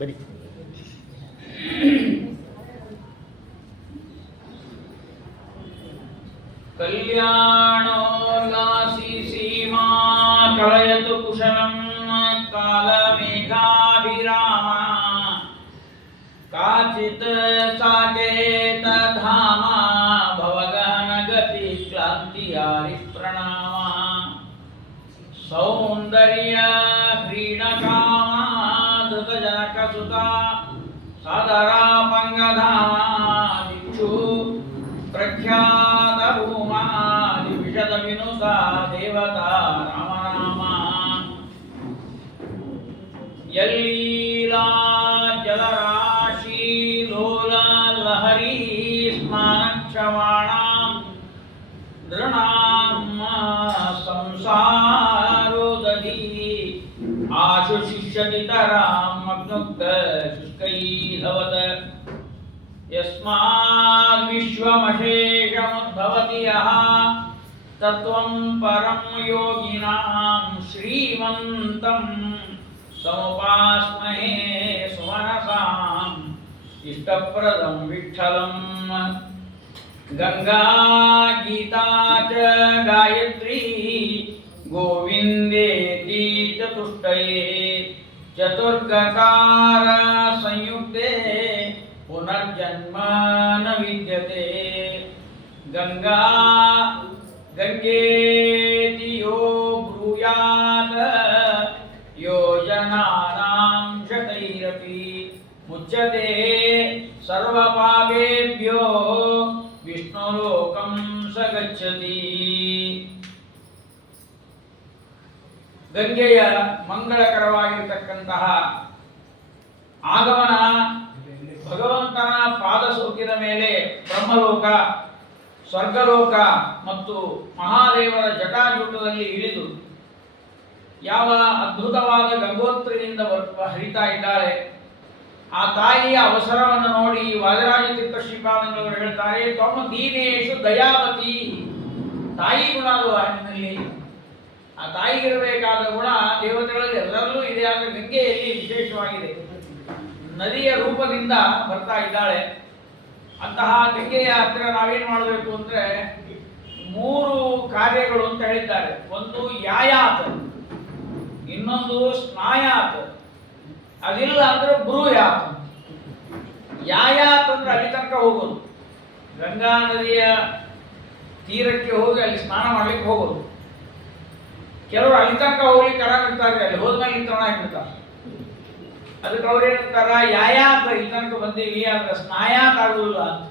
ಬರಿ. ಕಲ್ಯಾಣೋಲ್ಲಾಸಿ ಸೀಮಾ ಕಳಯತು ಕುಶಲಂ ಕಾಲಮೇಘಾಭಿರಾಮ ಕಾಚಿತ್ ಸಾಕೇತ ಧಾಮ ಭವಗನಗತಿ ಕ್ಲಾಂತಿಯಾರಿ ಪ್ರಣಾಮ ಸೌಂದರ್ಯ ಕ್ರೀಡಕಾಮ ಧೃತಜನಕ ಸುತ ಸಾದರ ಪಂಗಧಾಮ ದಿಕ್ಷು ಪ್ರಖ್ಯಾತ ಭೂಮಾ ದಿವಿಷದ ವಿನುತ ದೇವತಾ ರಾಮನಾಮ ಯಲ್ಲೀಲಾ ಜಲರಾಶಿ ಲೋಲ ಲಹರಿ ಸ್ನಾನಕ್ಷಮಾಣಾಂ ನೃಣಾಂ ಸಂಸಾರೋದಧಿ ಆಶು ಶಿಷ್ಯದಿತರಾಂ ಮಗ್ನುಕ್ತ ಶುಷ್ಕೈಧವತ ಯಸ್ಮಾದ್ ವಿಶ್ವಮಶೇಷಮುದ್ಭವತಿ ಯಃ ತತ್ವಂ ಪರಂ ಯೋಗಿನಾಂ ಶ್ರೀಮಂತಂ ಸಮುಪಾಸ್ಮಹೇ ಸುಮನಸಾಂ ಇಷ್ಟಪ್ರದಂ ವಿಠ್ಠಲಂ ಗಂಗಾ ಗೀತಾ ಚ ಗಾಯತ್ರಿ ಗೋವಿಂದೇತಿ ಚತುಷ್ಟಯೇ ಚತುರ್ಗಕಾರ ಸಂಯುಕ್ತೆ ಪುನರ್ಜನ್ಮ ನ ವಿದ್ಯತೆ ಗಂಗಾ ಗಂಗೇತಿ ಯೋ ಬ್ರೂಯಾತ್ ಯೋಜನಾನಾಂ ಶತೈರಪಿ ಮುಚ್ಯತೆ ಸರ್ವಪಾಪೇಭ್ಯೋ ವಿಷ್ಣುಲೋಕಂ ಸ ಗಚ್ಚತಿ. ಗಂಗೆಯ ಮಂಗಳಕರವಾಗಿರತಕ್ಕಂತಹ ಆಗಮನ ಭಗವಂತನ ಪಾದಸೌಖ್ಯದ ಮೇಲೆ ಬ್ರಹ್ಮಲೋಕ, ಸ್ವರ್ಗಲೋಕ ಮತ್ತು ಮಹಾದೇವರ ಜಟಾಜೂಟದಲ್ಲಿ ಇಳಿದು ಯಾವ ಅದ್ಭುತವಾದ ಗಂಗೋತ್ರಿಯಿಂದ ಹರಿತಾ ಇದ್ದಾಳೆ. ಆ ತಾಯಿಯ ಅವಸರವನ್ನು ನೋಡಿ ವಾದರಾಜ ತೀರ್ಥ ಶ್ರೀಪಾದಂಗಳವರು ಹೇಳ್ತಾರೆ, ತ್ವಂ ದೀನೇಶು ದಯಾವತಿ. ತಾಯಿ ಗುಣ ಅದು ನಿನ್ನಲ್ಲಿ. ಆ ತಾಯಿಗಿರಬೇಕಾದ ಗುಣ ದೇವತೆಗಳಲ್ಲಿ ಎಲ್ಲರಲ್ಲೂ ಇದೆ. ಆದರೆ ಗಂಗೆಯಲ್ಲಿ ವಿಶೇಷವಾಗಿದೆ. ನದಿಯ ರೂಪದಿಂದ ಬರ್ತಾ ಇದ್ದಾಳೆ. ಅಂತಹ ಗಂಗೆಯ ಹತ್ತಿರ ನಾವೇನು ಮಾಡಬೇಕು ಅಂದ್ರೆ 3 ಕಾರ್ಯಗಳು ಅಂತ ಹೇಳಿದ್ದಾರೆ. ಒಂದು ಯಾಯಾತ್, ಇನ್ನೊಂದು ಸ್ನಾಯಾತ್, ಅದಿಲ್ಲ ಅಂದ್ರೆ ಬ್ರೂಯಾತ್. ಯಾಯಾತ್ ಅಂದ್ರೆ ಅಲ್ಲಿ ತನಕ ಹೋಗೋದು, ಗಂಗಾ ನದಿಯ ತೀರಕ್ಕೆ ಹೋಗಿ ಅಲ್ಲಿ ಸ್ನಾನ ಮಾಡ್ಲಿಕ್ಕೆ ಹೋಗೋದು. ಕೆಲವರು ಅಲ್ಲಿ ತನಕ ಹೋಗ್ಲಿಕ್ಕೆ ಆರಾಮಿರ್ತಾರೆ, ಅಲ್ಲಿ ಹೋದ್ಮೇಲೆ ನಿಂತ್ರಣ ಆಗಿರ್ತಾರೆ. ಅದಕ್ಕೆ ಅವ್ರು ಏನಂತಾರ, ಯಾಯಾತ್ ಇಲ್ಲಿ ತನಕ ಬಂದೀವಿ, ಆದ್ರೆ ಸ್ನಾಯಾತ್ ಆಗುದಿಲ್ಲ ಅಂತ.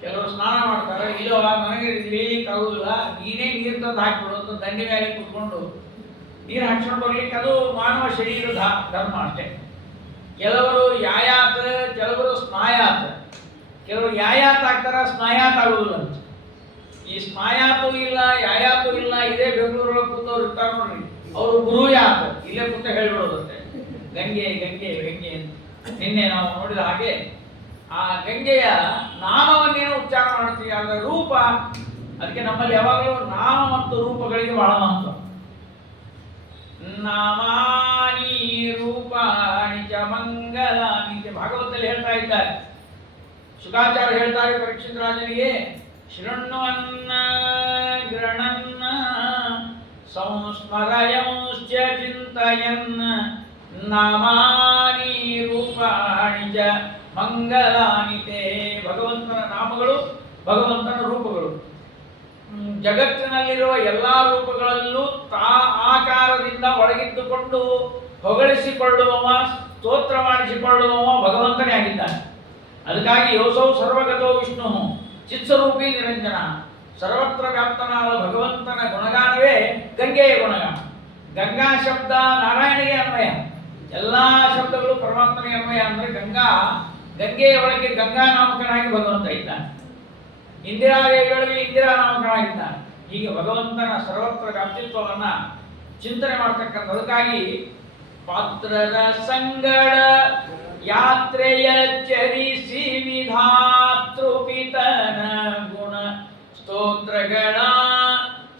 ಕೆಲವರು ಸ್ನಾನ ಮಾಡ್ತಾರೆ, ಇಲ್ಲೋ ನನಗೆ ಇಳಿಲಿಕ್ಕೆ ಆಗುದಿಲ್ಲ, ನೀನೇ ನೀರು ತಂದು ಹಾಕ್ಬಿಡು ಅಂತ ದಂಡಿ ಮೇಲೆ ಕುತ್ಕೊಂಡು ನೀರು ಹಾಕ್ಸ್ಕೊಂಡು ಬರ್ಲಿಕ್ಕೆ ಅದು ಮಾನವ ಶರೀರದ ಧರ್ಮ ಅಷ್ಟೇ. ಕೆಲವರು ಯಾಯಾತ್, ಕೆಲವರು ಸ್ನಾಯಾತ್. ಕೆಲವರು ಯಾಯಾತ್ ಆಗ್ತಾರ, ಸ್ನಾಯಾತ್ ಆಗುದಿಲ್ಲ ಅಂತ. ಈ ಸ್ನಾಯಾತು ಇಲ್ಲ, ಯಾಯಾತು ಇಲ್ಲ, ಇದೇ ಬೆಂಗಳೂರೊಳಗೆ ಕೂತವ್ರು ಇರ್ತಾರೆ ನೋಡ್ರಿ, ಅವರು ಗುರುಯಾತ್, ಇಲ್ಲೇ ಕೂತ ಹೇಳ್ಬಿಡೋದಂತೆ ಗಂಗೆ ಗಂಗೆ ಗಂಗೆ ಅಂತ. ನಿನ್ನೆ ನಾವು ನೋಡಿದ ಹಾಗೆ ಆ ಗಂಗೆಯ ನಾಮವನ್ನೇನು ಉಚ್ಚಾರ ಮಾಡ್ತೀವಿ, ಅದರ ರೂಪ. ಅದಕ್ಕೆ ನಮ್ಮಲ್ಲಿ ಯಾವಾಗಲೂ ನಾಮ ಮತ್ತು ರೂಪಗಳಿಗೆ ಬಹಳ ಮಹತ್ವ. ನಾಮಾನಿ ರೂಪಾಣಿ ಚ ಮಂಗಲಾನಿ ಚ ಭಾಗವತದಲ್ಲಿ ಹೇಳ್ತಾ ಇದ್ದಾರೆ. ಶುಕಾಚಾರ್ಯ ಹೇಳ್ತಾರೆ ಪರೀಕ್ಷಿತ ರಾಜನಿಗೆ, ಶೃಣ್ವನ್ನ ಗೃಣನ್ನ ಸಂಸ್ಮರಯಂಶ್ಚ ಚಿಂತಯನ್ ನಾಮಾನಿ ರೂಪಾಣಿ ಚ ಮಂಗಲಾನಿ ತೇ. ಭಗವಂತನ ನಾಮಗಳು, ಭಗವಂತನ ರೂಪಗಳು. ಜಗತ್ತಿನಲ್ಲಿರುವ ಎಲ್ಲಾ ರೂಪಗಳಲ್ಲೂ ಆಕಾರದಿಂದ ಒಳಗಿದ್ದುಕೊಂಡು ಹೊಗಳಿಸಿಕೊಳ್ಳುವವ, ಸ್ತೋತ್ರ ಮಾಡಿಸಿಕೊಳ್ಳುವವ ಭಗವಂತನೇ ಆಗಿದ್ದಾನೆ. ಅದಕ್ಕಾಗಿ ಯೋಸೌ ಸರ್ವಗತೋ ವಿಷ್ಣು ಚಿತ್ಸ್ವರೂಪಿ ನಿರಂಜನ. ಸರ್ವತ್ರ ವ್ಯಾಪ್ತನಾದ ಭಗವಂತನ ಗುಣಗಾನವೇ ಗಂಗೆಯ ಗುಣಗಾನ. ಗಂಗಾ ಶಬ್ದ ನಾರಾಯಣಿಗೆ ಅನ್ವಯ, ಎಲ್ಲಾ ಶಬ್ದಗಳು ಪರಮಾತ್ಮನಿಗೆ ಅನ್ವಯ. ಅಂದ್ರೆ ಗಂಗಾ, ಗಂಗೆಯ ಒಳಗೆ ಗಂಗಾ ನಾಮಕನಾಗಿ ಭಗವಂತ ಇದ್ದಾನೆ. ಇಂದಿರಾದೇವಿಯೊಳಗೆ ಇಂದಿರಾ ನಾಮಕನಾಗಿದ್ದಾನೆ. ಹೀಗೆ ಭಗವಂತನ ಸರ್ವತ್ರ ವ್ಯಾಪ್ತಿತ್ವವನ್ನ ಚಿಂತನೆ ಮಾಡ್ತಕ್ಕಂಥ. ಅದಕ್ಕಾಗಿ ಪಾತ್ರರ ಸಂಗಡ ಯಾತ್ರೆಯ ಚರಿಸಿ ವಿಧಾತೃಪಿತನ ಗುಣ ಸ್ತೋತ್ರಗಳ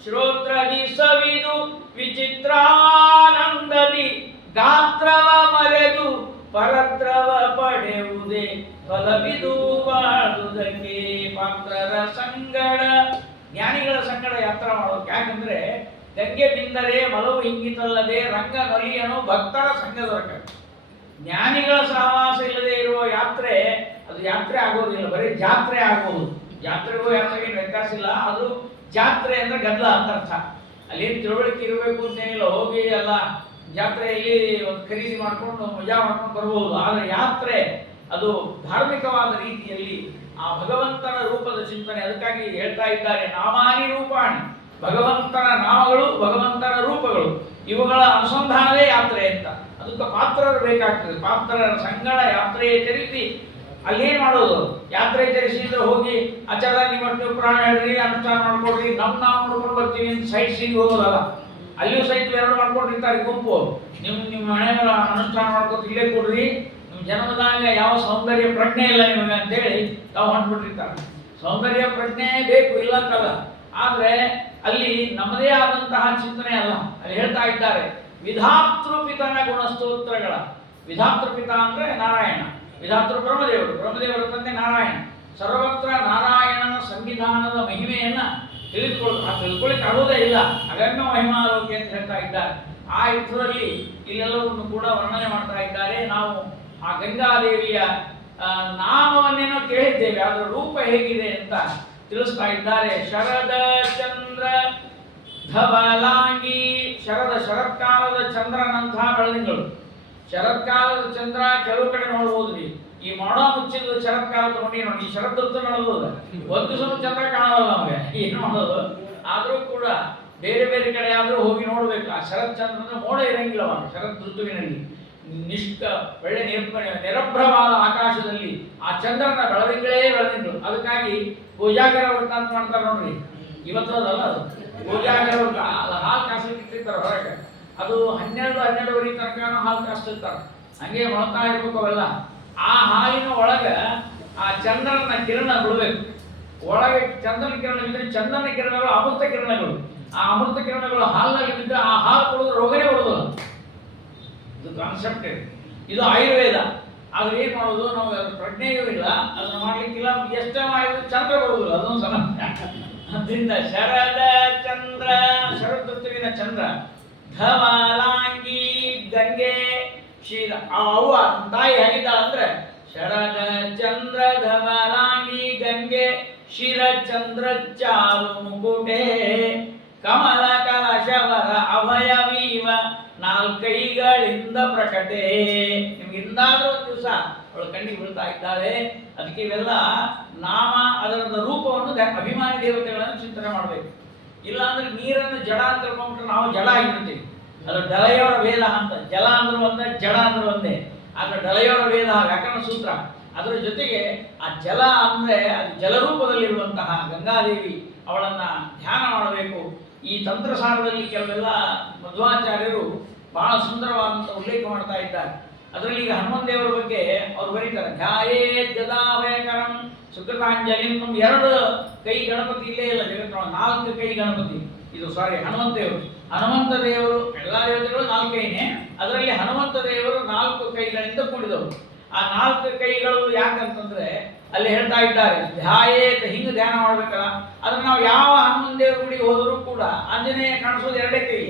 ಶ್ರೋತ್ರದಿ ಸವಿದು ವಿಚಿತ್ರಾನಂದದಿ ಗಾತ್ರವ ಮರೆದು ಪರದ್ರವ ಪಡೆಯುವುದೇ ಫಲವಿದು ಬಾಳುವುದಕ್ಕೆ. ಪಾತ್ರರ ಸಂಗಡ ಜ್ಞಾನಿಗಳ ಸಂಗಡ ಯಾತ್ರಾ ಮಾಡೋಕೆ. ಯಾಕಂದ್ರೆ ಗಂಗೆ ಬಿಂದರೆ ಮಲವು ಹಿಂಗಿತಲ್ಲದೆ ರಂಗ ನಲಿಯನು ಭಕ್ತರ ಸಂಘ ದೊರಕ. ಜ್ಞಾನಿಗಳ ಸಹವಾಸ ಇಲ್ಲದೆ ಇರುವ ಯಾತ್ರೆ ಅದು ಯಾತ್ರೆ ಆಗೋದಿಲ್ಲ, ಬರೀ ಜಾತ್ರೆ ಆಗೋದು. ಜಾತ್ರೆಗೂ ಯಾತ್ರೆಗೆ ವ್ಯತ್ಯಾಸ ಇಲ್ಲ. ಅದು ಜಾತ್ರೆ ಅಂದ್ರೆ ಗದ್ದಲ ಅಂತ ಅರ್ಥ. ಅಲ್ಲೇನು ತಿಳುವಳಿಕೆ ಇರಬೇಕು ಅಂತೇನಿಲ್ಲ. ಹೋಗಿ ಎಲ್ಲ ಜಾತ್ರೆಯಲ್ಲಿ ಒಂದು ಖರೀದಿ ಮಾಡ್ಕೊಂಡು ಮಜಾ ಮಾಡ್ಕೊಂಡು ಬರ್ಬೋದು. ಆದರೆ ಯಾತ್ರೆ ಅದು ಧಾರ್ಮಿಕವಾದ ರೀತಿಯಲ್ಲಿ ಆ ಭಗವಂತನ ರೂಪದ ಚಿಂತನೆ. ಅದಕ್ಕಾಗಿ ಹೇಳ್ತಾ ಇದ್ದಾರೆ, ನಾಮಾನಿ ರೂಪಾಣಿ, ಭಗವಂತನ ನಾಮಗಳು ಭಗವಂತನ ರೂಪಗಳು ಇವುಗಳ ಅನುಸಂಧಾನವೇ ಯಾತ್ರೆ ಅಂತ. ಅದಕ್ಕೆ ಪಾತ್ರರು ಬೇಕಾಗ್ತದೆ. ಪಾತ್ರರ ಸಂಗಡ ಯಾತ್ರೆಯ ಚರಿಸಿ ಅಲ್ಲೇನ್ ಮಾಡೋದು? ಯಾತ್ರೆ ಚರಿಸಿದ್ರೆ ಹೋಗಿ ಆಚಾರ ನಿಮ್ಮ ಪುರಾಣ ಹೇಳ್ರಿ, ಅನುಷ್ಠಾನ ಮಾಡ್ಕೊಡ್ರಿ, ನಾವು ನೋಡ್ಕೊಂಡು ಬರ್ತೀವಿ ಅಂತ ಸೈಟ್ ಸೀಗೆ ಹೋಗೋದಲ್ಲ. ಅಲ್ಲಿಯೂ ಸಹಿತ ಎರಡು ಮಾಡ್ಕೊಂಡಿರ್ತಾರೆ ಗುಂಪು. ನಿಮ್ಮ ಮನೆಗಳ ಅನುಷ್ಠಾನ ಮಾಡ್ಕೊತ ಇಲ್ಲೇ ಕೊಡ್ರಿ, ನಿಮ್ಮ ಜನ್ಮದಾಗ ಯಾವ ಸೌಂದರ್ಯ ಪ್ರಜ್ಞೆ ಇಲ್ಲ ನಿಮಗೆ ಅಂತೇಳಿ ತಾವು ಹೊಂಟ್ಬಿಟ್ಟಿರ್ತಾರೆ. ಸೌಂದರ್ಯ ಪ್ರಜ್ಞೆ ಬೇಕು, ಇಲ್ಲ ಅಂತಲ್ಲ. ಆದ್ರೆ ಅಲ್ಲಿ ನಮ್ಮದೇ ಆದಂತಹ ಚಿಂತನೆ ಅಲ್ಲ. ಅಲ್ಲಿ ಹೇಳ್ತಾ ಇದ್ದಾರೆ, ವಿಧಾತೃಪಿತನ ಗುಣಸ್ತೋತ್ರಗಳ. ವಿಧಾತೃಪಿತ ಅಂದ್ರೆ ನಾರಾಯಣ, ವಿಧಾತೃ ಬ್ರಹ್ಮದೇವರು, ಬ್ರಹ್ಮದೇವರ ತಂದೆ ನಾರಾಯಣ. ಸರ್ವತ್ರ ನಾರಾಯಣನ ಸಂವಿಧಾನದ ಮಹಿಮೆಯನ್ನ ತಿಳ್ಕೊಳ್ಳಿಕ್ಕೆ ಆಗೋದೇ ಇಲ್ಲ. ಅಗಮ್ಯ ಮಹಿಮಾಲೋಕೆ ಅಂತ ಹೇಳ್ತಾ ಇದ್ದಾರೆ. ಆ ಅರ್ಥದಲ್ಲಿ ಇಲ್ಲೆಲ್ಲವನ್ನು ಕೂಡ ವರ್ಣನೆ ಮಾಡ್ತಾ ಇದ್ದಾರೆ. ನಾವು ಆ ಗಂಗಾದೇವಿಯ ನಾಮವನ್ನೇನೋ ಕೇಳಿದ್ದೇವೆ, ಅದರ ರೂಪ ಹೇಗಿದೆ ಅಂತ ತಿಳಿಸ್ತಾ ಇದ್ದಾರೆ. ಶರದ ಚಂದ್ರ ಧವಲಾಂಗಿ. ಶರತ್ಕಾಲದ ಚಂದ್ರನಂತಹ ಬೆಳದಿಂಗಳು. ಶರತ್ಕಾಲದ ಚಂದ್ರ ಕೆಲವು ಕಡೆ ನೋಡ್ಬೋದ್ರಿ. ಈ ಮಾಡೋ ಮುಚ್ಚಿದ ಶರತ್ಕಾಲ ತಗೊಂಡಿ ನೋಡಿ, ಈ ಶರತ್ ಋತು ನೋಡ್ಬೋದು. ಒಂದು ಸಲ ಚಂದ್ರ ಕಾಣಲ್ಲ ನಮಗೆ, ಏನು ಮಾಡೋದು? ಆದ್ರೂ ಕೂಡ ಬೇರೆ ಬೇರೆ ಕಡೆ ಆದ್ರೂ ಹೋಗಿ ನೋಡ್ಬೇಕು. ಆ ಶರತ್ ಚಂದ್ರನ ಮೋಡ ಇರಂಗಿಲ್ಲ ಅವಾಗ ಶರತ್ ಋತುವಿನಲ್ಲಿ. ಒಳ್ಳೆ ನಿರಭ್ರವಾದ ಆಕಾಶದಲ್ಲಿ ಆ ಚಂದ್ರನ ಬೆಳದಿಂಗಳೇ ಬೆಳದಿಂಗಳು. ಅದಕ್ಕಾಗಿ ಗೋಜಾಗರ ವ್ರತ ಅಂತ ಮಾಡ್ತಾರೆ ನೋಡ್ರಿ. ಇವತ್ತು ಅದಲ್ಲ, ಅದು ಗೋಜಾಗರ ವ್ರತ. ಅದು ಹಾಲು ಕಾಸಲಿಕ್ಕೆ ಇಟ್ಟಿರ್ತಾರೆ ಹೊರಗೆ. ಅದು 12-12:30 ತನಕ ಹಾಲು ಕಾಸ್ತಿರ್ತಾರೆ. ಹಂಗೆ ಮೊಳತಾ ಇರ್ಬೇಕು ಅವೆಲ್ಲ. ಆ ಹಾಲಿನ ಒಳಗ ಆ ಚಂದ್ರನ ಕಿರಣ ಬಿಡಬೇಕು. ಒಳಗೆ ಚಂದ್ರನ ಕಿರಣ ಬಿದ್ದರೆ ಚಂದ್ರನ ಕಿರಣಗಳು ಅಮೃತ ಕಿರಣಗಳು. ಆ ಅಮೃತ ಕಿರಣಗಳು ಹಾಲಿನಲ್ಲಿ ಬಿದ್ದರೆ ಆ ಹಾಲು ಕೊಡೋದು ರೋಗನೇ ಬರೋದಿಲ್ಲ. ಇದು ಕಾನ್ಸೆಪ್ಟ್. ಇದು ಆಯುರ್ವೇದ. ಆದ್ರೆ ಏನ್ ಮಾಡೋದು, ನಾವು ಪ್ರಜ್ಞೆಯೂ ಇಲ್ಲ, ಅದನ್ನ ಮಾಡ್ಲಿಕ್ಕಿಲ್ಲ. ಎಷ್ಟೇ ಮಾಡಿದ್ರು ಚಂದ್ರ ಬರುವುದಿಲ್ಲ, ಅದೊಂದು ಸಮಸ್ಯೆ. ಅದರಿಂದ ಶರದ ಚಂದ್ರ, ಶರದ್ ಋತುವಿನ ಚಂದ್ರ. ಧವಲಾಂಗಿ ಗಂಗೆ ಕ್ಷೀರ. ಅವ್ವ ತಾಯಿ ಹೇಗಿದ್ದ ಅಂದ್ರೆ ಶರದ ಚಂದ್ರ ಧವಲಾಂಗಿ ಗಂಗೆ ಶಿರ ಚಂದ್ರ ಚಾಲು ಮುಕುಟೆ ಕಮಲ ಕಲಶವರ ಅಭಯವೀವ ನಾಲ್ಕೈಗಳಿಂದ ಪ್ರಕಟೆ. ನಿಮ್ಗೆ ಇಂದಾದ್ರೂ ಒಂದು ದಿವಸ ಅವಳು ಕಣ್ಣಿಗೆ ಬೀಳ್ತಾ ಇದ್ದಾಳೆ. ಅದಕ್ಕೆ ಇವೆಲ್ಲ ನಾಮ, ಅದರ ರೂಪವನ್ನು ಅಭಿಮಾನಿ ದೇವತೆಗಳನ್ನು ಚಿಂತನೆ ಮಾಡಬೇಕು. ಇಲ್ಲಾಂದ್ರೆ ನೀರನ್ನು ಜಡ ಅಂತ ತಿಳ್ಕೊಂಡ್ರೆ ನಾವು ಜಡ ಆಗಿರ್ತೀವಿ. ಅದು ಡಲಯೋರ ವೇದ ಅಂತ. ಜಲ ಅಂದ್ರೂ ಒಂದೇ, ಜಡ ಅಂದ್ರೂ ಒಂದೇ. ಆದ್ರೆ ಡಲಯೋರ ವೇದ ವ್ಯಾಕರಣ ಸೂತ್ರ. ಅದರ ಜೊತೆಗೆ ಆ ಜಲ ಅಂದ್ರೆ ಅದು ಜಲರೂಪದಲ್ಲಿರುವಂತಹ ಗಂಗಾದೇವಿ, ಅವಳನ್ನ ಧ್ಯಾನ ಮಾಡಬೇಕು. ಈ ತಂತ್ರಸಾರದಲ್ಲಿ ಕೆಲವೆಲ್ಲ ಮಧ್ವಾಚಾರ್ಯರು ಬಹಳ ಸುಂದರವಾದಂತ ಉಲ್ಲೇಖ ಮಾಡ್ತಾ ಇದ್ದಾರೆ. ಅದರಲ್ಲಿ ಈಗ ಹನುಮಂತ ದೇವರ ಬಗ್ಗೆ ಅವ್ರು ಬರೀತಾರೆ, ಧ್ಯಾಯೇ ಗದಾಭಯಕರಂ ಸುಕೃತಾಂಜಲಿ. 2 ಕೈ ಗಣಪತಿ ಇಲ್ಲೇ ಇಲ್ಲ ಜಗತ್ತೊಳಗೆ, 4 ಕೈ ಗಣಪತಿ. ಇದು ಸಾರಿ ಹನುಮಂತ ದೇವರು. ಹನುಮಂತ ದೇವರು ಎಲ್ಲಾ ದೇವತೆಗಳು 4 ಕೈನೇ. ಅದರಲ್ಲಿ ಹನುಮಂತ ದೇವರು 4 ಕೈಗಳಿಂದ ಕೂಡಿದವರು. ಆ 4 ಕೈಗಳು ಯಾಕಂತಂದ್ರೆ ಅಲ್ಲಿ ಹೇಳ್ತಾ ಇದ್ದಾರೆ, ಧ್ಯಾಯೇತ, ಹಿಂಗ ಧ್ಯಾನ ಮಾಡ್ಬೇಕಲ್ಲ. ಅದನ್ನ ನಾವು ಯಾವ ಹನುಮಂತ ದೇವ್ರ ಗುಡಿಗೆ ಹೋದರೂ ಕೂಡ ಆಂಜನೇಯ ಕಾಣಿಸೋದು 2 ಕೈ.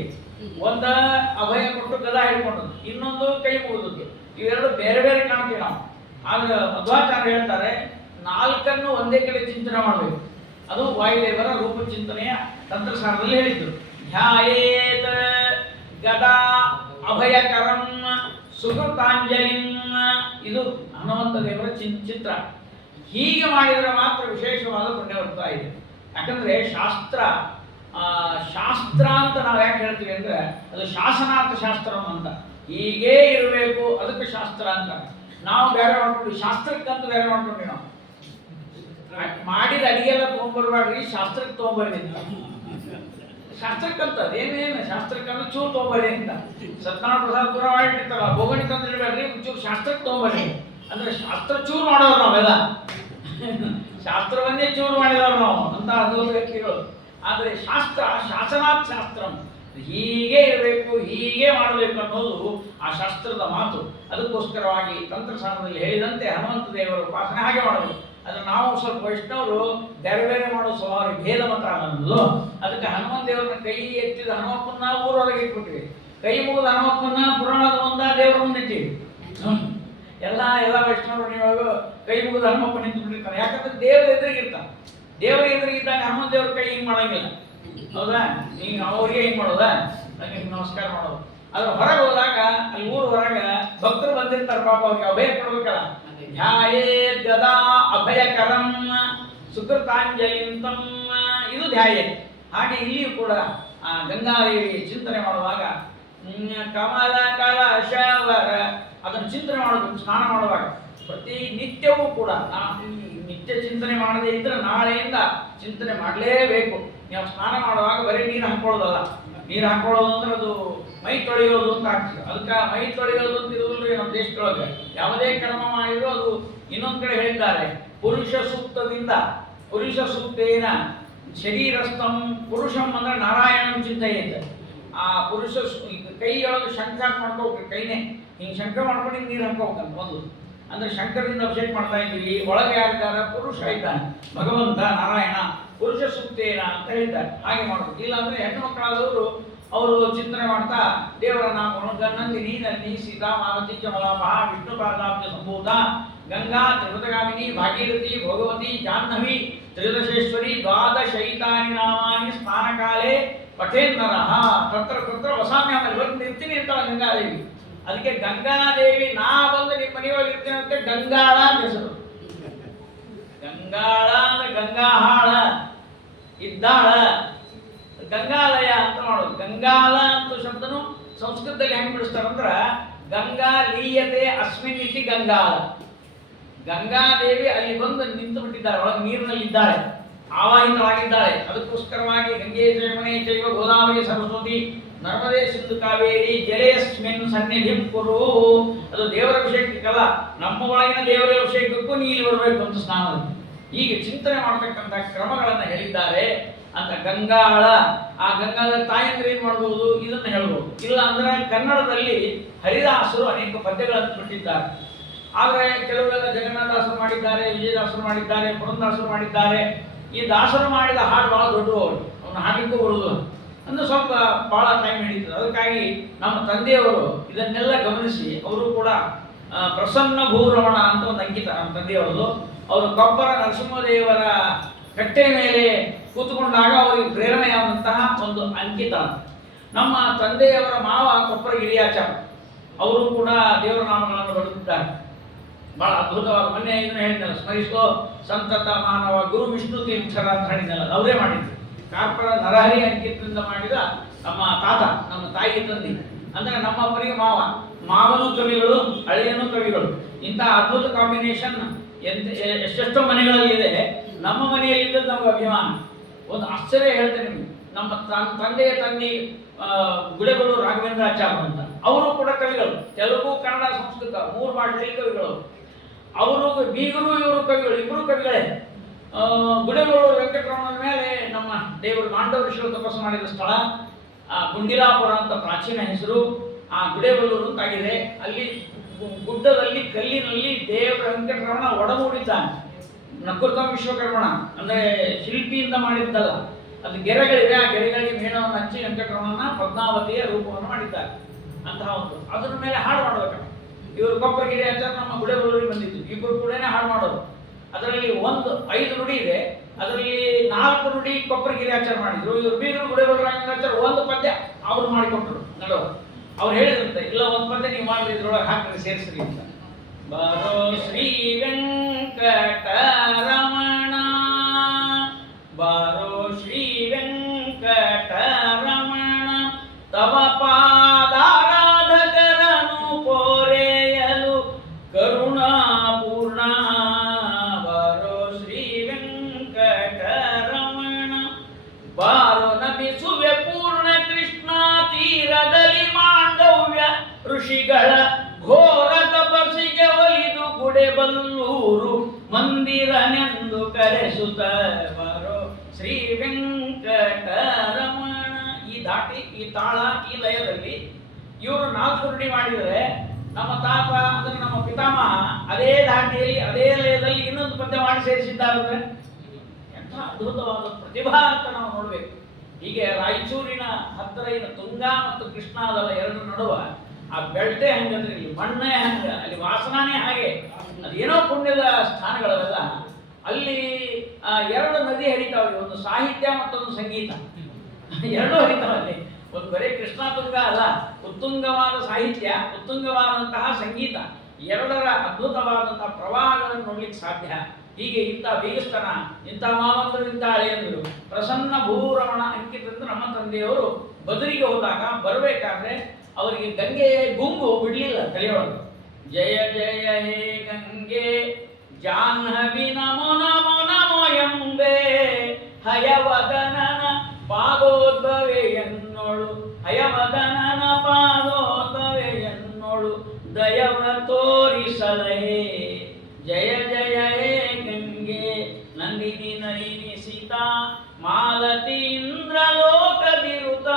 ಒಂದ ಅಭಯ ಕೊಟ್ಟು ಗದಾ ಹಿಡ್ಕೊಂಡದ್ದು, ಇನ್ನೊಂದು ಕೈ ಮುಗಿದದ್ದು. ಇವೆರಡು ಬೇರೆ ಬೇರೆ ಕಾಣ್ತೀವಿ ನಾವು. ಆದ್ರೆ ಮಧ್ವಾಚಾರ್ಯ ಹೇಳ್ತಾರೆ 4 ಒಂದೇ ಕಡೆ ಚಿಂತನೆ ಮಾಡಬೇಕು. ಅದು ವಾಯುದೇವರ ರೂಪ ಚಿಂತನೆಯ ತಂತ್ರಸಾರದಲ್ಲಿ ಹೇಳಿದ್ದು. ಧ್ಯಾಯೇತ ಗದಾ ಅಭಯಕರಂ ಸುಕೃತಾಂಜಲಿಂ. ಇದು ಹನುಮಂತ ದೇವರ ಚಿತ್ರ. ಹೀಗೆ ಮಾಡಿದರೆ ಮಾತ್ರ ವಿಶೇಷವಾದ ಪುಣ್ಯ ಬರ್ತಾ ಇದೆ. ಯಾಕಂದ್ರೆ ಶಾಸ್ತ್ರ ಅಂತ ನಾವು ಯಾಕೆ ಹೇಳ್ತೀವಿ ಅಂದ್ರೆ ಅದು ಶಾಸನಾರ್ಥ ಶಾಸ್ತ್ರ ಅಂತ. ಹೀಗೇ ಇರಬೇಕು, ಅದಕ್ಕೆ ಶಾಸ್ತ್ರ ಅಂತ. ನಾವು ಬೇರೆ ಮಾಡ್ಕೊಂಡ್ವಿ, ಶಾಸ್ತ್ರಕ್ಕಂತ ಬೇರೆ ಮಾಡ್ಕೊಂಡ್ವಿ. ನಾವು ಮಾಡಿದ ಅಡಿಗೆಲ್ಲ ತಗೊಂಡ್ಬರ್ಬೇಡ್ರಿ, ಶಾಸ್ತ್ರಕ್ಕೆ ತಗೊಂಡ್ಬರ್ರಿ. ಶಾಸ್ತ್ರಕ್ಕಂತ ಏನೇನು ಶಾಸ್ತ್ರಕ್ಕಂತ ಚೂರು ತಗೊಂಬರ್ರಿ ಅಂತ ಸತ್ಯನಾರಾಯಣ ಪ್ರಸಾದ್ ಪುರ ಮಾಡಿರ್ತಾರಲ್ಲ, ಬೋಗಣಿ ತಂದಿರ್ಬೇಡ್ರಿ, ಒಂಚೂರು ಶಾಸ್ತ್ರಕ್ಕೆ ತಗೊಂಬರ್ರಿ ಅಂದ್ರೆ ಶಾಸ್ತ್ರ ಚೂರು ಮಾಡೋರು ನಾವೆಲ್ಲ. ಶಾಸ್ತ್ರವನ್ನೇ ಚೂರು ಮಾಡಿದವರು ನಾವು ಅಂತ ಅದು ವ್ಯಕ್ತಿಗಳು. ಆದರೆ ಶಾಸ್ತ್ರ ಶಾಸನಾತ್ ಶಾಸ್ತ್ರಂ, ಹೀಗೆ ಇರಬೇಕು, ಹೀಗೆ ಮಾಡಬೇಕು ಅನ್ನೋದು ಆ ಶಾಸ್ತ್ರದ ಮಾತು. ಅದಕ್ಕೋಸ್ಕರವಾಗಿ ತಂತ್ರಸಾರದಲ್ಲಿ ಹೇಳಿದಂತೆ ಹನುಮಂತ ದೇವರ ಉಪಾಸನೆ ಹಾಗೆ ಮಾಡಬೇಕು. ಅದು ನಾವು ಸ್ವಲ್ಪ ವೈಷ್ಣವರು ಬೇರೆ ಬೇರೆ ಮಾಡೋ ಸ್ವಭಾವ, ಭೇದ ಮತ ಅನ್ನೋದು. ಅದಕ್ಕೆ ಹನುಮಂತ ದೇವರನ್ನ ಕೈ ಎತ್ತಿದ ಹನುಮಪ್ಪನ ಊರೊಳಗೆ ಇಟ್ಬಿಟ್ಟಿವಿ, ಕೈ ಮುಗಿದ ಹನುಮಪ್ಪನ ಪುರಾಣದ ಮುಂದ ದೇವರ ಮುಂದೆ ಇಟ್ಟಿವಿ. ಎಲ್ಲ ವೈಷ್ಣವರು ನೀವು ಕೈ ಮುಗಿದ ಹನುಮಪ್ಪ ನಿಂತು ಬಿಟ್ಟಿರ್ತಾನೆ. ಯಾಕಂದ್ರೆ ದೇವರ ಎದುರಿಗಿರ್ತಾನೆ. ದೇವರ ಎದುರಿಗಿದ್ದಾಗ ಹನುಮಂತ ದೇವ್ರ ಕೈ ಹಿಂಗೆ ಮಾಡಂಗಿಲ್ಲ, ಹೌದಾ? ಹಿಂಗೆ ಅವ್ರಿಗೆ ಹಿಂಗೆ ಮಾಡೋದಾ, ನಂಗೆ ನಮಸ್ಕಾರ ಮಾಡೋದು. ಅದ್ರ ಹೊರಗೆ ಹೋದಾಗ ಅಲ್ಲಿ ಊರು ಹೊರಗೆ ಭಕ್ತರು ಬಂದಿರ್ತಾರೆ, ಪಾಪ ಅವ್ರಿಗೆ ಅಭಯ ಕೊಡ್ಬೇಕಲ್ಲ. ಧ್ಯಾಯೇ ಗದಾ ಅಭಯಕರಂ ಸುಕೃತಾಂಜಲಿಂತಂ, ಇದು ಧ್ಯಾಯ. ಹಾಗೆ ಇಲ್ಲಿಯೂ ಕೂಡ ಆ ಗಂಗಾದೇವಿ ಚಿಂತನೆ ಮಾಡುವಾಗ ಕಮಲ ಕಲಶವರ ಅದನ್ನು ಚಿಂತನೆ ಮಾಡಬೇಕು. ಸ್ನಾನ ಮಾಡುವಾಗ ಪ್ರತಿ ನಿತ್ಯವೂ ಕೂಡ ನಿತ್ಯ ಚಿಂತನೆ ಮಾಡದೇ ಇದ್ರೆ ನಾಳೆಯಿಂದ ಚಿಂತನೆ ಮಾಡಲೇಬೇಕು. ನೀವು ಸ್ನಾನ ಮಾಡುವಾಗ ಬರೀ ನೀರು ಹಾಕೊಳ್ಳೋದಲ್ಲ. ನೀರು ಹಾಕೊಳ್ಳೋದು ಅಂದ್ರೆ ಅದು ಮೈ ತೊಳೆಯೋದು ಅಂತ ಆಗ್ತದೆ. ಅದಕ್ಕೆ ಮೈ ತೊಳೆಯೋದು ಅಂತ ಇರೋದ್ರಿ ನಮ್ಮ ದೇಶದೊಳಗೆ. ಯಾವುದೇ ಕರ್ಮ ಮಾಡಿದ್ರು ಅದು ಇನ್ನೊಂದು ಕಡೆ ಹೇಳಿದ್ದಾರೆ, ಪುರುಷ ಸೂಕ್ತದಿಂದ. ಪುರುಷ ಸೂಕ್ತೇನ ಶರೀರಸ್ಥಂ ಪುರುಷಂ ಅಂದ್ರೆ ನಾರಾಯಣಂ ಚಿಂತೆಯಿದೆ. ಆ ಪುರುಷ ಕೈಯೊಳಗೆ ಶಂಖ ಮಾಡ್ಕೋಬೇಕು, ಕೈನೇ ಹಿಂಗೆ ಶಂಖ ಮಾಡ್ಕೊಂಡು ಹಿಂಗೆ ನೀರು ಹಾಕೋಬೇಕಂತ ಒಂದು. ಅಂದ್ರೆ ಶಂಕರದಿಂದ ಅಭಿಷೇಕ ಮಾಡ್ತಾ ಇದ್ದೀವಿ. ಒಳಗೆ ಯಾರಿದ್ದಾರೆ? ಪುರುಷ ಇದ್ದಾನೆ, ಭಗವಂತ ನಾರಾಯಣ. ಪುರುಷ ಸೂಕ್ತೇನ ಅಂತ ಹೇಳ್ತಾರೆ, ಹಾಗೆ ಮಾಡಬೇಕು. ಇಲ್ಲಾಂದ್ರೆ ಹೆಣ್ಣು ಮಕ್ಕಳಾದವರು ಅವರು ಚಿಂತನೆ ಮಾಡ್ತಾ ದೇವರ ನಾಮಗಳನ್ನು ನಂದಿನಿ ನಳಿನಿ ಸೀತಾ ಮಾಲತಿ ಚಮಲಾಪ ವಿಷ್ಣು ಪಾದಾಬ್ಜ ಸಂಭೂತ ಗಂಗಾ ತ್ರಿಪುಟಗಾಮಿನಿ ಭಾಗೀರಥಿ ಭೋಗವತಿ ಜಾಹ್ನವಿ ತ್ರಿದಶೇಶ್ವರಿ ದ್ವಾದಶೈತಾನಿ ನಾಮಾನಿ ಸ್ನಾನಕಾಲೇ ಪಠೇಂದ್ರಃ ತತ್ರ ತತ್ರ ವಸಾಮ್ಯಾಮಲ್ಲಿ ಬಂದು ಇರ್ತೀನಿ ಇರ್ತಾಳೆ ಗಂಗಾದೇವಿ. ಅದಕ್ಕೆ ಗಂಗಾದೇವಿ ನಾ ಬಂದು ನಿಮ್ಮ ಮನೆಯೊಳಗೆ ಇರ್ತೀನಿ ಅಂತ ಗಂಗಾಳ ಅಂತ ಹೆಸರು. ಗಂಗಾಳ ಅಂದ್ರೆ ಗಂಗಾಹಾಳ ಇದ್ದಾಳ, ಗಂಗಾಲಯ ಅಂತ ಮಾಡೋದು. ಗಂಗಾಲ ಅಂತ ಶಬ್ದನು ಸಂಸ್ಕೃತದಲ್ಲಿ ಹೆಂಗ್ ಬಿಡಿಸ್ತಾರಂದ್ರ ಗಂಗಾ ಲೀಯತೆ ಅಸ್ಮಿನ್ ಇತಿ ಗಂಗಾಲ. ಗಂಗಾದೇವಿ ಅಲ್ಲಿ ಬಂದು ನಿಂತು ಬಿಟ್ಟಿದ್ದಾರೆ, ಒಳಗೆ ನೀರಿನಲ್ಲಿ ಇದ್ದಾಳೆ, ಆವಾಹಿತವಾಗಿದ್ದಾಳೆ. ಅದಕ್ಕೋಸ್ಕರವಾಗಿ ಗಂಗೆ ಜಯಮನೆ ಜೈವ ಗೋದಾವರಿ ಸರಸ್ವತಿ ನರ್ಮದೇ ಸಿಂಧು ಕಾವೇರಿ ಜಲೇಸ್ಮಿನ್ ಸನ್ನಿಧಿಂ ಕುರು. ಅದು ದೇವರ ಅಭಿಷೇಕಕ್ಕಲ್ಲ, ನಮ್ಮ ಒಳಗಿನ ದೇವರ ಅಭಿಷೇಕಕ್ಕೂ ನೀ ಇಲ್ಲಿ ಬರಬೇಕು ಅಂತ ಸ್ನಾನದಲ್ಲಿ. ಹೀಗೆ ಚಿಂತನೆ ಮಾಡತಕ್ಕಂಥ ಕ್ರಮಗಳನ್ನು ಹೇಳಿದ್ದಾರೆ ಅಂತ. ಗಂಗಾಳ, ಆ ಗಂಗಾದ ತಾಯಂದ್ರೆ ಏನ್ ಮಾಡ್ಬೋದು ಇದನ್ನು ಹೇಳ್ಬೋದು. ಇಲ್ಲ ಅಂದ್ರೆ ಕನ್ನಡದಲ್ಲಿ ಹರಿದಾಸರು ಅನೇಕ ಪದ್ಯಗಳನ್ನು ಬಿಟ್ಟಿದ್ದಾರೆ. ಆದರೆ ಕೆಲವೆಲ್ಲ ಜಗನ್ನಾಥದಾಸರು ಮಾಡಿದ್ದಾರೆ, ವಿಜಯದಾಸರು ಮಾಡಿದ್ದಾರೆ, ಪುರಂದಾಸರು ಮಾಡಿದ್ದಾರೆ. ಈ ದಾಸರು ಮಾಡಿದ ಹಾಡು ಬಹಳ ದೊಡ್ಡವರು, ಅವನು ಹಾಡಿಗೂ ಬರುವುದು ಅಂದ್ರೆ ಸ್ವಲ್ಪ ಬಹಳ ಟೈಮ್ ಹಿಡಿತದೆ. ಅದಕ್ಕಾಗಿ ನಮ್ಮ ತಂದೆಯವರು ಇದನ್ನೆಲ್ಲ ಗಮನಿಸಿ ಅವರು ಕೂಡ ಪ್ರಸನ್ನ ಭೂರಮಣ ಅಂತ ಒಂದು ಅಂಕಿತ ನಮ್ಮ ತಂದೆಯವರದು. ಅವರು ಕೊಪ್ಪರ ನರಸಿಂಹದೇವರ ಕಟ್ಟೆ ಮೇಲೆ ಕೂತ್ಕೊಂಡಾಗ ಅವರಿಗೆ ಪ್ರೇರಣೆಯಾದಂತಹ ಒಂದು ಅಂಕಿತ. ನಮ್ಮ ತಂದೆಯವರ ಮಾವ ಕೊಪ್ಪರ ಗಿರಿಯಾಚಾರ, ಅವರು ಕೂಡ ದೇವರ ನಾಮಗಳನ್ನು ಬರೆದಿದ್ದಾರೆ. ಬಹಳ ಅದ್ಭುತವಾದ, ಮೊನ್ನೆ ಇದನ್ನು ಹೇಳಿದ್ನಲ್ಲ, ಸ್ಮರಿಸೋ ಸಂತತ ಮಾನವ ಗುರು ವಿಷ್ಣು ತೀರ್ಥರ ಅಂತ ಹೇಳಿದ್ನಲ್ಲ, ಅವರೇ ಮಾಡಿದ್ರು. ಕಾರ್ಪರ ನರಹರಿ ಅಂಕಿತದಿಂದ ಮಾಡಿದ ನಮ್ಮ ತಾತ, ನಮ್ಮ ತಾಯಿ ತಂದೆ ಅಂದ್ರೆ ನಮ್ಮ ಅಪ್ಪನಿಗೆ ಮಾವ, ಮಾವನು ಕವಿಗಳು, ಹಳೆಯನು ಕವಿಗಳು. ಇಂಥ ಅದ್ಭುತ ಕಾಂಬಿನೇಷನ್ ಎಷ್ಟೆಷ್ಟೋ ಮನೆಗಳಲ್ಲಿ ಇದೆ. ನಮ್ಮ ಮನೆಯಲ್ಲಿದ್ದದ್ದು ನಮ್ಗೆ ಅಭಿಮಾನ. ಒಂದು ಆಶ್ಚರ್ಯ ಹೇಳ್ತೇನೆ ನಿಮಗೆ, ನಮ್ಮ ತಂದೆಯ ತಂದೆ ಗುಡೆಗಳು ರಾಘವೇಂದ್ರಾಚಾರ್ಯ ಅಂತ, ಅವರು ಕೂಡ ಕವಿಗಳು. ತೆಲುಗು, ಕನ್ನಡ, ಸಂಸ್ಕೃತ 3 ಭಾಷೆಯಲ್ಲಿ ಕವಿಗಳು. ಅವರು ಬೀಗರು, ಇವರು ಕವಿಗಳು, ಇಬ್ಬರು ಕವಿಗಳೇ. ಗುಡೆಗಳು ವೆಂಕಟರಮಣನ ಮೇಲೆ ನಮ್ಮ ದೇವರು ಮಾಂಡವ ಋಷಿಗಳು ತಪಸ್ಸು ಮಾಡಿದ ಸ್ಥಳ ಗುಂಡಿಲಾಪುರ ಅಂತ ಪ್ರಾಚೀನ ಹೆಸರು. ಆ ಗುಡೆಬಲ್ಲೂರು ಅಂತಾಗಿದೆ. ಅಲ್ಲಿ ಗುಡ್ಡದಲ್ಲಿ ಕಲ್ಲಿನಲ್ಲಿ ದೇವರ ವೆಂಕಟರಮಣ ಒಡಮೂಡಿದ್ದಾನೆ. ನಕೃತ ವಿಶ್ವಕರ್ಮಣ ಅಂದ್ರೆ ಶಿಲ್ಪಿಯಿಂದ ಮಾಡಿದ್ದಲ್ಲ, ಅದು ಗೆರೆಗಳಿವೆ. ಆ ಗೆರೆಗಳಿಗೆ ಮೇಣವನ್ನು ಹಚ್ಚಿ ವೆಂಕಟರಮಣನ ಪದ್ಮಾವತಿಯ ರೂಪವನ್ನು ಮಾಡಿದ್ದಾರೆ. ಅಂತಹ ಒಂದು ಅದರ ಮೇಲೆ ಹಾಡು ಮಾಡಬೇಕಲ್ಲ. ಇವರು ಕೊಪ್ಪರಗಿರಿ ಆಚಾರ ನಮ್ಮ ಗುಡೆಬಲ್ಲೂರಿಗೆ ಬಂದಿದ್ದು, ಇಬ್ಬರು ಕೂಡ ಹಾಡು ಮಾಡೋದು. ಅದರಲ್ಲಿ 5 ನುಡಿ ಇದೆ, ಅದರಲ್ಲಿ 4 ನುಡಿ ಕೊಪ್ಪರಗಿರಿ ಆಚಾರ ಮಾಡಿದ್ರು. ಇವರು ಬೀಗರು ಗುಡೆಬಲ್ಲೂರಾಚಾರ ಒಂದು ಪದ್ಯ ಅವ್ರು ಮಾಡಿಕೊಟ್ರು ನಡುವ. ಅವ್ರು ಹೇಳಿದಂತೆ, ಇಲ್ಲ ಒಂದು ಪದ್ಯ ನೀವು ಮಾಡಿ ಇದ್ರೊಳಗೆ ಹಾಕಿ ಸೇರಿಸ್ರಿ ಅಂತ. ಬರೋ ಶ್ರೀ ವೆಂಕಟರಮಣ, ಬರೋ ಶ್ರೀ ವೆಂಕಟರಮಣ, ತವ ಪಾದಾರಾಧಕರನು ಪೋರೆಯಲು ಕರುಣಾಪೂರ್ಣ. ಬರೋ ಶ್ರೀ ವೆಂಕಟರಮಣ, ಬಾರೋ ನಮಿಸುವೆ ಪೂರ್ಣ ಕೃಷ್ಣ ತೀರದಲ್ಲಿ ಮಾಂಡವ್ಯ ಋಷಿಗಳ ಘೋರ ತಪಸ್ಸಿಗೆ ಒಲಿದು ಗುಡೆಬಲ್ಲೂರು ಮಂದಿರನೆಂದು ಕರೆಸುತ್ತ. ಬರೋ ಶ್ರೀ ವೆಂಕಟರಮಣ. ಈ ದಾಟಿ ಈ ತಾಳ ಈ ಲಯದಲ್ಲಿ ಇವರು 4 ನುಡಿ ಮಾಡಿದರೆ ನಮ್ಮ ತಾತ ಅಂದ್ರೆ ನಮ್ಮ ಪಿತಾಮಹ ಅದೇ ಧಾಟಿಯಲ್ಲಿ ಅದೇ ಲಯದಲ್ಲಿ ಇನ್ನೊಂದು ಪದ್ಯ ಮಾಡಿ ಸೇರಿಸಿದ್ದಾರೆ. ಎಂಥ ಅದ್ಭುತವಾದ ಪ್ರತಿಭಾ ಅಂತ ನಾವು ನೋಡ್ಬೇಕು. ಹೀಗೆ ರಾಯಚೂರಿನ ಹತ್ತಿರ ಇನ್ನು ತುಂಗಾ ಮತ್ತು ಕೃಷ್ಣ ಅದಲ್ಲ ಎರಡು ನಡುವ ಆ ಬೆಳ್ಟೆ ಹಂಗಂದ್ರೆ ಇಲ್ಲಿ ಮಣ್ಣೆ ಹಂಗ, ಅಲ್ಲಿ ವಾಸನಾನೇ ಹಾಗೆ. ಅದೇನೋ ಪುಣ್ಯದ ಸ್ಥಾನಗಳವೆಲ್ಲ. ಅಲ್ಲಿ 2 ನದಿ ಹರಿತಾವೆ, ಒಂದು ಸಾಹಿತ್ಯ ಮತ್ತೊಂದು ಸಂಗೀತ, ಎರಡೂ ಹರಿತಾವಲ್ಲಿ. ಒಂದು ಬರೀ ಕೃಷ್ಣ ತುಂಗ ಅಲ್ಲ, ಉತ್ತುಂಗವಾದ ಸಾಹಿತ್ಯ, ಉತ್ತುಂಗವಾದಂತಹ ಸಂಗೀತ, ಎರಡರ ಅದ್ಭುತವಾದಂತಹ ಪ್ರವಾಹಗಳನ್ನು ನೋಡ್ಲಿಕ್ಕೆ ಸಾಧ್ಯ. ಹೀಗೆ ಇಂಥ ಬೀಗಸ್ತನ, ಇಂಥ ಮಾವಂದರು, ಇಂಥ ಹಳೆಯಂದರು ಪ್ರಸನ್ನ ಭೂರಮಣ ಅಂಕಿತಂದು ನಮ್ಮ ತಂದೆಯವರು ಬದರಿಗೆ ಹೋದಾಗ ಬರಬೇಕಾದ್ರೆ ಅವರಿಗೆ ಗಂಗೆ ಗುಂಗು ಬಿಡಲಿಲ್ಲ ತಲೆಯೊಳಗೆ. ಜಯ ಜಯ ಹೇ ಗಂಗೆ ಜಾಹ್ನವಿ ನಮೋ ನಮೋ ನಮೋ ಎಂಬೆ ಹಯವದನನ ಪಾದೋದ್ಭವೆ ಎನ್ನೋಳು, ಹಯವದನನ ಪಾದೋದ್ಭವೆ ಎನ್ನೋಳು ದಯವ ತೋರಿಸಲಹೇ. ಜಯ ಜಯ ಹೇ ಗಂಗೆ ನಂದಿನಿ ನಳಿನಿ ಸೀತಾ ಮಾಲತಿ ಇಂದ್ರಲೋಕದಿರುತ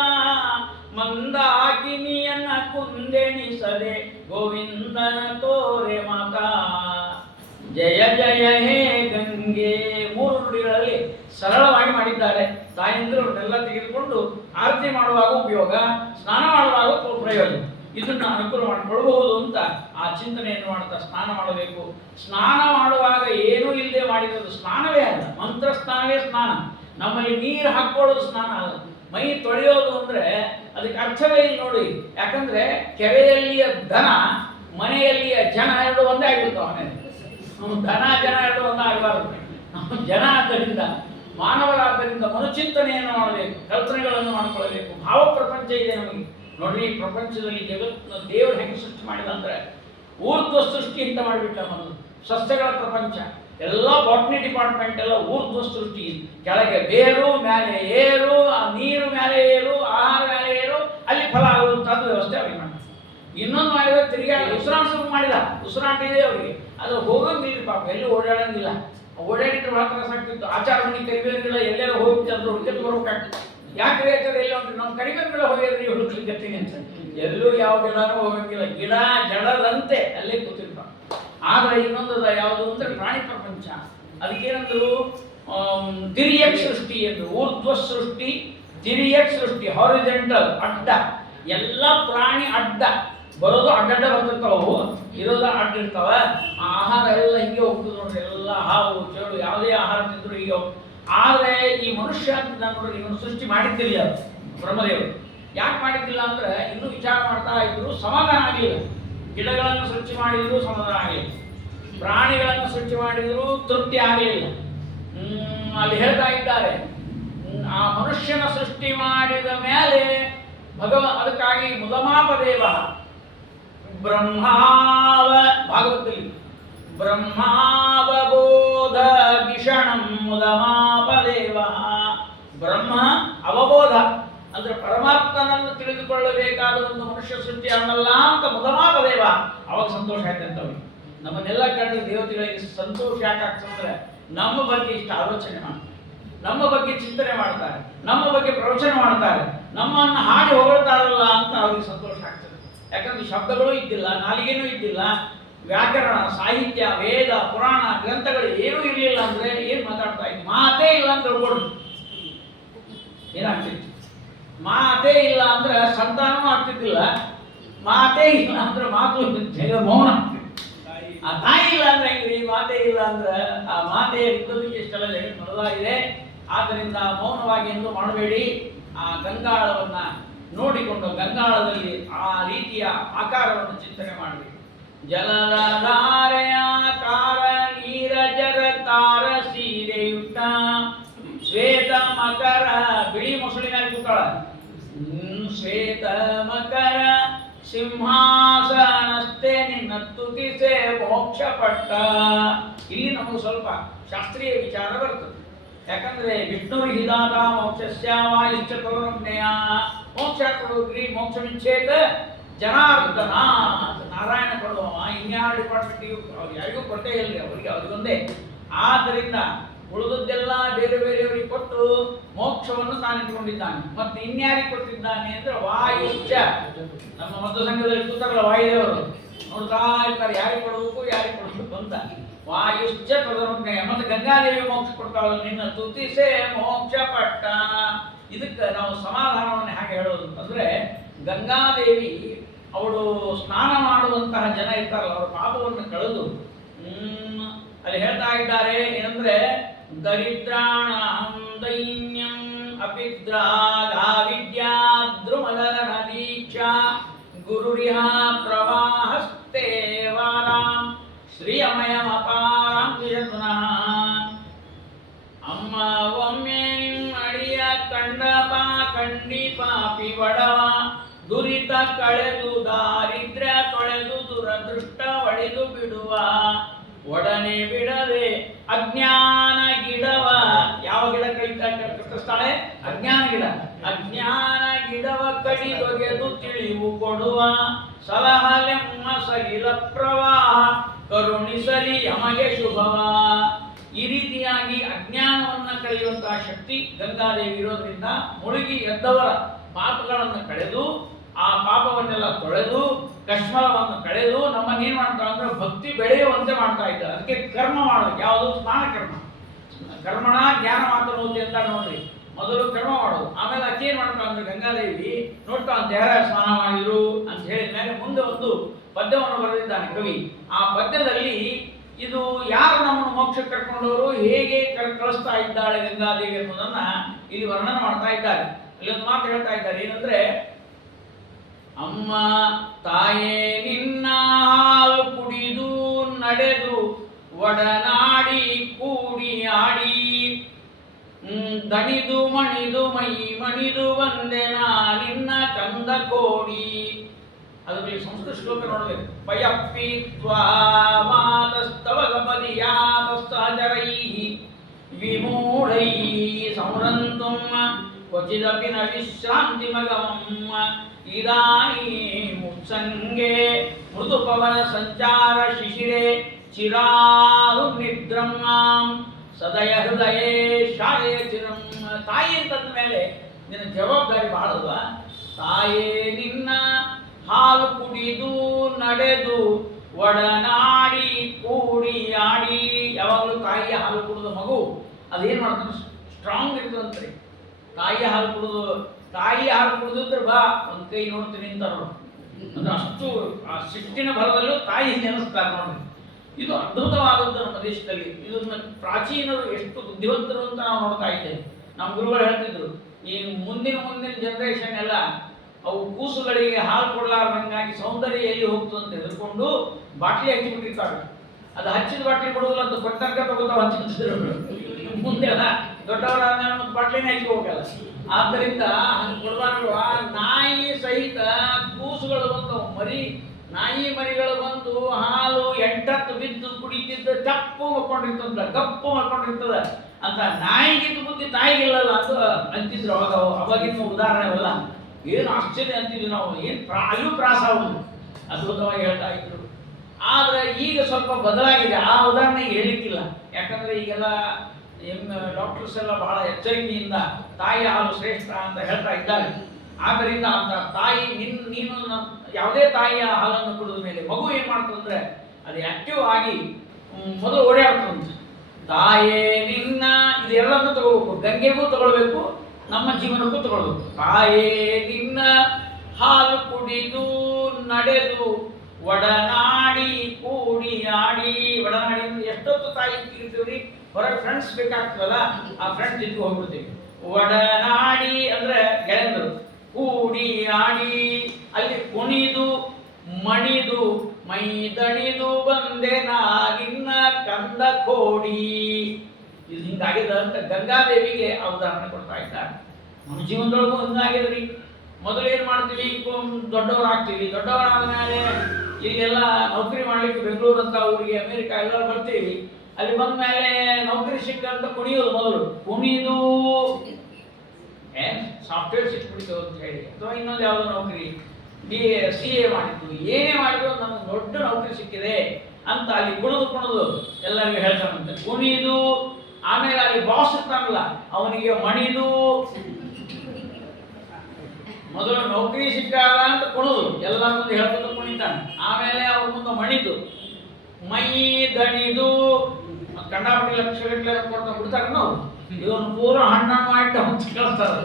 ಮಂದಾಕಿನಿಯನ್ನ ಕುಂದೆಣಿಸದೆ ಗೋವಿಂದನ ತೋರೆ ಮತ. ಜಯ ಜಯ ಹೇ ಗಂಗೆ 3 ನುಡಿಗಳಲ್ಲಿ ಸರಳವಾಗಿ ಮಾಡಿದ್ದಾರೆ. ತಾಯಂದಿರನ್ನೆಲ್ಲ ತೆಗೆದುಕೊಂಡು ಆರತಿ ಮಾಡುವಾಗ ಉಪಯೋಗ, ಸ್ನಾನ ಮಾಡುವಾಗ ಪ್ರಯೋಜನ. ಇದನ್ನ ಅನುಕೂಲ ಮಾಡಿಕೊಳ್ಳಬಹುದು ಅಂತ ಆ ಚಿಂತನೆಯನ್ನು ಮಾಡ್ತಾ ಸ್ನಾನ ಮಾಡಬೇಕು. ಸ್ನಾನ ಮಾಡುವಾಗ ಏನೂ ಇಲ್ಲದೆ ಮಾಡಿರೋದು ಸ್ನಾನವೇ ಅಲ್ಲ, ಮಂತ್ರ ಸ್ನಾನವೇ ಸ್ನಾನ. ನಮ್ಮಲ್ಲಿ ನೀರು ಹಾಕೊಳ್ಳೋದು ಸ್ನಾನ ಅಲ್ಲ. ಮೈ ತೊಳೆಯೋದು ಅಂದ್ರೆ ಅದಕ್ಕೆ ಅರ್ಥವೇ ಇಲ್ಲ ನೋಡಿ. ಯಾಕಂದ್ರೆ ಕೆರೆಯಲ್ಲಿಯ ದನ ಮನೆಯಲ್ಲಿಯ ಜನ ಎರಡು ಒಂದೇ ಆಗಿರ್ತಾವ. ಮನೆಯಲ್ಲಿ ಧನ ಜನ ಎರಡು ಒಂದೇ ಆಗಬಾರದು. ಜನ ಆದ್ದರಿಂದ ಮಾನವರಾದ್ದರಿಂದ ಮನುಚಿಂತನೆಯನ್ನು ಮಾಡಬೇಕು, ಕಲ್ಪನೆಗಳನ್ನು ಮಾಡಿಕೊಳ್ಳಬೇಕು. ಭಾವ ಪ್ರಪಂಚ ಇದೆ ನಮಗೆ. ನೋಡ್ರಿ, ಈ ಪ್ರಪಂಚದಲ್ಲಿ ಜಗತ್ತು ದೇವರು ಹೆಂಗೆ ಸೃಷ್ಟಿ ಮಾಡಿದ ಅಂದ್ರೆ ಊರ್ಧ್ವ ಸೃಷ್ಟಿ ಅಂತ ಮಾಡಿಬಿಟ್ಟ. ನಮ್ಮದು ಸಸ್ಯಗಳ ಪ್ರಪಂಚ ಎಲ್ಲ, ಬಾಟ್ನಿ ಡಿಪಾರ್ಟ್ಮೆಂಟ್ ಎಲ್ಲ ಊರ್ಧ್ವ ಸೃಷ್ಟಿ. ಕೆಳಗೆ ಬೇರು, ಮೇಲೆ ಏರು, ಆ ನೀರು ಮೇಲೆ ಏರು, ಆಹಾರ ಮೇಲೆ ಏರು, ಅಲ್ಲಿ ಫಲ ಆಗುವಂಥದ್ದು ವ್ಯವಸ್ಥೆ ಅವ್ರಿಗೆ ಮಾಡ್ತಾರೆ. ಇನ್ನೊಂದು ಮಾಡಿದ್ರೆ ತಿರುಗಿ ಉಸಿರಾಟ ಮಾಡಿದ, ಉಸಿರಾಟ ಇದೆ ಅವರಿಗೆ, ಅದು ಹೋಗಂಗಿಲ್ಲ ಪಾಪ, ಎಲ್ಲೂ ಓಡಾಡಂಗಿಲ್ಲ. ಓಡಾಡಿದ್ರೆ ಬಹಳ ತ್ರಾಸ ಆಗ್ತಿತ್ತು. ಆಚಾರ ಮನೆ ಕರಿಬೇವಿನ ಎಲ್ಲೆಲ್ಲ ಹೋಗಿ ಅದು ಹುಡುಕಿ ಬರೋಕ್ಕಾಗ್ತಿತ್ತು. ಯಾಕೆ ಬೇಕಾದ್ರೆ ಎಲ್ಲ ಉಂಟು ನಮ್ಮ ಕಡಿಮೆ ಹೋಗಿದ್ರಿ ಹುಡುಕ್ಲಿಕ್ಕೆ ಅಂತ. ಎಲ್ಲೂ ಯಾವ ಗಿಡನೂ ಹೋಗಂಗಿಲ್ಲ, ಗಿಡ ಜಡದಂತೆ ಅಲ್ಲೇ ಕೂತಿರ್ತಾವ. ಆದ್ರೆ ಇನ್ನೊಂದು ಯಾವುದು ಅಂದ್ರೆ ಪ್ರಾಣಿ ಪ್ರಪಂಚ. ಅದಕ್ಕೇನಂದ್ರು ತಿರಿಯಕ್ ಸೃಷ್ಟಿ ಎಂದು. ಊರ್ಧ್ವ ಸೃಷ್ಟಿ, ತಿರಿಯಕ್ ಸೃಷ್ಟಿ, ಹಾರಿಜೆಂಟಲ್ ಅಡ್ಡ. ಎಲ್ಲ ಪ್ರಾಣಿ ಅಡ್ಡ ಬರೋದು, ಅಡ್ಡಡ್ಡ ಬರ್ತಿರ್ತಾವು, ಇರೋದು ಅಡ್ಡ ಇರ್ತಾವ. ಆ ಆಹಾರ ಎಲ್ಲ ಹಿಂಗೆ ಹೋಗ್ತದೆ ನೋಡ್ರಿ. ಎಲ್ಲ ಹಾವು ಚೇಳು ಯಾವುದೇ ಆಹಾರ ತಿಂದ್ರು ಹೀಗೆ ಹೋಗ್ತದೆ. ಆದರೆ ಈ ಮನುಷ್ಯ ನೋಡ್ರಿ, ಇವನು ಸೃಷ್ಟಿ ಮಾಡಿದ್ದಿಲ್ಲ ಬ್ರಹ್ಮದೇವರು. ಯಾಕೆ ಮಾಡಿದ್ದಿಲ್ಲ ಅಂದ್ರೆ ಇನ್ನೂ ವಿಚಾರ ಮಾಡ್ತಾ ಇದ್ರು, ಸಮಾಧಾನ ಆಗಲಿಲ್ಲ. ಗಿಡಗಳನ್ನು ಸೃಷ್ಟಿ ಮಾಡಿದ್ರು ಸಮಾಧಾನ ಆಗಲಿಲ್ಲ, ಪ್ರಾಣಿಗಳನ್ನು ಸೃಷ್ಟಿ ಮಾಡಿದ್ರು ತೃಪ್ತಿ ಆಗಲಿಲ್ಲ. ಅಲ್ಲಿ ಹೇಳ್ತಾ ಇದ್ದಾರೆ, ಆ ಮನುಷ್ಯನ ಸೃಷ್ಟಿ ಮಾಡಿದ ಮೇಲೆ ಅದಕ್ಕಾಗಿ ಮುದಮಾಪದೇವ ಬ್ರಹ್ಮಾವ, ಭಾಗವತದಲ್ಲಿ ಬ್ರಹ್ಮಾವಬೋಧ ಗಿಷಣಂ ಮುದಮಾಪದೇವ. ಬ್ರಹ್ಮ ಅವಬೋಧ ಅಂದ್ರೆ ಪರಮಾತ್ಮನನ್ನು ತಿಳಿದುಕೊಳ್ಳಬೇಕಾದ ಒಂದು ಮನುಷ್ಯ ಸೃಷ್ಟಿ ಅನ್ನಲ್ಲ ಅಂತ ಮುದಮಾಪದೇವ. ಅವಾಗ ಸಂತೋಷ ಆಯ್ತು ಅಂತ ಅವ್ರಿಗೆ. ನಮ್ಮನ್ನೆಲ್ಲ ಕಂಡ್ರೆ ದೇವತೆಗಳಿಗೆ ಸಂತೋಷ ಯಾಕಾಗ್ತಂದ್ರೆ ನಮ್ಮ ಬಗ್ಗೆ ಇಷ್ಟ ಆಲೋಚನೆ ಮಾಡ್ತಾರೆ, ನಮ್ಮ ಬಗ್ಗೆ ಚಿಂತನೆ ಮಾಡ್ತಾರೆ, ನಮ್ಮ ಬಗ್ಗೆ ಪ್ರವಚನ ಮಾಡ್ತಾರೆ, ನಮ್ಮನ್ನು ಹಾಡಿ ಹೊಗಳ್ತಾರಲ್ಲ ಅಂತ ಅವ್ರಿಗೆ ಸಂತೋಷ ಆಗ್ತದೆ. ಯಾಕಂದ್ರೆ ಶಬ್ದಗಳು ಇದ್ದಿಲ್ಲ, ನಾಲಿಗೆನೂ ಇದ್ದಿಲ್ಲ, ವ್ಯಾಕರಣ, ಸಾಹಿತ್ಯ, ವೇದ, ಪುರಾಣ ಗ್ರಂಥಗಳು ಏನೂ ಇರಲಿಲ್ಲ ಅಂದ್ರೆ ಏನ್ ಮಾತಾಡ್ತಾ ಇದ್ವಿ? ಮಾತೇ ಇಲ್ಲ ಅಂತ ಹೇಳ್ಕೊಡು, ಏನಾಗ್ತಿತ್ತು? ಮಾತೇ ಇಲ್ಲ ಅಂದ್ರೆ ಸಂತಾನವೂ ಆಗ್ತಿದ್ದಿಲ್ಲ, ಮಾತೇ ಇಲ್ಲ ಅಂದ್ರೆ ಮಾತು ಮೌನ ಆಗ್ತಿತ್ತು. ಆ ತಾಯಿ ಇಲ್ಲ ಅಂದ್ರೆ ಹೆಂಗ್ರಿ? ಮಾತೇ ಇಲ್ಲ ಅಂದ್ರೆ ಆ ಮಾತೆ ಇದ್ದದಕ್ಕೆ ಇಷ್ಟೆಲ್ಲ ಜಗತ್ತು ಮೊದಲಾಗಿದೆ. ಆದ್ದರಿಂದ ಮೌನವಾಗಿ ಎಂದು ಮಾಡಬೇಡಿ. ಆ ಗಂಗಾಳವನ್ನ ನೋಡಿಕೊಂಡು ಗಂಗಾಳದಲ್ಲಿ ಆ ರೀತಿಯ ಆಕಾರವನ್ನು ಚಿಂತನೆ ಮಾಡಬೇಕು. ಜಲಧಾರೆಯಾಕಾರ ನೀರ ಜರತಾರ ಸೀರೆಯುಟ್ಟ ಶ್ವೇತ ಮಕರ, ಬಿಳಿ ಮೊಸಳಿನ ಕೂತಾಳ, ಶ್ವೇತ ಮಕರ ಸಿಂಹಾಸನಸ್ಥೆ ನಿನ್ನ ತುತಿಸೆ ಮೋಕ್ಷ ಪಟ್ಟ. ಇಲ್ಲಿ ನಮಗೆ ಸ್ವಲ್ಪ ಶಾಸ್ತ್ರೀಯ ವಿಚಾರ ಬರ್ತದೆ. ಯಾಕಂದ್ರೆ ವಿಷ್ಣುರ್ಹಿದಾತ ಮೋಕ್ಷಸ್ಯ ವಾಯುಶ್ಚ ಕರುಣಜ್ಞೇಯ. ಮೋಕ್ಷ ಕೊಡೋದ್ರಿ, ಮೋಕ್ಷ ವಿಚ್ಛೇದ ಜನಾರ್ದನ, ನಾರಾಯಣ ಕೊಡುವವ. ಇನ್ಯಾವ ಡಿಪಾರ್ಟ್ಮೆಂಟಿಗೂ ಯಾರಿಗೂ ಕೊರತೆ ಇಲ್ಲ, ಅವರಿಗೆ ಅದೊಂದೇ. ಆದ್ದರಿಂದ ಉಳಿದದ್ದೆಲ್ಲ ಬೇರೆ ಬೇರೆಯವರಿಗೆ ಕೊಟ್ಟು ಮೋಕ್ಷವನ್ನು ತಾನಿಟ್ಟುಕೊಂಡಿದ್ದಾನೆ. ಮತ್ತೆ ಇನ್ಯಾರಿಗೆ ಕೊಟ್ಟಿದ್ದಾನೆ ಅಂದ್ರೆ ವಾಯುಶ್ಚ, ನಮ್ಮ ಮಧ್ವ ಸಂಘದಲ್ಲಿ ಕೂತಾರಲ್ಲ ವಾಯುದೇವರು, ನೋಡ್ತಾ ಇರ್ತಾರೆ ಯಾರಿಗೆ ಕೊಡಬೇಕು ಯಾರಿಗೆ ಕೊಡಬೇಕು ಅಂತ. ವಾಯುಶ್ಚ ತದನುಜ್ಞೇಯ, ಮತ್ತೆ ಗಂಗಾದೇವಿ ಮೋಕ್ಷ ಕೊಡ್ತಾಳು, ನಿನ್ನ ತುತಿಸೆ ಮೋಕ್ಷ ಪಟ್ಟ. ಇದಕ್ಕೆ ನಾವು ಸಮಾಧಾನವನ್ನು ಹೇಗೆ ಹೇಳೋದು ಅಂತಂದ್ರೆ, ಗಂಗಾದೇವಿ ಅವಳು ಸ್ನಾನ ಮಾಡುವಂತಹ ಜನ ಇರ್ತಾರಲ್ಲ, ಅವರ ಪಾಪವನ್ನು ಕಳೆದು ಅಲ್ಲಿ ಹೇಳ್ತಾ ಇದ್ದಾರೆ ಏನಂದ್ರೆ, ದರಿದ್ರಾಣಾಂ ದೈನ್ಯಂ ಅಪಿದ್ರಾವಿದ್ಯಾದ್ರುಮದಲ ನದೀಕ್ಷಾ ಗುರುರಿಹ ಪ್ರವಾಹಸ್ತೆ ವಾರಾಂ ಶ್ರೀಯಮಯಮಪಾರಾಂ ವಿಷದುನಃ. ಅಮ್ಮ ಒಮ್ಮೆ ನಿಮ್ಮಡಿಯ ಕಂಡಪ ಕಂಡಿ ಪಾಪಿ ಒಡವ, ದುರಿತ ಕಳೆದು ದಾರಿದ್ರ್ಯ ತೊಳೆದು ದುರದೃಷ್ಟ ಒಡೆದು ಬಿಡುವ, ಒಡನೆ ಬಿಡದೆ ಅಜ್ಞಾನ ಗಿಡವ. ಯಾವ ಗಿಡ ಕಳಿಸ್ತಾಳೆ? ಅಜ್ಞಾನ ಗಿಡ. ಅಜ್ಞಾನ ಗಿಡವ ಕಡಿದೊಗೆದು ತಿಳಿವು ಕೊಡುವ, ಸಲಹಲೆಮ್ಮ ಸಲಿಲ ಪ್ರವಾಹ ಕರುಣಿಸಲಿ ಯಮಗೆ ಶುಭವ. ಈ ರೀತಿಯಾಗಿ ಅಜ್ಞಾನವನ್ನ ಕಳೆಯುವಂತಹ ಶಕ್ತಿ ಗಂಗಾದೇವಿ ಇರೋದ್ರಿಂದ ಮುಳುಗಿ ಎದ್ದವರ ಪಾಪಗಳನ್ನು ಕಳೆದು, ಆ ಪಾಪವನ್ನೆಲ್ಲ ತೊಳೆದು, ಕಶ್ಮಲವನ್ನು ಕಳೆದು ನಮ್ಮನ್ನೇನು ಮಾಡ್ತಾಳೆ ಅಂದ್ರೆ ಭಕ್ತಿ ಬೆಳೆಯುವಂತೆ ಮಾಡ್ತಾ ಇದ್ದಾರೆ. ಅದಕ್ಕೆ ಕರ್ಮ ಮಾಡೋದು ಯಾವುದು? ಸ್ನಾನ ಕರ್ಮ. ಕರ್ಮಣ ಜ್ಞಾನ ಮಾತನೋತಿ ಅಂತ ನೋಡ್ರಿ, ಮೊದಲು ಕರ್ಮ ಮಾಡೋದು, ಆಮೇಲೆ ಅಕ್ಕಿ ಏನ್ ಮಾಡ್ತಾಳೆ ಅಂದ್ರೆ ಗಂಗಾದೇವಿ ನೋಡ್ತಾ ಅಂತ ಯಾರ್ಯಾರು ಸ್ನಾನ ಮಾಡಿದ್ರು ಅಂತ ಹೇಳಿದ ಮೇಲೆ ಮುಂದೆ ಒಂದು ಪದ್ಯವನ್ನು ಬರೆದಿದ್ದಾನೆ ಕವಿ. ಆ ಪದ್ಯದಲ್ಲಿ ಇದು ಯಾರು ನಮ್ಮನ್ನು ಮೋಕ್ಷಕ್ಕೆ ಕರ್ಕೊಂಡವರು, ಹೇಗೆ ಕಳಿಸ್ತಾ ಇದ್ದಾಳೆ ಗಂಗಾದೇವಿ ಅನ್ನೋದನ್ನ ಇಲ್ಲಿ ವರ್ಣನೆ ಮಾಡ್ತಾ ಇದ್ದಾರೆ. ಇಲ್ಲೊಂದು ಮಾತು ಹೇಳ್ತಾ ಇದ್ದಾರೆ ಏನಂದ್ರೆ, ಅಮ್ಮ ತಾಯೇ ನಿನ್ನ ಹಾಲು ಕುಡಿದು ನಡೆದು ಒಡನಾಡಿ ಕೂಡಿ ಆಡಿ, ದಣಿದು ಮಣಿದು ಮೈ ಮಣಿದು ಬಂದೆನ ನಿನ್ನ ಕಂದ ಕೋಡಿ. ಅದರಲ್ಲಿ ಸಂಸ್ಕೃತ ಶ್ಲೋಕ ನೋಡಬೇಕು. ಪಯಪ್ಪಿ ತ್ವಾತಸ್ತವ ಗಪದಿಯಾತಸ್ತಹಜರೈ ವಿಮೂಢೈ ಸಂರಂತುಂ ಕ್ವಚಿದಪಿ ನ ವಿಶ್ರಾಂತಿ ಮಗಮಂ. ಇದಾನೀಮುತ್ಸಂಗೆ ಮೃದು ಪವನ ಸಂಚಾರ ಶಿಶಿರೆ ಚಿರಾರು ನಿದ್ರಂ ಸದಯ ಹೃದಯೇ ಶಾಲೆಯ ಚಿರಂ. ತಾಯಿ ಅಂತಂದ ಮೇಲೆ ನಿನ್ನ ಜವಾಬ್ದಾರಿ ಬಹಳಲ್ವ? ತಾಯೇ ನಿನ್ನ ಹಾಲು ಕುಡಿದು ನಡೆದು ಒಡನಾಡಿ ಕೂಡಿ ಆಡಿ. ಯಾವಾಗಲೂ ತಾಯಿಯ ಹಾಲು ಕುಡಿದ ಮಗು ಅದೇನು ಮಾಡ್ತಾನೆ? ಸ್ಟ್ರಾಂಗ್ ಇರ್ತದಂತ್ರಿ. ತಾಯಿಯ ಹಾಲು ಕುಡಿದು, ತಾಯಿ ಹಾಲು ಕುಡಿದಿದ್ರೆ ಬಾ ಒಂದು ಕೈ ನೋಡ್ತೀನಿ ಅಂತ ನೋಡು. ಅಂದ್ರೆ ಅಷ್ಟು ಆ ಸಿಟ್ಟಿನ ಬಲದಲ್ಲೂ ತಾಯಿ ನೆನೆಸ್ತಾರೆ ನೋಡ್ರಿ. ಇದು ಅದ್ಭುತವಾದದ್ದು ನಮ್ಮ ದೇಶದಲ್ಲಿ. ಇದನ್ನ ಪ್ರಾಚೀನರು ಎಷ್ಟು ಬುದ್ಧಿವಂತರು ಅಂತ ನಾವು ನೋಡ್ತಾ ಇದ್ದೇವೆ. ನಮ್ಮ ಗುರುಗಳು ಹೇಳ್ತಿದ್ರು, ಈ ಮುಂದಿನ ಜನರೇಷನ್ ಎಲ್ಲ ಅವು ಕೂಸುಗಳಿಗೆ ಹಾಲು ಕೊಡಲಾರ್ದಂಗಾಗಿ ಸೌಂದರ್ಯ ಎಲ್ಲಿ ಹೋಗ್ತು ಅಂತ ಹೆದರ್ಕೊಂಡು ಬಾಟ್ಲಿ ಹಚ್ಚಿ ಬಿಟ್ಟಿರ್ತಾರೆ. ಅದು ಹಚ್ಚಿದ ಬಾಟ್ಲಿ ಕೊಡೋದಿಲ್ಲ ಅಂತ ಕೊಟ್ಟಾಗ ತಗೋತಾವ ಹಚ್ಚಿದ್ರು. ಮುಂದೆಲ್ಲ ದೊಡ್ಡವರಾದ ಒಂದು ಬಾಟ್ಲಿನೇ ಹಚ್ಚಿ ಹೋಗಲ್ಲ. ಆದ್ದರಿಂದ ಹಂಗೆ ಕೊಡಬಾರ್ದು. ಆ ನಾಯಿ ಸಹಿತ ಕೂಸುಗಳು ಬಂದವು, ಮರಿ ನಾಯಿ ಮರಿಗಳು ಬಂದು ಹಾಲು ಎಂಟತ್ತು ಬಿದ್ದು ಕುಡಿತಿದ್ದ ಕಪ್ಪು ಮಾಡ್ಕೊಂಡಿರ್ತದ, ಕಪ್ಪು ಮಾಡ್ಕೊಂಡಿರ್ತದ ಅಂತ. ನಾಯಿಗಿದ್ದು ಬುದ್ಧಿ ತಾಯಿಗಿಲ್ಲಲ್ಲ ಅಂತ ಅಂತಿದ್ರು ಅವಾಗ. ಅವಾಗಿನ ಉದಾಹರಣೆ ಅಲ್ಲ. ಏನು ಆಶ್ಚರ್ಯ ಅಂತಿದ್ವಿ ನಾವು. ಏನು ಅಲ್ಲೂ ಪ್ರಾಸ ಆಗುದು ಅದ್ಭುತವಾಗಿ ಹೇಳ್ತಾ ಇದ್ರು. ಆದ್ರೆ ಈಗ ಸ್ವಲ್ಪ ಬದಲಾಗಿದೆ. ಆ ಉದಾಹರಣೆಗೆ ಹೇಳಿಕ್ಕಿಲ್ಲ. ಯಾಕಂದ್ರೆ ಈಗೆಲ್ಲ ಡಾಕ್ಟರ್ಸ್ ಎಲ್ಲ ಬಹಳ ಎಚ್ಚರಿಕೆಯಿಂದ ತಾಯಿ ಹಾಲು ಶ್ರೇಷ್ಠ ಅಂತ ಹೇಳ್ತಾ ಇದ್ದಾರೆ. ಆದ್ದರಿಂದ ಅಂತ ತಾಯಿ ನೀನು ಯಾವುದೇ ತಾಯಿಯ ಹಾಲನ್ನು ಕುಡಿದ ಮೇಲೆ ಮಗು ಏನ್ ಮಾಡ್ತಂದ್ರೆ ಅದು ಆಕ್ಟಿವ್ ಆಗಿ ಮೊದಲು ಓಡಾಡ್ತಂತೆ. ತಾಯೇ ನಿನ್ನ ಇದೆಲ್ಲದನ್ನು ತಗೋಬೇಕು, ಗಂಗೆಗೂ ತಗೊಳ್ಬೇಕು, ನಮ್ಮ ಜೀವನಕ್ಕೂ ತಗೊಳ್ಬೇಕು. ತಾಯೇ ನಿನ್ನ ಹಾಲು ಕುಡಿದು ನಡೆದು ಒಡನಾಡಿ ಕೂಡಿ ಆಡಿ. ಒಡನಾಡಿ ಅಂದ್ರೆ ಎಷ್ಟೊತ್ತು ತಾಯಿ ಇರ್ತೀವ್ರಿ, ಹೊರಗೆ ಫ್ರೆಂಡ್ಸ್ ಬೇಕಾಗ್ತದಲ್ಲ, ಆ ಫ್ರೆಂಡ್ಸ್ ಇದ್ದು ಹೋಗ್ಬಿಡ್ತೀವಿ. ಒಡನಾಡಿ ಅಂದ್ರೆ ಗೆಳೆಯರು. ಕೂಡಿ ಆಡಿ ಅಲ್ಲಿ ಕುಣಿದು ಮಣಿದು ಮೈ ದಣಿದು ಬಂದೆ ನಾ ನಿನ್ನ ಕಂದ ಕೋಡಿ. ಇದು ಹಿಂಗಾಗಿದೆ ಅಂತ ಗಂಗಾದೇವಿಗೆ ಆ ಉದಾಹರಣೆ ಕೊಡ್ತಾ ಇದ್ದಾರೆ. ನಮ್ಮ ಜೀವನದೊಳಗೂ ಹಿಂಗಾಗಿದ್ರಿ. ಮೊದಲು ಏನು ಮಾಡ್ತೀವಿ, ದೊಡ್ಡವರಾಗ್ತೀವಿ. ದೊಡ್ಡವರಾದ ಮೇಲೆ ಇಲ್ಲೆಲ್ಲ ನೌಕರಿ ಮಾಡ್ಲಿಕ್ಕೆ ಬೆಂಗಳೂರು ಅಂತ ಊರಿಗೆ ಅಮೇರಿಕಾ ಎಲ್ಲ ಬರ್ತೀವಿ. ಅಲ್ಲಿ ಬಂದ ಮೇಲೆ ನೌಕರಿ ಸಿಕ್ಕಂತ ಕುಣಿಯೋದು. ಮೊದಲು ಕುಣಿದು ಸಾಫ್ಟ್ವೇರ್ ಸಿಕ್ಬಿಡ್ತು ಅಂತ ಹೇಳಿ, ಅಥವಾ ಇನ್ನೊಂದು ಯಾವುದೋ ನೌಕರಿ, CA ಮಾಡಿದ್ದು, ಏನೇ ಮಾಡಿದ್ರು ನಮ್ಗೆ ದೊಡ್ಡ ನೌಕರಿ ಸಿಕ್ಕಿದೆ ಅಂತ ಅಲ್ಲಿ ಕುಣಿದು ಎಲ್ಲರಿಗೂ ಹೇಳ್ತಾನಂತೆ. ಕುಣಿದು ಆಮೇಲೆ ಅಲ್ಲಿ ಬಾಸ್ ಇರ್ತಾನಲ್ಲ ಅವನಿಗೆ ಮಣಿದು ಮೊದಲು ನೌಕರಿ ಸಿಕ್ಕಾಗ ಅಂತ ಕುಣಿದು ಎಲ್ಲ ಮುಂದೆ ಹೇಳ್ಕೊಂಡು ಕುಣಿತಾನೆ. ಆಮೇಲೆ ಅವ್ರ ಮುಂದೆ ಮಣಿದು ಮೈ ದಣಿದು ಕಂಡಾಪಟ್ಟಿ ಲಕ್ಷಗಟ್ಟಲೆ ಕೊಡ್ತಾ ಬಿಡ್ತಾರ ನಾವು. ಇವನು ಪೂರ ಹಣ್ಣ ಮಾಡಿ ಅಂತ ಕೇಳ್ತಾರೆ.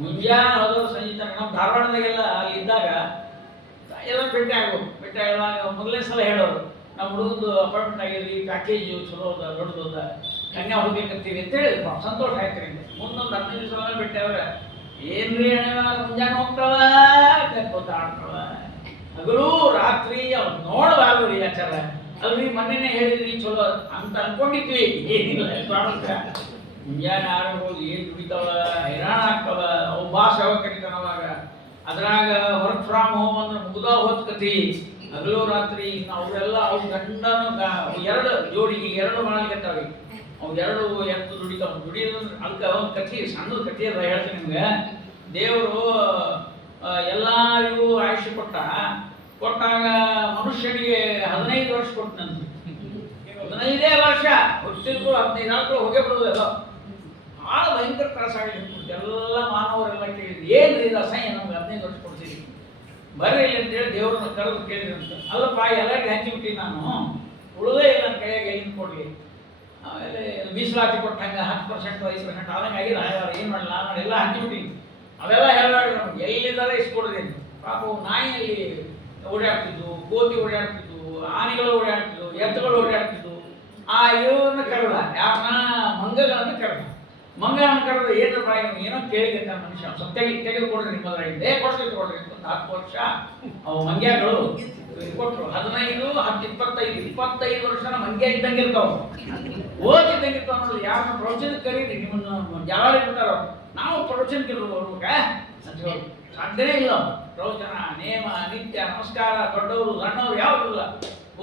ಮುಂಜಾನೆ ಹೋದ್ರು ಸಂಜೆ ತನಕ ನಮ್ಮ ಧಾರವಾಡದಾಗೆಲ್ಲ ಅಲ್ಲಿ ಇದ್ದಾಗ ಎಲ್ಲ ಭೇಟಿ ಆಗೋದು. ಭೇಟಿ ಆಗುವಾಗ ಮೊದಲನೇ ಸಲ ಹೇಳೋರು ನಮ್ಮ ಹುಡುಗದ್ದು ಅಪಾರ್ಟ್ಮೆಂಟ್ ಆಗಿರಲಿ, ಪ್ಯಾಕೇಜು ಚಲೋ ಅದ, ದೊಡ್ಡದದ, ಕನ್ಯಾ ಹುಡುಗಂತೀವಿ ಅಂತ ಹೇಳಿದ್ರು. ಸಂತೋಷ ಆಯ್ತು. ಮುಂದೊಂದು 15 ದಿವಸ ಭೇಟಿ ಅವ್ರೆ, ಏನ್ರಿ ಅಣ್ಣ ಮುಂಜಾನೆ ಹೋಗ್ತಾವ ಆಡ್ತಾವ, ಹಗಲು ರಾತ್ರಿ ಅವ್ರು ನೋಡಬಾರ್ದು ಆಚಾರ ಅಲ್ರಿ. ಮೊನ್ನೆನೇ ಹೇಳಿದ್ರಿ ಚಲೋ ಅಂತ ಅನ್ಕೊಂಡಿದ್ವಿ. ಏನಿಲ್ಲ ಮುಂಜಾನೆ ಆಡಬಹುದು, ಏನ್ ದುಡಿತಾವ, ಹೈರಾಣ ಆಗ್ತಾವ. ಅವು ಭಾಷೆ ಯಾವಾಗ ಕರಿತಾನ ಅವಾಗ. ಅದ್ರಾಗ ವರ್ಕ್ ಫ್ರಾಮ್ ಹೋಮ್ ಅಂದ್ರೆ ಮುಗ್ದ ಹೋದ್ ಕತಿ. ಹಗಲು ರಾತ್ರಿ ಅವರೆಲ್ಲ ಅವ್ರ ಗಂಡನು 2 ಜೋಡಿಗೆ 2 ಮಾಡಲಿಕ್ಕತ್ತಾವೆ. ಅವು 2 ಎತ್ತು ದುಡಿತಾವ. ದುಡಿಯೋದು ಅದಕ್ಕೆ ಒಂದು ಕಥೆ, ಸಣ್ಣದ ಕಥೆ ಅದ ಹೇಳ್ತೀನಿ ನಿಮ್ಗೆ. ದೇವರು ಎಲ್ಲರಿಗೂ ಆಯುಷ್ಯ ಕೊಟ್ಟಾಗ ಮನುಷ್ಯನಿಗೆ 15 ವರ್ಷ ಕೊಟ್ಟನಂತೆ. 15 ವರ್ಷ ಹುಟ್ಟಿದ್ರು 15 ಆದ್ರೂ ಹೋಗೇ ಬಿಡೋದಲ್ಲ. ಭಾಳ ಭಯಂಕರ ತ್ರಾಸಾಗಿತ್ತು. ಎಲ್ಲ ಮಾನವರೆಲ್ಲ ಕೇಳಿದ್ರು, ಏನ್ರಿ ಇದು ಅಸಹ್ಯ, ನಮ್ಗೆ 15 ವರ್ಷ ಕೊಡ್ತೀವಿ, ಬರ್ರಿ ಇಲ್ಲ ಅಂತೇಳಿ ದೇವ್ರನ್ನ ಕರೆದು ಕೇಳಿದ್ರಂತ. ಅಲ್ಲಪ್ಪ ಎಲ್ಲರಿಗೆ ಹಂಚಿಬಿಟ್ಟು ನಾನು ಉಳಿದೇ ಇಲ್ಲ ನನ್ನ ಕೈಯಾಗ ಎಲ್ಲಿಂದ ಕೊಡಲಿ. ಆಮೇಲೆ ಮೀಸಲಾತಿ ಕೊಟ್ಟಂಗೆ 10% 5% ಆದಂಗೆ ಆಗಿದೆ. ಏನು ಮಾಡಲ್ಲ, ನಾನು ಎಲ್ಲ ಹಂಚಿಬಿಟ್ಟಿನಿ. ಅವೆಲ್ಲ ಹೇಳಾಡಿ ನಮ್ಗೆ ಎಲ್ಲಿದ್ದಾರೆ ಇಷ್ಟು ಕೊಡೋದೇನು. ಪಾಪ ನಾಯಿಯಲ್ಲಿ ಓಡಾಡ್ತಿದ್ವು, ಕೋತಿ ಓಡಾಡ್ತಿದ್ವು, ಆನೆಗಳು ಓಡಾಡ್ತಿದ್ವು, ಎತ್ತುಗಳು ಓಡಾಡ್ತಿದ್ವು. ಆ ಇವ್ರನ್ನ ಕರೆದ, ಯಾರನ್ನ ಮಂಗಗಳನ್ನು ಕರೆದ. ಮಂಗಗಳನ್ನು ಕರೆದು ಏನಪ್ಪ ಏನೋ ಕೇಳಿದ ಮನುಷ್ಯ ಸ್ವಲ್ಪ ತೆಗೆದುಕೊಡ್ರಿ ನಿಮ್ಮದ್ರಾಗಿದೆ, ಕೊಡ್ತೀವಿ ಕೊಡ್ರಿ ಅಂತ 10 ವರ್ಷ ಅವು ಮಂಗ್ಯಗಳು ಕೊಟ್ಟರು. 15, 10, 25 ವರ್ಷನ ಮಂಗ್ಯ ಇದ್ದಂಗೆ ಇರ್ತಾವ, ಓದಿದ್ದಂಗೆ ಇರ್ತಾವ. ನೋಡಿ ಯಾರನ್ನ ಪ್ರವಚನಕ್ಕೆ ಕರೀರಿ, ನಿಮ್ಮನ್ನು ಜಾಗ ಇರ್ತಾರ. ನಾವು ಪ್ರವಚನಕ್ಕೆ ಬರ್ಬೇಕ ಅಂತ ಹೇಳಿ ಸಾಧ್ಯನೇ ಇಲ್ಲ. ಪ್ರವಚನ ನೇಮ ನಿತ್ಯ ನಮಸ್ಕಾರ, ದೊಡ್ಡವರು ಸಣ್ಣವರು ಯಾವುದಿಲ್ಲ.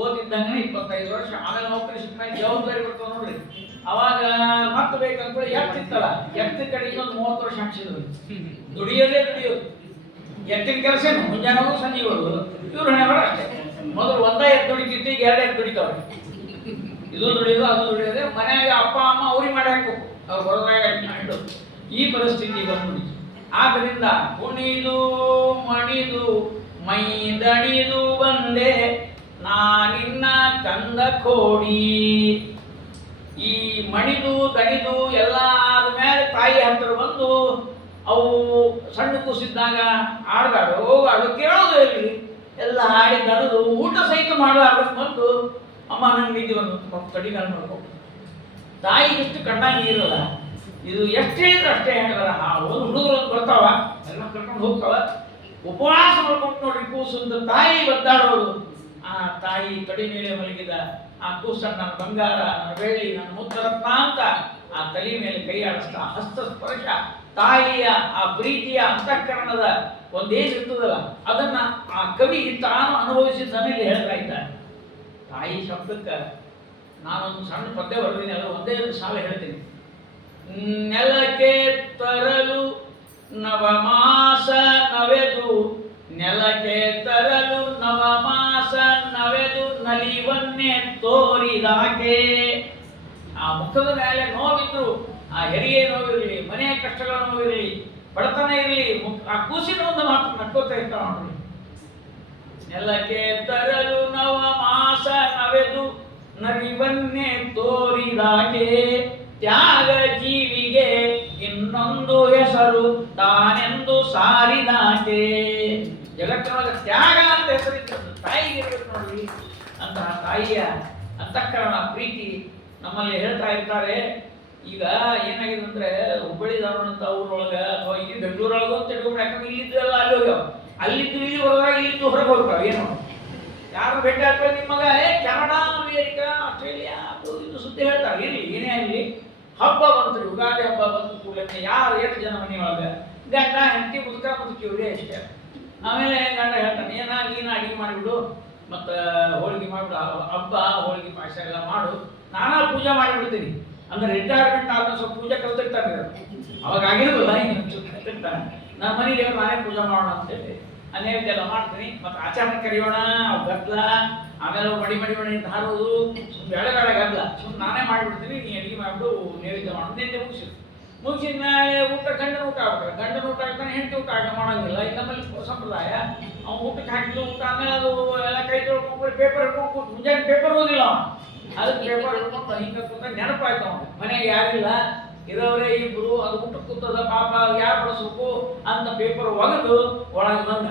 ಓದಿದ್ದಂಗೆ 25 ವರ್ಷ. ಆಮೇಲೆ ನೌಕರಿ ಸಿಕ್ಕ ಮೇಲೆ ಜವಾಬ್ದಾರಿ ಬರ್ತಾವ ನೋಡ್ರಿ. ಅವಾಗ ಮತ್ತೆ ಬೇಕಂದ್ರೆ ಎತ್ತಿತ್ತಲ್ಲ, ಎತ್ತ ಕಡೆ ಇನ್ನೊಂದು 30 ವರ್ಷ ಹಾಕ್ಸಿದ್ರು. ದುಡಿಯೋದು. ಎತ್ತಿನ ಕೆಲಸ ಮುಂಜಾನೆ ಸಂಜೆ ಹೋಗೋದು. ಇವ್ರು ಹಣೆ ಬರ ಅಷ್ಟೇ. ಮೊದಲು 1 ಎತ್ತು ದುಡಿತಿತ್ತು, ಈಗ 2 ಎತ್ತು ದುಡಿತಾವ್ರೆ. ಇದು ದುಡಿಯೋದು ಅದು ದುಡಿಯೋದೆ. ಮನೆಯಾಗ ಅಪ್ಪ ಅಮ್ಮ ಅವ್ರಿಗೆ ಮಾಡಿ ಹಾಕ್ಬೇಕು, ಅವ್ರು ಹೊರದಾಗ ಈ ಪರಿಸ್ಥಿತಿ ಬಂದ್ಬಿಡಿ. ಆದ್ದರಿಂದ ಕುಣಿದು ಮಣಿದು ಮೈ ದಣಿದು ಬಂದೆ ನಾನಿನ್ನ ಕಂದ ಕೋಡಿ. ಈ ಮಣಿದು ದಣಿದು ಎಲ್ಲ ಆದ್ಮೇಲೆ ತಾಯಿ ಹತ್ತಿರ ಬಂದು ಅವು ಸಣ್ಣ ಕೂಸಿದ್ದಾಗ ಆಡ್ದಾಡು ಹೋಗಾಡು ಕೇಳೋದು ಇಲ್ಲಿ ಎಲ್ಲ ಹಾಡಿ ದಣದು ಊಟ ಸಹಿತ ಮಾಡೋ ಅದಕ್ಕೆ ಬಂದು ಅಮ್ಮ ನಂಗೆ ನಿದ್ದೆ ಬಂದು ಕಡಿಗಾಲ ಮಾಡ್ಬೇಕು. ತಾಯಿ ಎಷ್ಟು ಕಣ್ಣಾಗಿ ನೀರಲ್ಲ. ಇದು ಎಷ್ಟು ಹೇಳಿದ್ರೆ ಅಷ್ಟೇ ಹೇಳಿದಾರ. ಆ ಒಂದು ಹುಡುಗರು ಬರ್ತಾವ, ಎಲ್ಲ ಕರ್ಕೊಂಡು ಹೋಗ್ತಾವ, ಉಪವಾಸ ಮಾಡ್ಕೊಂಡು ನೋಡ್ರಿ ಕೂಸು ತಾಯಿ ಒದ್ದಾಡೋದು. ಆ ತಾಯಿ ಕಡಿ ಮೇಲೆ ಮಲಗಿದ ಆ ಕೂಸನ್ನು ನನ್ನ ಬಂಗಾರ, ನನ್ನ ಬೆಳ್ಳಿ, ನನ್ನ ಮುತ್ತರತ್ನ ಅಂತ ಆ ತಲೆ ಮೇಲೆ ಕೈ ಆಡಿಸ್ತಾ ಹಸ್ತ ಸ್ಪರ್ಶ, ತಾಯಿಯ ಆ ಪ್ರೀತಿಯ ಅಂತಃಕರಣದ ಒಂದೇನಿರ್ತದಲ್ಲ ಅದನ್ನ ಆ ಕವಿ ತಾನು ಅನುಭವಿಸಿದ್ದನ್ನು ಇಲ್ಲಿ ಹೇಳ್ತಾ ಇದ್ದಾನೆ. ತಾಯಿ ಶಬ್ದಕ್ಕೆ ನಾನೊಂದು ಸಣ್ಣ ಪದ್ಯ ಬರೆದಿನಿ, ಅದು ಒಂದೇ ಒಂದು ಸಾಲ ಹೇಳ್ತೀನಿ. ನೆಲಕ್ಕೆ ತರಲು ನವಮಾಸ ನವೆದು, ನೆಲಕ್ಕೆ ತರಲು ನವಮಾಸ ನವೆದು ನಲಿವನ್ನೇ ತೋರಿದಾಕೆ. ಆ ಮುಖದ ಮೇಲೆ ನೋವಿದ್ರು, ಆ ಹೆರಿಗೆ ನೋವಿರಲಿ, ಮನೆಯ ಕಷ್ಟಗಳ ನೋವಿರಲಿ, ಬಡತನ ಇರಲಿ, ಆ ಕೂಸಿನ ಒಂದು ಮಾತು ನಕ್ಕೋತಾ ಇರ್ತಾವ ನೋಡ್ರಿ. ನೆಲಕ್ಕೆ ತರಲು ನವಮಾಸ ನವೆದು ನಲಿವನ್ನೇ ತೋರಿದಾಕೆ, ತ್ಯಾಗ ಜೀವಿಗೆ ಇನ್ನೊಂದು ಹೆಸರು ತಾನೆಂದು ಸಾರಿದಾಕೆ. ಜಗತ್ತಿನೊಳಗೆ ತ್ಯಾಗ ಅಂತ ಹೆಸರಿದ್ದು ತಾಯಿಗೆ ಇರಬೇಕು ನೋಡ್ರಿ. ಅಂತಹ ತಾಯಿಯ ಅಂತಃಕರಣ ಪ್ರೀತಿ ನಮ್ಮಲ್ಲಿ ಹೇಳ್ತಾ ಇರ್ತಾರೆ. ಈಗ ಏನಾಗಿದೆ ಅಂದ್ರೆ ಹುಬ್ಬಳ್ಳಿ ಧಾರವಾಡ ಅಂತ ಊರೊಳಗೆ ಅಥವಾ ಇಲ್ಲಿ ಬೆಂಗಳೂರೊಳಗೆ ಅಂತ ತಿಳ್ಕೊಂಡು, ಯಾಕಂದ್ರೆ ಇಲ್ಲಿದ್ದು ಎಲ್ಲ ಅಲ್ಲಿ ಹೋಗ್ಯಾವ, ಅಲ್ಲಿದ್ದು ಇಲ್ಲಿ ಹೊರದಾಗ ಇಲ್ಲಿದ್ದು ಹೊರಗೆ ಹೋಗ್ತಾವ. ಏನು ಯಾರು ಭೇಟಿ ಆಗ್ತಾರೆ ನಿಮ್ಮ ಮಗ ಕೆನಡಾ, ಅಮೇರಿಕಾ, ಆಸ್ಟ್ರೇಲಿಯಾ ಅದು ಇದು ಸುದ್ದಿ ಹೇಳ್ತಾರೆ. ಇರಲಿ ಏನೇ ಆಗಲಿ, ಹಬ್ಬ ಬಂತು, ಯುಗಾದಿ ಹಬ್ಬ ಬಂತು ಕೂಡಲೇ ಯಾರು 8 ಜನ ಮನೆಯೊಳಗೆ ಗಂಡ ಹೆಂಡತಿ ಮುದುಕಿವ್ರಿ ಅಷ್ಟೇ. ಆಮೇಲೆ ಗಂಡ ಹೇಳ್ತಾನೆ, ನೀನು ಅಡಿಗೆ ಮಾಡಿಬಿಡು, ಮತ್ತು ಹೋಳಿಗೆ ಮಾಡಿಬಿಡು, ಹಬ್ಬ ಹೋಳಿಗೆ ಪಾಯಸ ಎಲ್ಲ ಮಾಡು, ನಾನಾ ಪೂಜೆ ಮಾಡಿಬಿಡ್ತೀನಿ. ಅಂದ್ರೆ ರಿಟೈರ್ಮೆಂಟ್ ಆದ್ಮೇಲೆ ಸ್ವಲ್ಪ ಪೂಜೆ ಕಲ್ತಿರ್ತಾರೆ. ಅವಾಗ ಆಗಿರೋದಿಲ್ಲ, ಹಿಂಗೆ ಕಲ್ತಿರ್ತಾನೆ. ನನ್ನ ಮನೆ ದೇವ್ರು ನಾನೇ ಪೂಜೆ ಮಾಡೋಣ ಅಂತೇಳಿ ನೈವೇದ್ಯ ಎಲ್ಲ ಮಾಡ್ತೀನಿ. ಮತ್ತೆ ಆಚರಣೆ ಕರೆಯೋಣ, ಗದ್ದಲ, ಆಮೇಲೆ ಮಡಿ ಅಂತ ಹಾರೋದು, ಬೇಳೆ ಗದ್ದಲ. ಸುಮ್ಮನೆ ನಾನೇ ಮಾಡಿಬಿಡ್ತೀನಿ, ನೀ ಅಡಿಗೆ ಮಾಡಿಬಿಟ್ಟು ನೈವೇದ್ಯ ಮಾಡೋದು. ನಿನ್ನೆ ಮುಗಿಸಿದ ಮೇಲೆ ಊಟ, ಗಂಡನ ಊಟ ಆಗ್ಬೇಕು. ಗಂಡನ ಊಟ ಆಗ್ತಾನೆ, ಹೆಂಡತಿ ಊಟ ಮಾಡೋಂಗಿಲ್ಲ. ಈಗ ನಮ್ಮಲ್ಲಿ ಸಂಪ್ರದಾಯ. ಅವ್ನು ಊಟಕ್ಕೆ ಹಾಕಿದ್ದು ಊಟ ಆಮೇಲೆ ಅದು ಎಲ್ಲ ಕೈ ತೊಳ್ಕೊಂಡು ಪೇಪರ್ ಹಿಡ್ಕೊಂಡು ಕೂತು. ಮುಂಜಾನೆ ಪೇಪರ್ ಓದಿಲ್ಲ ಅದಕ್ಕೆ ಪೇಪರ್ ಹಿಡ್ಕೊಂಡು ಹಿಂಗೆ ಕೂತ ನೆನಪಾಯ್ತು ಅವನು. ಮನೆಗೆ ಯಾರಿಲ್ಲ, ಇರೋರೇ ಇಬ್ರು, ಅದು ಊಟಕ್ಕೆ ಕೂತದ ಪಾಪ, ಯಾರು ಬಳಸ್ಬೇಕು ಅಂತ ಪೇಪರ್ ಒಗೆದು ಒಳಗೆ ಬಂದ.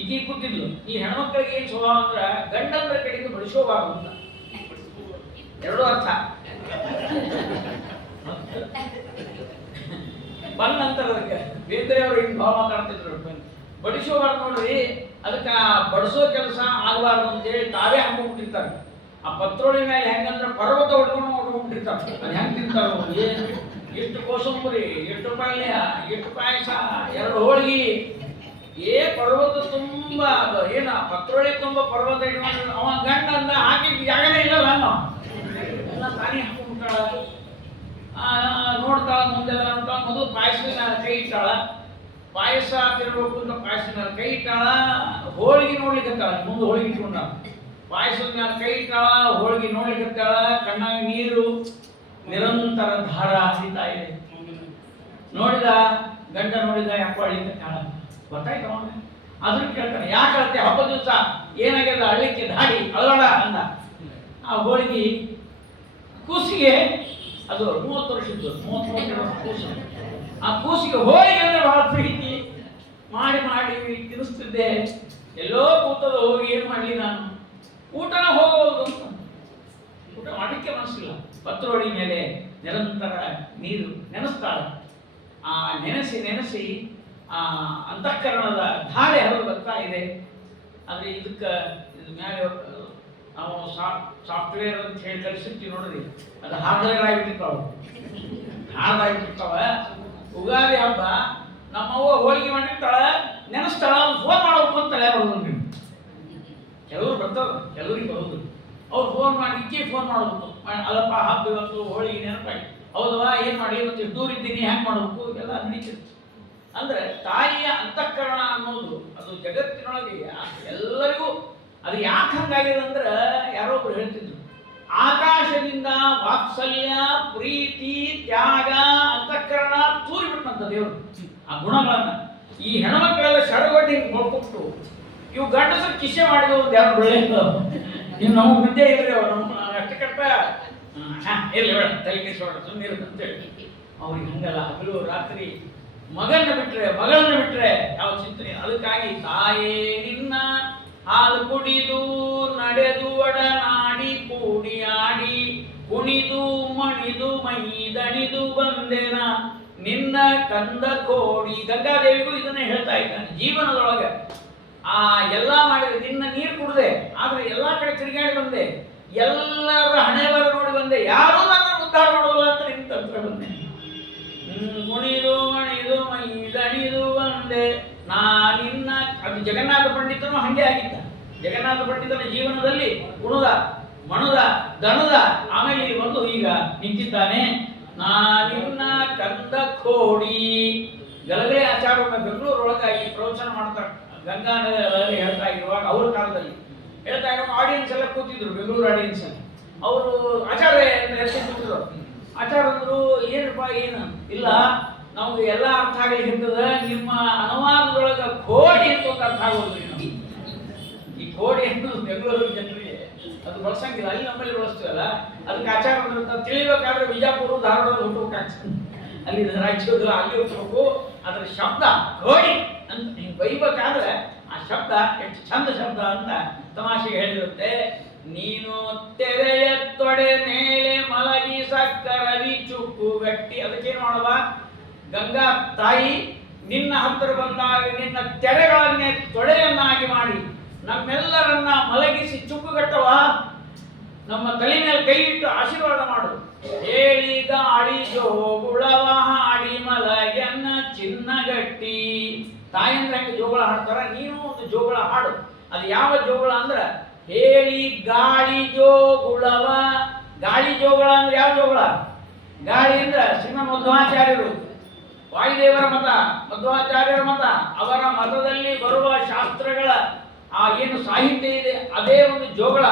ಈಗೀಗ ಕೂತಿದ್ಲು. ಈ ಹೆಣ್ಮಕ್ಳಿಗೆ ಏನು ಸ್ವಭಾವ ಅಂದ್ರೆ ಗಂಡಂದ್ರ ಕಡೆಗೆ ಬಡಿಸೋಬಾರ್ದು ಅಂತ. ಎರಡೂ ಅರ್ಥ. ಬಂದ ನಂತರ ಅದಕ್ಕೆ ಬೇಂದ್ರೆ ಅವರು ಹಿಂಗೆ ಭಾವ ಮಾತಾಡ್ತಿದ್ರು, ಬಡಿಸೋಬಾರ್ದು ನೋಡ್ರಿ, ಅದಕ್ಕೆ ಬಡಿಸೋ ಕೆಲಸ ಆಗಬಾರ್ದು ಅಂತೇಳಿ ತಾವೇ ಹಾಕೊಂಡ್ಬಿಟ್ಟಿರ್ತಾರೆ. ಆ ಪತ್ರೋಳಿ ಮೇಲೆ ಹೆಂಗಂದ್ರೆ ಪರ್ವತ ಹೊಡ್ಕೊಂಡ್ಬಿಟ್ಟಿರ್ತಾರೆ. ಅದು ಹೆಂಗೆ ತಿಂತಾರೆ, ಎಷ್ಟು ಕೋಸಂಬರಿ, ಎಷ್ಟು ಪಲ್ಯ, ಎಷ್ಟು ಪಾಯಸ, 2 ಹೋಳಿಗೆ, ಪರ್ವತ ತುಂಬ ಅದು ಏನ ಪತ್ರೋಳಿ ತುಂಬ ಪರ್ವತ ಇಟ್ಕೊಂಡು ಅವ ಗಂಡ ಅಂದ ಹಾಕಿದ ಜಾಗನೇ ಇಲ್ಲಲ್ಲ ಎಲ್ಲ ತಾನೇ ಹಾಕೊಂಡ್ಬಿಟ್ಟಾಳ. ನೋಡ್ತಾಳ, ಮುಂದೆಲ್ಲ ನೋಡ್ತಾಳ. ಮೊದಲು ಪಾಯಸದ ಕೈ ಇಟ್ಟಾಳ, ಪಾಯಸ ತಿರ್ಬೇಕು ಅಂತ ಪಾಯಸದ ಕೈ ಇಟ್ಟಾಳ. ಹೋಳಿಗೆ ನೋಡ್ಲಿಕ್ಕತ್ತಾಳ, ಮುಂದೆ ಹೋಳಿಗೆ ಇಟ್ಕೊಂಡ. ಪಾಯಸದ ಮೇಲೆ ಕೈ ಇಟ್ಟಾಳ, ಹೋಳಿಗೆ ನೋಡ್ಲಿಕ್ಕತ್ತಾಳ. ಕಣ್ಣಾಗ ನೀರು ನಿರಂತರ ಧಾರ ಹರಿತಾ ಇದೆ. ನೋಡಿದ ಗಂಡ, ನೋಡಿದ ಯಾಕೋ ಅಳಿಕತ್ತಾಳ. ಗೊತ್ತಾಯ್ತು ಅವನ. ಅದನ್ನು ಕೇಳ್ತಾನೆ, ಯಾಕೆ ಅಳತೆ, ಹಬ್ಬದ ದಿವಸ ಏನಾಗ್ಯದ, ಅಳ್ಳಿಕ್ಕೆ ದಾಡಿ ಅಳೋಣ ಅಂದ. ಆ ಹೋಳಿಗೆ ಕೂಸಿಗೆ, ಅದು 30 ವರ್ಷದ್ದು, 33 ಕೂಸು. ಆ ಕೂಸಿಗೆ ಹೋಳಿಗೆ ಅಂದ್ರೆ ಬಹಳ ಪ್ರೀತಿ. ಮಾಡಿ ತಿನ್ನಿಸ್ತಿದ್ದೆ. ಎಲ್ಲೋ ಕೂತದ ಹೋಗಿ ಏನು ಮಾಡಲಿ ನಾನು, ಊಟನ ಹೋಗೋದು ಅಂತ. ಊಟ ಮಾಡಲಿಕ್ಕೆ ಮನಸ್ಸಿಲ್ಲ. ಪತ್ರೋಳಿ ಮೇಲೆ ನಿರಂತರ ನೀರು ನೆನೆಸ್ತಾಳೆ. ಆ ನೆನೆಸಿ ಆ ಅಂತಃಕರಣದ ಧಾರೆ ಹರಿದು ಬರ್ತಾ ಇದೆ. ಆದರೆ ಇದಕ್ಕೆ ಇದ್ರ ಮೇಲೆ ನಾವು ಸಾಫ್ಟ್ವೇರ್ ಅಂತ ಹೇಳಿ ಕಲಿಸಿರ್ತೀವಿ ನೋಡ್ರಿ, ಅದು ಹಾರ್ಡ್ವೇರ್ ಆಗಿಬಿಟ್ಟಿರ್ತಾವೆ. ಉಗಾದಿ ಹಬ್ಬ ನಮ್ಮವ್ವ ಹೋಳಿಗೆ ಮಾಡಿರ್ತಾಳೆ, ನೆನೆಸ್ತಾಳ, ಫೋನ್ ಮಾಡೋದು ಅಂತಾಳೆ. ಬರೋದು ಕೆಲವರು ಬರ್ತಾವ, ಕೆಲವ್ರಿಗೆ ಬರೋದು. ಅವ್ರು ಫೋನ್ ಮಾಡಿ ಫೋನ್ ಮಾಡಬೇಕು, ಅಲ್ಲಪ್ಪ ಹಬ್ಬ ಇವತ್ತು ಹೋಳಿಗೆ ನೆನಪಾಗಿ, ಹೌದವಾ ಏನು ಮಾಡಿ ಇವತ್ತು ದೂರ ಇದ್ದೀನಿ, ಹೆಂಗೆ ಮಾಡಬೇಕು, ಇದೆಲ್ಲ ನಡೀತಿರುತ್ತೆ. ಅಂದ್ರೆ ತಾಯಿಯ ಅಂತಃಕರಣ ಅನ್ನೋದು ಅದು ಜಗತ್ತಿನೊಳಗೆ ಎಲ್ಲರಿಗೂ ಅದು ಯಾಕೆ ಹಂಗಾಗಿದೆ ಅಂದ್ರೆ, ಯಾರೋ ಒಬ್ರು ಹೇಳ್ತಿದ್ರು, ಆಕಾಶದಿಂದ ವಾತ್ಸಲ್ಯ, ಪ್ರೀತಿ, ತ್ಯಾಗ, ಅಂತಃಕರಣ ತೂರಿಬಿಟ್ಟಂತ ದೇವರು ಆ ಗುಣಗಳನ್ನ. ಈ ಹೆಣ್ಮಕ್ಳೆಲ್ಲ ಶರಗೊಡ್ಡಿ ನೋಡ್ಕೊಟ್ಟು ಇವು ಗಂಡಸರು ಕಿಸೆ ಮಾಡಿದ ಒಂದು ಯಾರು ಒಳ್ಳೆಯದು. ಇನ್ನು ನಮಗೆ ವಿದ್ಯೆ ಇದ್ರೆ ನಮ್ಮ ಅಷ್ಟು ಕಟ್ಟ ಎಲ್ಲಿ ಬೇಡ ತಲೆ ಕೆಸೋಣ ಸುಮ್ಮನಿರುತ್ತಂತೇಳಿ ಅವ್ರಿಗೆ ಹಂಗಲ್ಲ. ಹಗಲು ರಾತ್ರಿ ಮಗನ ಬಿಟ್ರೆ, ಮಗಳನ್ನ ಬಿಟ್ರೆ ಯಾವ ಚಿಂತನೆ. ಅದಕ್ಕಾಗಿ ತಾಯೇ ನಿನ್ನ ಹಾಲು ಕುಡಿದು ನಡೆದು ಒಡನಾಡಿ ಕೂಡಿ ಆಡಿ ಕುಣಿದು ಮಣಿದು ಮೈ ದಣಿದು ಬಂದೆನ ನಿನ್ನ ಕಂದ ಕೋಡಿ. ಗಂಗಾದೇವಿಗೂ ಇದನ್ನೇ ಹೇಳ್ತಾ ಇದ್ದಾನೆ ಜೀವನದೊಳಗೆ. ಆ ಎಲ್ಲ ಮಾಡಿದ್ರೆ ನಿನ್ನ ನೀರು ಕುಡ್ದೆ, ಆದ್ರೆ ಎಲ್ಲಾ ಕಡೆ ತಿರುಗಾಡಿ ಬಂದೆ, ಎಲ್ಲರ ಹಣೆ ಬರ ನೋಡಿ ಬಂದೆ, ಯಾರೂ ನನ್ನ ಉದ್ಧಾರ ಮಾಡೋಲ್ಲ ಅಂತ ನಿನ್ನ ತಂತ್ರ ಬಂದೆ. ಕುಣಿದು ಮಣಿದು ಮೈ ದಣಿದು ಬಂದೆ ನಾ ನಿನ್ನ. ಅದು ಜಗನ್ನಾಥ ಪಂಡಿತನು ಹಂಗೆ ಆಗಿದ್ದ. ಜಗನ್ನಾಥ ಪಂಡಿತನ ಜೀವನದಲ್ಲಿ ಕುಣುದ, ಮಣುದ, ದಣುದ, ಆಮೇಲೆ ಇಲ್ಲಿ ಬಂದು ಈಗ ನಿಂತಿದ್ದಾನೆ. ನಾ ನಿನ್ನ ಕಂದ ಕೋಡಿ. ಗಲಗಲೆ ಆಚಾರವನ್ನು ಬೆಂಗಳೂರೊಳಗಾಗಿ ಪ್ರವಚನ ಮಾಡ್ತಾರೆ. ಗಂಗಾ ನದಿಯಲ್ಲಿ ಹೇಳ್ತಾ ಇರುವಾಗ ಅವ್ರ ಕಾಲದಲ್ಲಿ ಹೇಳ್ತಾ ಇರುವಾಗ ಆಡಿಯನ್ಸ್ ಎಲ್ಲ ಕೂತಿದ್ರು, ಬೆಂಗಳೂರು ಆಡಿಯನ್ಸ್ ಅಲ್ಲಿ. ಅವರು ಆಚಾರ್ಯ ಅಂತ ಕೂತಿದ್ರು. ಆಚಾರ ಅಂದ್ರು, ಏನಪ್ಪ ಏನು ಇಲ್ಲ, ನಮ್ಗೆ ಎಲ್ಲ ಅರ್ಥ ಆಗಲಿಕ್ಕಿರ್ತದ, ನಿಮ್ಮ ಅನುವಾದದೊಳಗ ಕೋಡಿ ಅಂತ ಒಂದು ಅರ್ಥ ಆಗೋದ್ರಿ. ನಮ್ಗೆ ಈ ಕೋಡಿ ಅನ್ನೋದು ಬೆಂಗಳೂರು ಜನರಿಗೆ ಅದು ಬಳಸಂಗಿಲ್ಲ, ಅಲ್ಲಿ ನಮ್ಮಲ್ಲಿ ಬಳಸ್ತೀವಲ್ಲ. ಅದಕ್ಕೆ ಆಚಾರ ಅಂತ ತಿಳಿಬೇಕಾದ್ರೆ ಬಿಜಾಪುರ, ಧಾರವಾಡ ಹುಟ್ಟಬೇಕಾಗ್ತದೆ. ಅಲ್ಲಿ ರಾಜ್ಯದ ಅಲ್ಲಿ ಹುಟ್ಟಬೇಕು. ಅದರ ಶಬ್ದ ಕೋಡಿ ಅಂತ ನೀವು ಬೈಬೇಕಾದ್ರೆ ಆ ಶಬ್ದ ಎಷ್ಟು ಚಂದ ಶಬ್ದ ಅಂತ ತಮಾಷೆಗೆ ಹೇಳಿರುತ್ತೆ. ನೀನು ತೆರೆಯ ತೊಡೆ ಮೇಲೆ ಮಲಗಿ ಸಕ್ಕರವಿ ಚುಕ್ಕು ಗಟ್ಟಿ. ಅದಕ್ಕೇನು ಮಾಡುವ, ಗಂಗಾ ತಾಯಿ ನಿನ್ನ ಹತ್ತಿರ ಬಂದಾಗ ನಿನ್ನ ತೆರೆಗಳನ್ನೇ ತೊಡೆಯನ್ನಾಗಿ ಮಾಡಿ ನಮ್ಮೆಲ್ಲರನ್ನ ಮಲಗಿಸಿ ಚುಕ್ಕುಗಟ್ಟವ, ನಮ್ಮ ತಲೆ ಮೇಲೆ ಕೈ ಇಟ್ಟು ಆಶೀರ್ವಾದ ಮಾಡು. ಹೇಳಿ ಗಾಳಿ ಜೋಗುಳವ ಹಾಡಿ ಮಲಗೆನ್ನ ಚಿನ್ನಗಟ್ಟಿ. ತಾಯಿ ಅಂದ್ರೆ ಹೆಂಗೆ ಜೋಗಳ ಹಾಡ್ತಾರ, ನೀನು ಒಂದು ಜೋಗಳ ಹಾಡು. ಅದು ಯಾವ ಜೋಗಳ ಅಂದ್ರ ಹೇಳಿ ಗಾಳಿ ಜೋಗುಳವ. ಗಾಳಿ ಜೋಗಳ ಅಂದ್ರೆ ಯಾವ ಜೋಗಳ? ಗಾಳಿ ಅಂದ್ರ ಶ್ರೀಮನ್ ಮಧ್ವಾಚಾರ್ಯರು ವಾಯುದೇವರ ಮತ, ಮಧ್ವಾಚಾರ್ಯರ ಮತ, ಅವರ ಮತದಲ್ಲಿ ಬರುವ ಶಾಸ್ತ್ರಗಳ ಆ ಏನು ಸಾಹಿತ್ಯ ಇದೆ ಅದೇ ಒಂದು ಜೋಗಳ,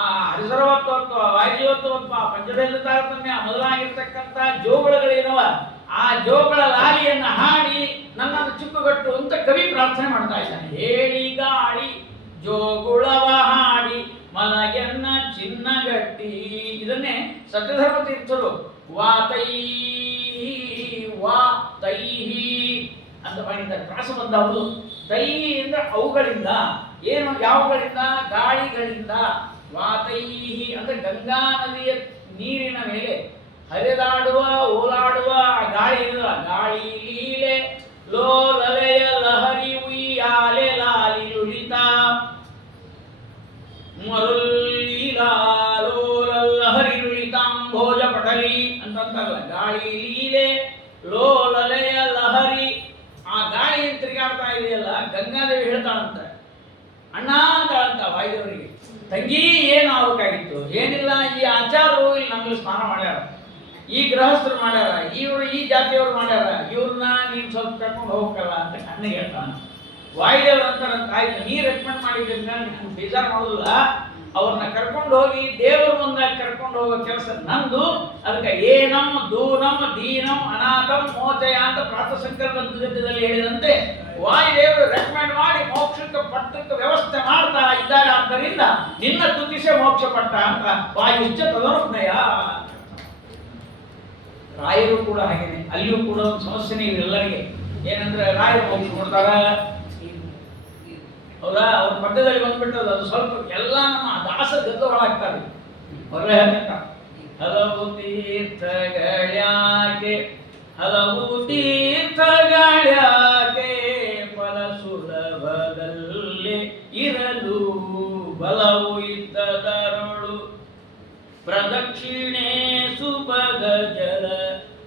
ಆ ಹರಿಸರ್ವತ್ವ, ವಾಯುಜೀವತ್ವ, ಪಂಚಭೇದ ತಾರತಮ್ಯ ಮೊದಲಾಗಿರ್ತಕ್ಕಂಥ ಜೋಗಳಗಳೇನವ ಆ ಜೋಗಳ ಲಾಲಿಯನ್ನ ಹಾಡಿ ನನ್ನನ್ನು ಚಿಕ್ಕುಗಟ್ಟು ಅಂತ ಕವಿ ಪ್ರಾರ್ಥನೆ ಮಾಡ್ತಾ ಇದ್ದಾನೆ. ಹೇಳಿ ಗಾಳಿ ಜೋಗುಳವ ಹಾಡಿ ಮಲಗೆನ್ನ ಚಿನ್ನಗಟ್ಟಿ. ಇದನ್ನೇ ಸತ್ಯಧರ್ಮ ತೀರ್ಥರು ವಾತೈಹಿ ಅಂತ ಮಾಡಿದ್ದಾರೆ. ಪ್ರಾಸಬದ್ಧ ಹೌದು. ತೈಹಿ ಅಂದ್ರೆ ಅವುಗಳಿಂದ, ಏನು ಯಾವುಗಳಿಂದ? ಗಾಳಿಗಳಿಂದ. ವಾತೈಹಿ ಅಂದ್ರೆ ಗಂಗಾ ನದಿಯ ನೀರಿನ ಮೇಲೆ ಹರಿದಾಡುವ ಓಲಾಡುವ ಗಾಳಿ ಇರಲ್ಲ. ಗಾಳಿ ಲೀಲೆ ಲೋಲಲೆಯ ಲಹರಿ ಉಯ್ಯಾಲೆ ಲಾಲಿ ಲುಲಿತ ಲಹರಿ ಲುಲಿತಾಂಭೋಜ ಪಟಲಿ ಅಂತಂತಾರಲ್ಲ. ಗಾಳಿ ಲೀಲೆ ಲೋಲಲೆಯ ಲಹರಿ, ಆ ಗಾಳಿ ತಿರುಗಾಡ್ತಾ ಇದೆಯಲ್ಲ, ಗಂಗಾದೇವಿ ಹೇಳ್ತಾಳಂತ, ಅಣ್ಣ ಅಂತಾಳಂತ ವಾಯುದೇವರಿಗೆ, ತಂಗಿ ಏನು ಆಗ್ಬೇಕಾಗಿತ್ತು? ಏನಿಲ್ಲ, ಈ ಆಚಾರವು ಇಲ್ಲಿ ನಮ್ಮಲ್ಲಿ ಸ್ನಾನ ಮಾಡ್ಯಾರ, ಈ ಗೃಹಸ್ಥರು ಮಾಡ್ಯಾರ, ಇವರು ಈ ಜಾತಿಯವರು ಮಾಡ್ಯಾರ, ಇವ್ರನ್ನ ನೀನು ಸ್ವಲ್ಪ ಕರ್ಕೊಂಡು ಹೋಗಕ್ಕಲ್ಲ ಅಂತ ಅಣ್ಣಗೆ ಹೇಳ್ತಾನ. ವಾಯುದೇವರು ಅಂತಾರಂತ, ಆಯ್ತು ನೀ ರೆಕಮೆಂಡ್ ಮಾಡಿದ್ರಿಂದ ನೀವು ಬೇಜಾರು ಮಾಡೋದಿಲ್ಲ, ಅವ್ರನ್ನ ಕರ್ಕೊಂಡು ಹೋಗಿ ದೇವರ ಮುಂದೆ ಕರ್ಕೊಂಡು ಹೋಗೋ ಕೆಲಸ ನಂದು. ಅದಕ್ಕೆ ಏನಂ ದೂನಂ ದೀನಂ ಅನಾಥಂ ಮೋಚಯ ಅಂತ ಪ್ರಾತಃಸಂಕಲ್ಪ ಗದ್ಯದಲ್ಲಿ ಹೇಳಿದಂತೆ ವಾಯುದೇವರು ರೆಕಮೆಂಡ್ ಮಾಡಿ ಮೋಕ್ಷಕ್ಕೆ ಪಟ್ಟಕ್ಕೆ ವ್ಯವಸ್ಥೆ ಮಾಡ್ತಾ ಇದ್ದಾರೆ. ಆದ್ದರಿಂದ ನಿನ್ನ ತುತಿಸೆ ಮೋಕ್ಷ ಪಟ್ಟ ಅಂತ ವಾಯುಶ್ಚ ತದನುಜ್ಞಯ. ರಾಯರು ಕೂಡ ಹಾಗೇನೆ, ಅಲ್ಲಿಯೂ ಕೂಡ ಒಂದು ಸಮಸ್ಯೆನೇ ಇದೆ ಎಲ್ಲರಿಗೆ. ಏನಂದ್ರೆ ರಾಯರು ಮೋಕ್ಷ ಕೊಡ್ತಾರ, ಹೌದಾ? ಅವ್ರ ಪದ್ಯದಲ್ಲಿ ಬಂದ್ಬಿಟ್ಟದ ಅದು ಸ್ವಲ್ಪ ಎಲ್ಲ ನಮ್ಮ ದಾಸ ಗದ್ದೊಳಾಗ್ತಾರೆ. ಹೊರಗೆ ಹೇಳ್ತ ಹಲವು ತೀರ್ಥಗಳ್ಯಾಕೆ, ಹಲವು ತೀರ್ಥಗಳ್ಯಾಕೆ, ಫಲ ಸುಲಭದಲ್ಲಿ ಇರಲು ಬಲವು ಇದ್ದದರಳು ಪ್ರದಕ್ಷಿಣೆ ಸುಪದ ಜಲ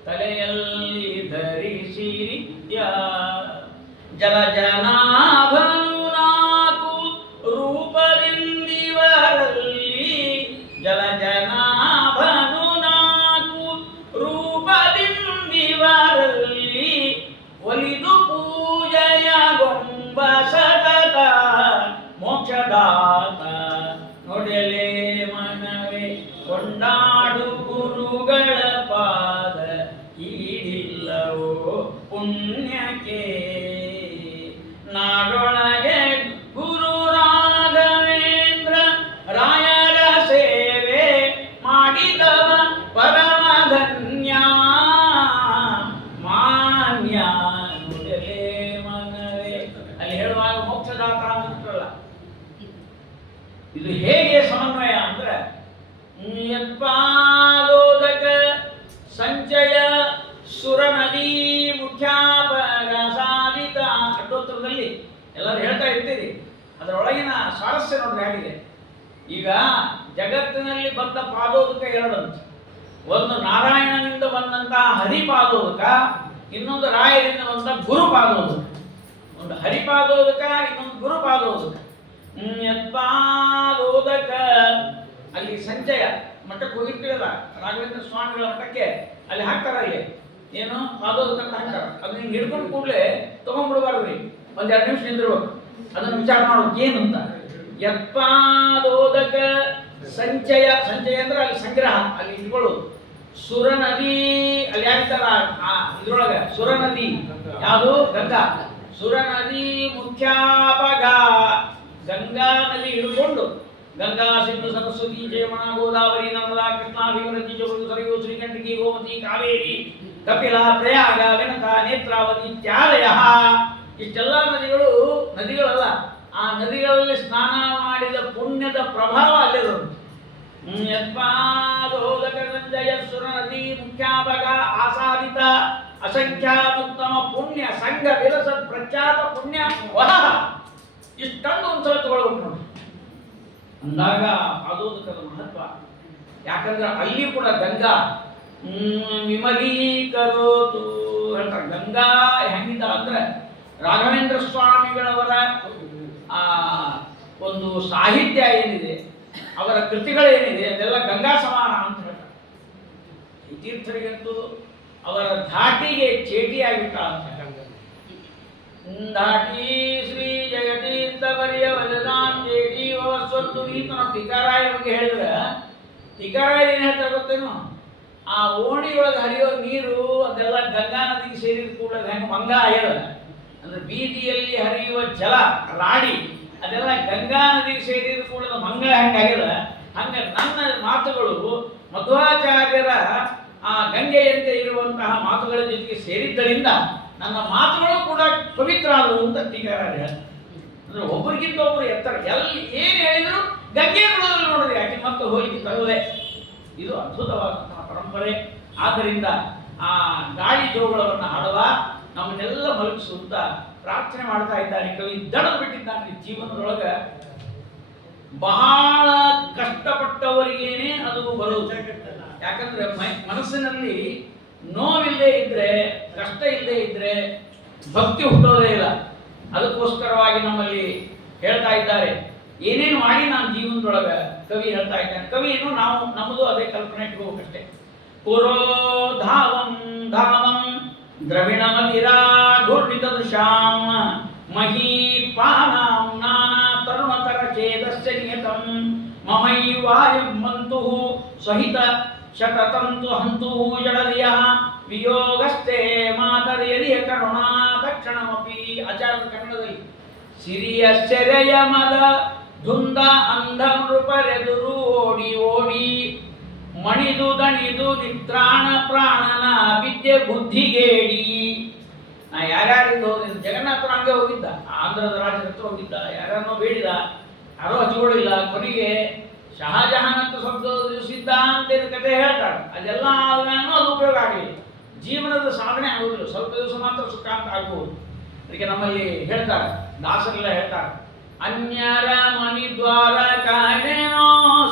ತಲೆಯಲ್ಲಿ ಧರಿಸಿರಿತ್ಯ. ಜಲ ಜನಾಭನು ನಾಕು ರೂಪದಿಂದಿವರಲ್ಲಿ, ಜಲ ಜನಾಭನು ನಾಕು ರೂಪದಿಂದಿವರಲ್ಲಿ ಒಲಿದು ಪೂಜೆಯ ಗೊಂಬ ಸತತ ಮೋಕ್ಷದಾತ. ನೋಡಲೇ ಮನವೇ ಕೊಂಡಾಡು ಗುರುಗಳ ಪಾದ ಈಡಿಲ್ಲವೋ ಪುಣ್ಯಕ್ಕೆ. ನಾಡೊಳಗೆ ಗುರು ರಾಘವೇಂದ್ರ ರಾಯರ ಸೇವೆ ಮಾಡಿದವ ಪರಮಧನ್ಯ ಮಾನ್ಯ. ನೋಡಲೇ ಮನವೇ ಅಲ್ಲಿ ಹೇಳುವಾಗ ಮೋಕ್ಷದಾತ ಅಂತಾರಲ್ಲ, ಇದು ಹೇಗೆ ಸಮನ್ವಯ ಅಂದ್ರೆ ಯತ್ಪಾದೋದಕ ಸಂಚಯ ಸುರ ನದಿ ಮುಖ್ಯಾಪಗ ಸಾಧಿತ ಅಡ್ಡೋತ್ತರದಲ್ಲಿ ಎಲ್ಲರೂ ಹೇಳ್ತಾ ಇರ್ತೀರಿ. ಅದರೊಳಗಿನ ಸ್ವಾರಸ್ಯ ನೋಡ್ರಿ ಹೇಗಿದೆ. ಈಗ ಜಗತ್ತಿನಲ್ಲಿ ಬಂದ ಪಾದೋದಕ ಎರಡಂತ, ಒಂದು ನಾರಾಯಣನಿಂದ ಬಂದಂತಹ ಹರಿಪಾದೋದಕ, ಇನ್ನೊಂದು ರಾಯರಿಂದ ಬಂದ ಗುರುಪಾದೋದಕ. ಒಂದು ಹರಿಪಾದೋದಕ, ಇನ್ನೊಂದು ಗುರುಪಾದೋದಕ. ಯತ್ಪಾದೋದಕ ಅಲ್ಲಿ ಸಂಚಯ ಮಠಕ್ಕೆ ಹೋಗಿರ್ತೀರಲ್ಲ, ರಾಘವೇಂದ್ರ ಸ್ವಾಮಿಗಳ ಮಠಕ್ಕೆ ಅಲ್ಲಿ ಹಾಕ್ತಾರ, ಅಲ್ಲಿ ಏನು ಪಾದೋದಕ ಹಾಕ್ತಾರ. ಅದನ್ನ ಹಿಂಗೆ ಹಿಡ್ಕೊಂಡು ಕೂಡಲೇ ತಗೊಂಡ್ಬಿಡ್ಬಾರ್ದ್ರಿ, ಒಂದ್ 2 ನಿಮಿಷ ನಿಂದಿರ್ಬೇಕು, ಅದನ್ನ ವಿಚಾರ ಮಾಡೋದು ಏನು ಅಂತ. ಯತ್ಪಾದೋದಕ ಸಂಚಯ, ಸಂಚಯ ಅಂದ್ರೆ ಅಲ್ಲಿ ಸಂಗ್ರಹ, ಅಲ್ಲಿ ಇಟ್ಕೊಳ್ಳೋದು. ಸುರ ನದಿ ಅಲ್ಲಿ ಹಾಕ್ತಾರ ಇದ್ರೊಳಗ, ಸುರ ನದಿ ಯಾವುದು? ಗಂಗಾ. ಸುರ ನದಿ ಮುಖ್ಯಾಪಗ, ಗಂಗಾ ನದಿ ಹಿಡ್ಕೊಂಡು ಗಂಗಾ ಸಿಂಧು ಸರಸ್ವತಿ ಜಯಮಣ ಗೋದಾವರಿ ನರ್ಮದಾ ಕೃಷ್ಣಾ ಭೀಮರತಿ ಜಗದು ಸರಯೂ ಶ್ರೀಕಂಠಿಕಿ ಗೋಮತಿ ಕಾವೇರಿ ಕಪಿಲ ಪ್ರಯಾಗ ವಿನತ ನೇತ್ರಾವತಿ ಇತ್ಯಾದಯ. ಇಷ್ಟೆಲ್ಲ ನದಿಗಳಲ್ಲ, ಆ ನದಿಗಳಲ್ಲಿ ಸ್ನಾನ ಮಾಡಿದ ಪುಣ್ಯದ ಪ್ರಭಾವ ಅಲ್ಲಿರೋದು. ಯತ್ಪಾದೋದಕ ಸಂಜಯ ಸುರ ನದಿ ಮುಖ್ಯಾಪಗ ಆಸಾದಿತ ಅಸಂಖ್ಯಾನುತ್ತಮ ಪುಣ್ಯ ಸಂಘ ವಿರಸ ಪ್ರಖ್ಯಾತ ಪುಣ್ಯ ವಹ. ಇಷ್ಟೊಂದು ಒಂದ್ಸಲ ತಗೊಳ್ಬೇಕು ನೋಡಿ ಅಂದಾಗ ಪಾದೋದಕದ ಮಹತ್ವ. ಯಾಕಂದ್ರೆ ಅಲ್ಲಿ ಕೂಡ ಗಂಗಾ ವಿಮಲೀಕರೋತು ಹೇಳ್ತಾರೆ. ಗಂಗಾ ಹೆಂಗಿದ್ದ ಅಂದ್ರೆ ರಾಘವೇಂದ್ರ ಸ್ವಾಮಿಗಳವರ ಆ ಒಂದು ಸಾಹಿತ್ಯ ಏನಿದೆ, ಅವರ ಕೃತಿಗಳೇನಿದೆ ಅದೆಲ್ಲ ಗಂಗಾ ಸಮಾನ ಅಂತ ಹೇಳ್ತಾರೆ. ಈ ತೀರ್ಥರಿಗಂತೂ ಅವರ ಧಾಟಿಗೆ ಚೇಟಿಯಾಗಿಟ್ಟ ಅಂತ. ಧಾಟಿ ಶ್ರೀ ಜಗದೀಶ ಬರಿಯ ವಜದಾಂ ಚೇಟಿ ವಸ್ವತ್ತು ಅಂತ ನಾವು ಟೀಕಾರಾಯ ಬಗ್ಗೆ ಹೇಳಿದ್ರೆ, ಟೀಕಾರಾಯ ಏನು ಹೇಳ್ತಾರೆ ಗೊತ್ತೇನು? ಆ ಓಣಿಯೊಳಗೆ ಹರಿಯೋ ನೀರು ಅದೆಲ್ಲ ಗಂಗಾ ನದಿಗೆ ಸೇರಿದ ಕೂಡ ಹೆಂಗೆ ಮಂಗ ಆಗ್ಯದ ಅಂದ್ರೆ ಬೀದಿಯಲ್ಲಿ ಹರಿಯುವ ಜಲ ರಾಡಿ ಅದೆಲ್ಲ ಗಂಗಾ ನದಿಗೆ ಸೇರಿದ ಕೂಡ ಮಂಗ ಹೆಂಗಾಗ್ಯದ, ಹಂಗೆ ನನ್ನ ಮಾತುಗಳು ಮಧ್ವಾಚಾರ್ಯರ ಆ ಗಂಗೆಯಂತೆ ಇರುವಂತಹ ಮಾತುಗಳ ಜೊತೆಗೆ ಸೇರಿದ್ದರಿಂದ ನನ್ನ ಮಾತುಗಳು ಕೂಡ ಪವಿತ್ರ ಆದವು ಅಂತ ಟೀಕಾರಾಯ ಹೇಳ್ತಾರೆ. ಅಂದ್ರೆ ಒಬ್ಬರಿಗಿಂತ ಒಬ್ಬರು ಎತ್ತರ, ಎಲ್ಲಿ ಏನು ಹೇಳಿದ್ರು ಗಂಗೆ ನೋಡೋದ್ರಲ್ಲಿ ನೋಡಿದ್ರೆ ಯಾಕೆ ಮತ್ತೆ ಹೋಲಿಕೆ ತರದೆ. ಇದು ಅದ್ಭುತವಾದಂತಹ ಪರಂಪರೆ. ಆದ್ದರಿಂದ ಆ ಗಾಳಿ ಜೋಗಳವನ್ನು ಹಾಡುವ ನಮ್ಮನ್ನೆಲ್ಲ ಮಲಗಿಸುತ್ತ ಪ್ರಾರ್ಥನೆ ಮಾಡ್ತಾ ಇದ್ದಾನೆ ಕವಿ. ದಡದು ಬಿಟ್ಟಿದ್ದಾನೆ ಜೀವನದೊಳಗೆ. ಬಹಳ ಕಷ್ಟಪಟ್ಟವರಿಗೇನೆ ಅದು ಬರುವುದು. ಯಾಕಂದ್ರೆ ಮನಸ್ಸಿನಲ್ಲಿ ನೋವಿಲ್ಲದೆ ಇದ್ರೆ, ಕಷ್ಟ ಇಲ್ಲದೆ ಇದ್ರೆ ಭಕ್ತಿ ಹುಟ್ಟೋದೇ ಇಲ್ಲ. ಅದಕ್ಕೋಸ್ಕರವಾಗಿ ನಮ್ಮಲ್ಲಿ ಹೇಳ್ತಾ ಇದ್ದಾರೆ, ಏನೇನು ಮಾಡಿ ನಾನು ಜೀವನದೊಳಗೆ ಕವಿ ಹೇಳ್ತಾ ಇದ್ದಾನೆ. ಕವಿ ಏನು, ನಾವು ನಮ್ಮದು ಅದೇ ಕಲ್ಪನೆ ಇಟ್ಕೋಬೇಕಷ್ಟೇ. ಪುರೋ ಧಾವಂ ಧಾವಂ ದ್ರವಿಣ ಮದಿರಾ ಘೂರ್ಣಿತ ದೃಶಾಂ ಮಹೀಪಾನಾಂ ನಾನಾ ತರುಣತರ ಛೇದಸ್ಯ ನಿಯತಂ ಮಮೈವಾಯಂ ಮಂತುಃ ಸಹಿತ ಶತತಂತು ಹಂತುಃ ಜಡದಿಯಃ ವಿಯೋಗಸ್ಥೆ ಮಾತರಿಯರಿಯ ಕರುಣಾ ತಕ್ಷಣಮಪಿ. ಆಚಾರ್ಯ ಕನ್ನಡದಲ್ಲಿ ಸಿರಿಯ ಸೆರೆಯ ಮದ ಧುಂದ ಅಂಧ ನೃಪರೆದುರು ಓಡಿ ಓಡಿ ಮಣಿದು ದಣಿದು ನಿತ್ರಾಣ ಪ್ರಾಣನ ವಿದ್ಯೆ ಬುದ್ಧಿಗೇಡಿ. ನಾ ಯಾರ್ಯಾರಿಂದ ಹೋಗಿದ್ದ, ಜಗನ್ನಾಥನ ಹಂಗೆ ಹೋಗಿದ್ದ, ಆಂಧ್ರದ ರಾಜರ ಹತ್ರ ಹೋಗಿದ್ದ, ಯಾರನ್ನೋ ಬೇಡಿದ, ಯಾರೋ ಹಚ್ಕೊಳ್ಳಿಲ್ಲ. ಕೊನೆಗೆ ಶಹಜಹಾನ್ ಅಂತ ಸ್ವಲ್ಪ ದಿವಸಿದ್ದ ಅಂತ ಕತೆ ಹೇಳ್ತಾರೆ. ಅದೆಲ್ಲ ಆದ್ಮೇಲೆ ಅದು ಉಪಯೋಗ ಆಗಲಿಲ್ಲ. ಜೀವನದ ಸಾಧನೆ ಆಗುವುದಿಲ್ಲ, ಸ್ವಲ್ಪ ದಿವಸ ಮಾತ್ರ ಸುಖ ಅಂತ ಆಗ್ಬೋದು. ಅದಕ್ಕೆ ನಮ್ಮಲ್ಲಿ ಹೇಳ್ತಾರೆ, ದಾಸರೆಲ್ಲ ಹೇಳ್ತಾರೆ, ಅನ್ಯರ ಮಣಿದ್ವಾರ ಕಾಣೇನೋ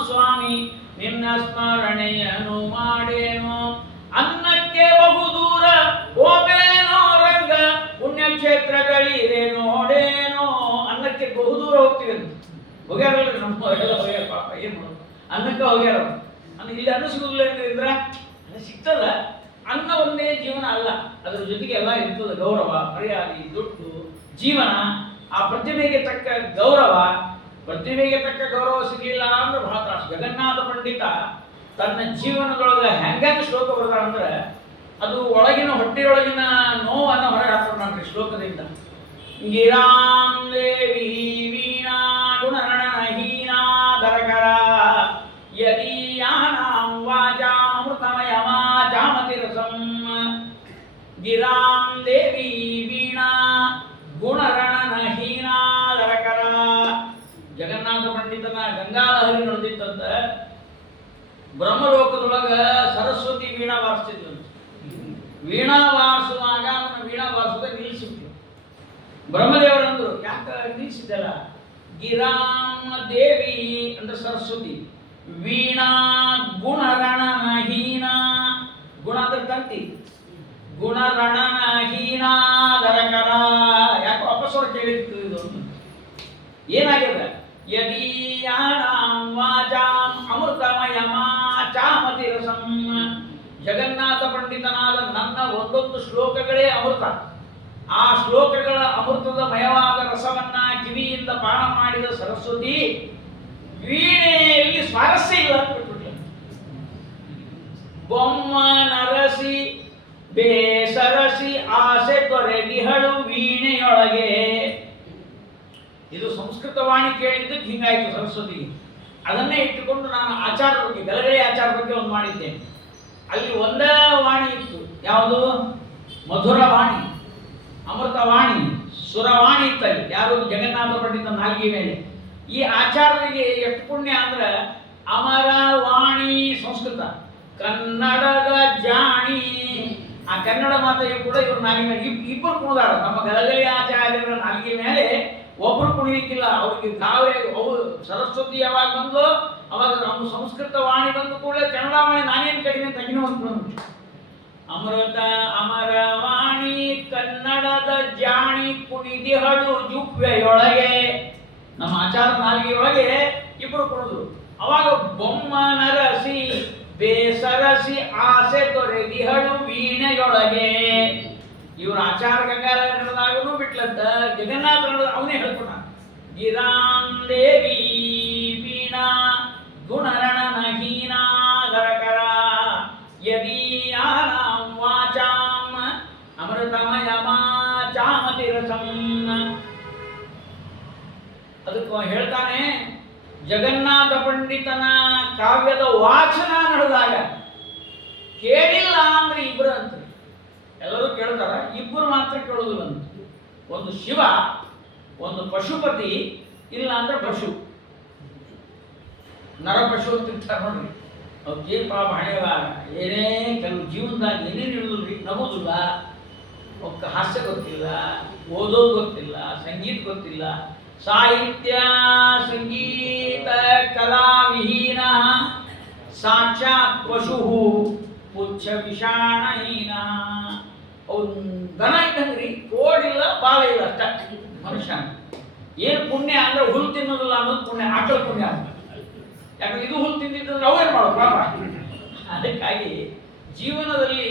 ಸ್ವಾಮಿ ನಿನ್ನ ಸ್ಮರಣೆಯನ್ನು ಮಾಡೇನೋ, ಅನ್ನಕ್ಕೆ ಬಹುದೂರ ಹೋಬೇನೋ ರಂಗ ಪುಣ್ಯಕ್ಷೇತ್ರಗಳಿರೆ ನೋಡೇನೋ. ಅನ್ನಕ್ಕೆ ಬಹುದೂರ ಹೋಗ್ತೀವಿ ಅಂತ ಹೋಗ್ಯಾರಲ್ರಿ ನಮ್ಮ ಎಲ್ಲ ಹೋಗ್ಯಾರ. ಪಾಪ ಏನು ಮಾಡೋದು, ಅನ್ನಕ್ಕೆ ಹೋಗ್ಯಾರ. ಅನ್ನ ಇಲ್ಲಿ ಅನ್ನ ಸಿಗುದಿಲ್ಲ ಇದ್ರೆ ಅನ್ನ ಸಿಗ್ತದ. ಅನ್ನ ಒಂದೇ ಜೀವನ ಅಲ್ಲ, ಅದರ ಜೊತೆಗೆ ಎಲ್ಲ ಇರ್ತದೆ. ಗೌರವ, ಮರ್ಯಾದೆ, ದುಡ್ಡು, ಜೀವನ, ಆ ಪ್ರತಿಭೆಗೆ ತಕ್ಕ ಗೌರವ. ಪ್ರತಿಭೆಗೆ ತಕ್ಕ ಗೌರವ ಸಿಗಲಿಲ್ಲ ಅಂದ್ರೆ ಬಹಳ ತ್ರಾಸು. ಜಗನ್ನಾಥ ಪಂಡಿತ ತನ್ನ ಜೀವನದೊಳಗೆ ಹೆಂಗೆ ಶ್ಲೋಕ ಬರ್ತಾರಂದ್ರೆ ಅದು ಒಳಗಿನ ಹೊಟ್ಟೆಯೊಳಗಿನ ನೋವನ್ನು ಹೊರಗೆ ಹಾಕೊಂಡ್ರಿ ಶ್ಲೋಕದಿಂದ. ಗಿರಾಂ ದೇವಿ ವೀಣಾ ಗುಣರಣಹೀನಾ ದರಕರ ಯದೀಯಾನಾಂ ವಾಚಾಮೃತಮಯಮಾ ಜಾಮತಿ ರಸಂ. ಗಿರಾಂ ದೇವಿ ವೀಣಾ ಗುಣರಣಹೀನಾ ದರಕರ. ಜಗನ್ನಾಥ ಪಂಡಿತನ ಗಂಗಾಲಹರಿ ನಡೆದಿತ್ತಂತ. ಬ್ರಹ್ಮಲೋಕದೊಳಗ ಸರಸ್ವತಿ ವೀಣಾ ಬಾರಿಸ್ತಿದ್ಲು. ವೀಣಾ ಬಾರಿಸುವಾಗ ಅವನ ವೀಣಾ ಬಾರಿಸೋದ ನಿಲ್ಲಿಸಿಬಿಟ್ಲು. ಬ್ರಹ್ಮದೇವರಂದ್ರು, ಯಾಕೆ ನಿಲ್ಲಿಸಿದ್ದಲ್ಲ? ಗಿರಾಮ ದೇವಿ ಅಂದ್ರೆ ಸರಸ್ವತಿ, ವೀಣಾ ಗುಣರಣಹೀನ, ಗುಣ ಅಂದ್ರೆ ತಂತಿ, ಗುಣರಣಹೀನ ದರಕರ. ಯಾಕೆ ವಾಪಸ್ ಅವ್ರು ಕೇಳಿತ್ತು ಇದು ಏನಾಗ್ಯದ? ಯದೀಯಾನಾಂ ವಾಚಾಂ ಅಮೃತಮಯಮಾ ಚಾಮತಿ ರಸಂ. ಜಗನ್ನಾಥ ಪಂಡಿತನಾದ ನನ್ನ ಒಂದೊಂದು ಶ್ಲೋಕಗಳೇ ಅಮೃತ. ಆ ಶ್ಲೋಕಗಳ ಅಮೃತದ ಮಯವಾದ ರಸವನ್ನ ಕಿವಿಯಿಂದ ಪಾನ ಮಾಡಿದ ಸರಸ್ವತಿ ವೀಣೆಯಲ್ಲಿ ಸ್ವಾರಸ್ಯ ಇಲ್ಲ ಅಂತ ಬಿಟ್ಬಿಟ್ಲ. ಬೊಮ್ಮ ನರಸಿ ಬೇಸರಸಿ ಆಸೆ ತೊರೆದಿಹಳು ವೀಣೆಯೊಳಗೆ. ಇದು ಸಂಸ್ಕೃತ ವಾಣಿ ಕೇಳಿದ್ದಕ್ಕೆ ಹಿಂಗಾಯ್ತು ಸರಸ್ವತಿಗೆ. ಅದನ್ನೇ ಇಟ್ಟುಕೊಂಡು ನಾನು ಆಚಾರ ಬಗ್ಗೆ, ಗಲಗಲಿ ಆಚಾರ ಬಗ್ಗೆ ಒಂದು ಮಾಡಿದ್ದೇನೆ. ಅಲ್ಲಿ ಒಂದೇ ವಾಣಿ ಇತ್ತು, ಯಾವುದು? ಮಧುರ ವಾಣಿ, ಅಮೃತವಾಣಿ, ಸುರವಾಣಿ ಇತ್ತಲ್ಲಿ. ಯಾರು? ಜಗನ್ನಾಥ ಪಂಡಿತ ನಾಲ್ಗೆ ಮೇಲೆ. ಈ ಆಚಾರ್ಯರಿಗೆ ಎಷ್ಟು ಪುಣ್ಯ ಅಂದ್ರೆ ಅಮರ ವಾಣಿ ಸಂಸ್ಕೃತ, ಕನ್ನಡದ ಜಾಣಿ. ಆ ಕನ್ನಡ ಮಾತೆಯು ಕೂಡ ಇವರು ನಾಲ್ಗೆ ಮೇಲೆ ಇಬ್ಬರು ಕುಣಿದಾರ. ನಮ್ಮ ಗಲಗಲಿ ಆಚಾರ್ಯರ ನಾಲ್ಗೆ ಮೇಲೆ ಒಬ್ರು ಕುಣಿಲಿಕ್ಕಿಲ್ಲ. ಅವ್ರಿಗೆ ನಾವೇ ಅವು ಸರಸ್ವತಿ ಯಾವಾಗ ಬಂದು ಅವಾಗ ನಮ್ಮ ಸಂಸ್ಕೃತ ವಾಣಿ ಬಂದು ಕೂಡ ಕನ್ನಡ ವಾಣಿ ನಾನೇನು ಕಡಿಮೆ ತಗಿನೋ ಅಂತ. ಅಮೃತ ಅಮರ ವಾಣಿ ಕನ್ನಡದ ಜಾಣಿ ಕುಣಿದಿಹಳು ಜುವ್ವೆಯೊಳಗೆ. ನಮ್ಮ ಆಚಾರ ನಾಲ್ಗೆಯೊಳಗೆ ಇಬ್ಬರು ಕುಣಿದ್ರು. ಅವಾಗ ಬೊಮ್ಮ ನರಸಿ ಬೇಸರಸಿ ಆಸೆ ತೊರೆದಿಹಳು ವೀಣೆಯೊಳಗೆ. ಇವ್ರ ಆಚಾರ ಗಂಗಾರ ನಡೆದಾಗಲೂ ಬಿಟ್ಲಂತ ಜಗನ್ನಾಥ ನಡೆದ ಅವನೇ ಹೇಳ್ಕೊಂಡ. ಗಿರಾಂ ದೇವಿ ವೀಣಾ ಗುಣರಣನ ಹೀನಾಗರಕರ ಯದೀಯಾನಾಂ ವಾಚಾಂ ಅಮೃತಮಯಮಾಚಾಮತಿ ರಸಂ. ಅದಕ್ಕೆ ಹೇಳ್ತಾನೆ, ಜಗನ್ನಾಥ ಪಂಡಿತನ ಕಾವ್ಯದ ವಾಚನ ನಡೆದಾಗ ಕೇಳಿಲ್ಲ ಅಂದ್ರೆ ಇಬ್ಬರು ಅಂತಾರೆ. ಎಲ್ಲರೂ ಕೇಳ್ತಾರ, ಇಬ್ಬರು ಮಾತ್ರ ಕೇಳೋದಿಲ್ಲ ಅಂತ. ಒಂದು ಶಿವ, ಒಂದು ಪಶುಪತಿ, ಇಲ್ಲ ಅಂದ್ರೆ ಪಶು, ನರಪಶು ಅಂತ ಇರ್ತಾರೆ ನೋಡ್ರಿ. ಅವ್ರಿಗೆ ಪಾಪ ಹಣೆಗಾರ ಏನೇ ಕೆಲವು ಜೀವನದಾಗ ಏನೇನು ಇಳಿದ್ರಿ, ನಗೋದಿಲ್ಲ, ಒಕ್ಕ ಹಾಸ್ಯ ಗೊತ್ತಿಲ್ಲ, ಓದೋದು ಗೊತ್ತಿಲ್ಲ, ಸಂಗೀತ ಗೊತ್ತಿಲ್ಲ, ಸಾಹಿತ್ಯ ಸಂಗೀತ ಕಲಾವಿಹೀನ ಸಾಕ್ಷಾತ್ ಪಶು ಪುಚ್ಛ ವಿಷಾಣಹೀನ. ಅವ್ನು ದನ ಇದ್ದಂಗ್ರಿ, ಕೋಡಿಲ್ಲ ಬಾಲ ಇಲ್ಲ ಅಷ್ಟ ಮನುಷ್ಯ. ಏನು ಪುಣ್ಯ ಅಂದ್ರೆ ಹುಲ್ಲು ತಿನ್ನೋದಿಲ್ಲ ಅನ್ನೋದು ಪುಣ್ಯ, ಆಕಳ ಪುಣ್ಯ ಅಂತ. ಯಾಕಂದ್ರೆ ಇದು ಹುಲ್ಲು ತಿಂದಿದ್ರೆ ಅವೇನು ಮಾಡೋದು ಪಾಪ. ಅದಕ್ಕಾಗಿ ಜೀವನದಲ್ಲಿ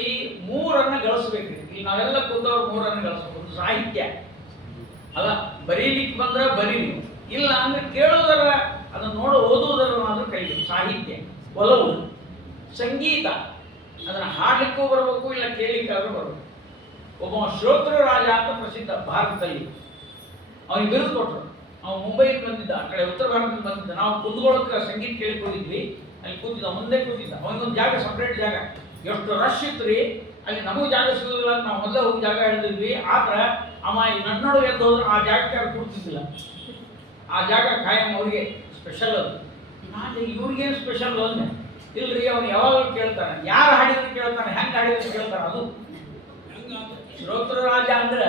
ಮೂರನ್ನು ಗಳಿಸ್ಬೇಕ್ರಿ. ಇಲ್ಲಿ ನಾವೆಲ್ಲ ಕೂತವ್ರು ಮೂರನ್ನು ಗಳಿಸ್ಬೇಕು. ಒಂದು ಸಾಹಿತ್ಯ ಅಲ್ಲ, ಬರೀಲಿಕ್ಕೆ ಬಂದ್ರೆ ಬರೀಲಿ, ಇಲ್ಲ ಅಂದ್ರೆ ಕೇಳೋದರ ಅದನ್ನು ನೋಡೋ ಓದುವುದರ ಮಾತ್ರ ಕಲಿಬೇಕು. ಸಾಹಿತ್ಯ ಒಲವು, ಸಂಗೀತ ಅದನ್ನು ಹಾಡಲಿಕ್ಕೂ ಬರಬೇಕು, ಇಲ್ಲ ಕೇಳಲಿಕ್ಕಾದ್ರೂ ಬರಬೇಕು. ಒಬ್ಬ ಶ್ರೋತೃ ರಾಜ ಅಂತ ಪ್ರಸಿದ್ಧ ಭಾರತದಲ್ಲಿ, ಅವನಿಗೆ ಬಿರುದು ಕೊಟ್ಟರು. ಅವನು ಮುಂಬೈಗೆ ಬಂದಿದ್ದ, ಆ ಕಡೆ ಉತ್ತರ ಭಾರತದಲ್ಲಿ ಬಂದಿದ್ದ. ನಾವು ಕುಂದಗೋಳಕ್ಕೆ ಸಂಗೀತ ಕೇಳಿ ಹೋಗಿದ್ವಿ, ಅಲ್ಲಿ ಕೂತಿದ್ದ, ಮುಂದೆ ಕೂತಿದ್ದ. ಅವನಿಗೊಂದು ಜಾಗ, ಸಪ್ರೇಟ್ ಜಾಗ, ಎಷ್ಟು ರಶ್ ಇತ್ತು ರೀ. ಅಲ್ಲಿ ನಮಗೆ ಜಾಗ ಸಿಗೋದಿಲ್ಲ ಅಂತ ನಾವು ಮೊದಲೇ ಹೋಗಿ ಜಾಗ ಹೇಳಿದ್ವಿ. ಆದ್ರೆ ಅವ ಈ ನನ್ನೋಡು ಎದ್ದು ಹೋದ್ರೆ ಆ ಜಾಗಕ್ಕೆ ಅವ್ರು ಕೂಡ್ತಿದ್ದಿಲ್ಲ. ಆ ಜಾಗ ಖಾಯಂ ಅವ್ರಿಗೆ ಸ್ಪೆಷಲ್ ಅದು. ನಾನು ಇವ್ರಿಗೇನು ಸ್ಪೆಷಲ್ ಅಂದೆ, ಇಲ್ರಿ ಅವ್ನು ಯಾವಾಗಲೂ ಕೇಳ್ತಾನೆ, ಯಾರು ಹಾಡಿದ್ರು ಕೇಳ್ತಾನೆ, ಹೆಂಗೆ ಹಾಡಿದ್ರು ಕೇಳ್ತಾನೆ. ಅದು ಶ್ರೋತೃ ರಾಜ ಅಂದ್ರೆ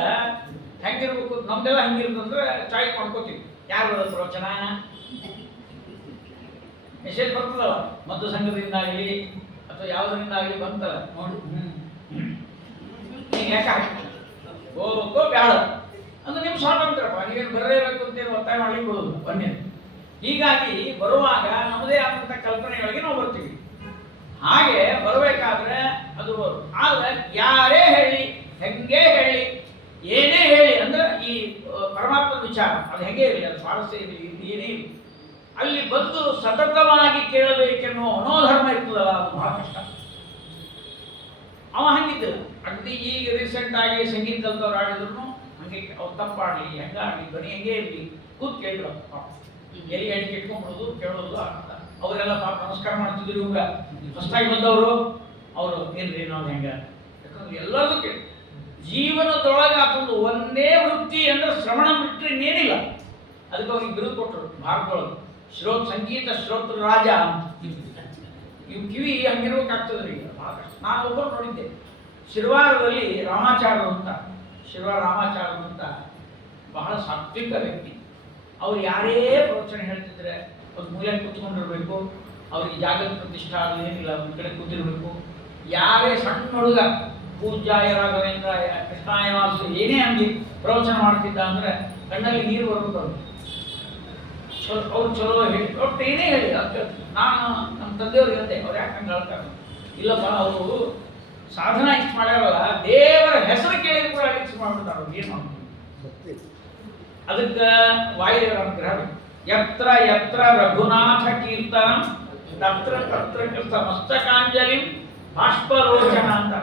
ಹೆಂಗಿರ್ಬೇಕು, ನಮ್ದೆಲ್ಲ ಹೆಂಗಿರ್ತಂದ್ರೆ ಚಾಯ್ಸ್ ಮಾಡ್ಕೋತೀವಿ. ಯಾರು ಪ್ರವಚನ ಮೆಸೇಜ್ ಬರ್ತದಲ್ಲ, ಮದ್ದು ಸಂಘದಿಂದ ಆಗಲಿ ಅಥವಾ ಯಾವುದರಿಂದ ಆಗಲಿ ಬಂತಲ್ಲ ನೋಡಿ, ಯಾಕೆ ಹೋಗ್ಬೇಕು ಬ್ಯಾಡ ಅಂದ್ರೆ ನಿಮ್ಮ ಸ್ವಾತಂತ್ರ್ಯಪ್ಪ, ನೀವೇನು ಬರಲೇಬೇಕು ಅಂತೇನು ಒತ್ತಾಯ ಮಾಡ್ಲಿಕ್ಕೆ ಬರೋದು ಬನ್ನಿ. ಹೀಗಾಗಿ ಬರುವಾಗ ನಮ್ಮದೇ ಆದಂಥ ಕಲ್ಪನೆಗಳಿಗೆ ನಾವು ಬರ್ತೀವಿ. ಹಾಗೆ ಬರಬೇಕಾದ್ರೆ ಅದು ಆದ್ರೆ ಯಾರೇ ಹೇಳಿ, ಹೆಂಗೆ ಹೇಳಿ, ಏನೇ ಹೇಳಿ ಅಂದ್ರೆ ಈ ಪರಮಾತ್ಮನ ವಿಚಾರ ಅದು ಹೆಂಗೆ ಇರಲಿ, ಅದು ಸ್ವಾರಸ್ಯ ಇರಲಿ, ಏನೇ ಇರಲಿ, ಅಲ್ಲಿ ಬಂದು ಸತತವಾಗಿ ಕೇಳಬೇಕೆನ್ನೋ ಮನೋಧರ್ಮ ಇರ್ತದಲ್ಲ, ಅದು ಬಹಳ ಕಷ್ಟ. ಅವ ಹಂಗಿದ್ದಿಲ್ಲ. ಅಗದಿ ಈಗ ರೀಸೆಂಟ್ ಆಗಿ ಸಂಗೀತ ಕಲ್ತವ್ರು ಆಡಿದ್ರು ಹಂಗೆ ಅವ್ರು ತಪ್ಪಾಡಲಿ, ಹೆಂಗಾಡಲಿ, ಬರೀ ಹೆಂಗೆ ಇರಲಿ, ಕೂತ್ ಕೇಳಿದ್ರು. ಎಲ್ಲಿ ಅಡಿಕೆ ಇಟ್ಕೊಂಡ್ಬಿಡೋದು, ಕೇಳೋದು ಅಂತ. ಅವರೆಲ್ಲ ಪಾಪ ನಮಸ್ಕಾರ ಮಾಡ್ತಿದ್ರು. ಇವಾಗ ಹೊಸದಾಗಿ ಬಂದವರು ಅವರು ಏನ್ರಿ ನಾವು ಹೆಂಗ, ಯಾಕಂದ್ರೆ ಎಲ್ಲರಿಗೂ ಕೇಳಿ ಜೀವನದೊಳಗೆ ಆತೊಂದು ಒಂದೇ ವೃತ್ತಿ ಅಂದ್ರೆ ಶ್ರವಣ ಬಿಟ್ಟರೆ ಇನ್ನೇನಿಲ್ಲ. ಅದಕ್ಕೆ ಅವ್ರಿಗೆ ಬಿರುದು ಕೊಟ್ಟರು ಭಾರತದೊಳಗೆ, ಸಂಗೀತ ಶ್ರೋತೃ ರಾಜ. ಇವು ಕಿವಿ ಹಂಗಿರ್ಬೇಕಾಗ್ತದ್ರಿ, ಭಾಳ ಕಷ್ಟ. ನಾನು ಒಬ್ಬರು ನೋಡಿದ್ದೆ ಶಿರ್ವಾರದಲ್ಲಿ, ರಾಮಾಚಾರ್ಯರು ಅಂತ, ಶಿರ್ವಾರ ರಾಮಾಚಾರ್ಯರು ಅಂತ ಬಹಳ ಸಾತ್ವಿಕ ವ್ಯಕ್ತಿ. ಅವ್ರು ಯಾರೇ ಪ್ರವಚನ ಹೇಳ್ತಿದ್ರೆ ಒಂದು ಮೂಲೆ ಕೂತ್ಕೊಂಡಿರ್ಬೇಕು, ಅವ್ರಿಗೆ ಜಾಗದ ಪ್ರತಿಷ್ಠಾ ಅದು ಏನಿಲ್ಲ, ಒಂದು ಕಡೆ ಕೂತಿರ್ಬೇಕು. ಯಾರೇ ಸಣ್ಣ ಹುಡುಗ ಪೂಜ್ಯಾಯ ರಾಘವೇಂದ್ರ ಕೃಷ್ಣಾಯ ವಾಸು ಏನೇ ಆಗಲಿ ಪ್ರವಚನ ಮಾಡ್ತಿದ್ದ ಅಂದ್ರೆ ಕಣ್ಣಲ್ಲಿ ನೀರು ಬರ್ಬೇಕು. ಅವ್ರು ಚಲೋ ಹೇಳಿ, ಒಟ್ಟು ಏನೇ ಹೇಳಿ ನಾನು ನಮ್ಮ ತಂದೆಯವ್ರಿಗೆ ಹೇಳ್ತೆ, ಅವ್ರು ಯಾಕೆ ಹಂಗೆ ಹೇಳ್ತಾರೆ, ಇಲ್ಲಪ್ಪ ಅವರು ಸಾಧನ ಇಷ್ಟು ಮಾಡ್ಯಾರಲ್ಲ, ದೇವರ ಹೆಸರು ಕೇಳಿದ್ರು ಕೂಡ ಇಷ್ಟು ಮಾಡ್ಬಿಡ್ತಾರೆ. ಅವ್ರು ಏನು ಮಾಡ್ತಾರೆ ಅದಕ್ಕೆ ವಾಯುದೇವರ ಅನುಗ್ರಹ. ಯತ್ರ ಯತ್ರ ರಘುನಾಥ ಕೀರ್ತನ ತತ್ರ ತತ್ರ ಕೃತ ಮಸ್ತಕಾಂಜಲಿ ಬಾಷ್ಪಲೋಚನ ಅಂತ.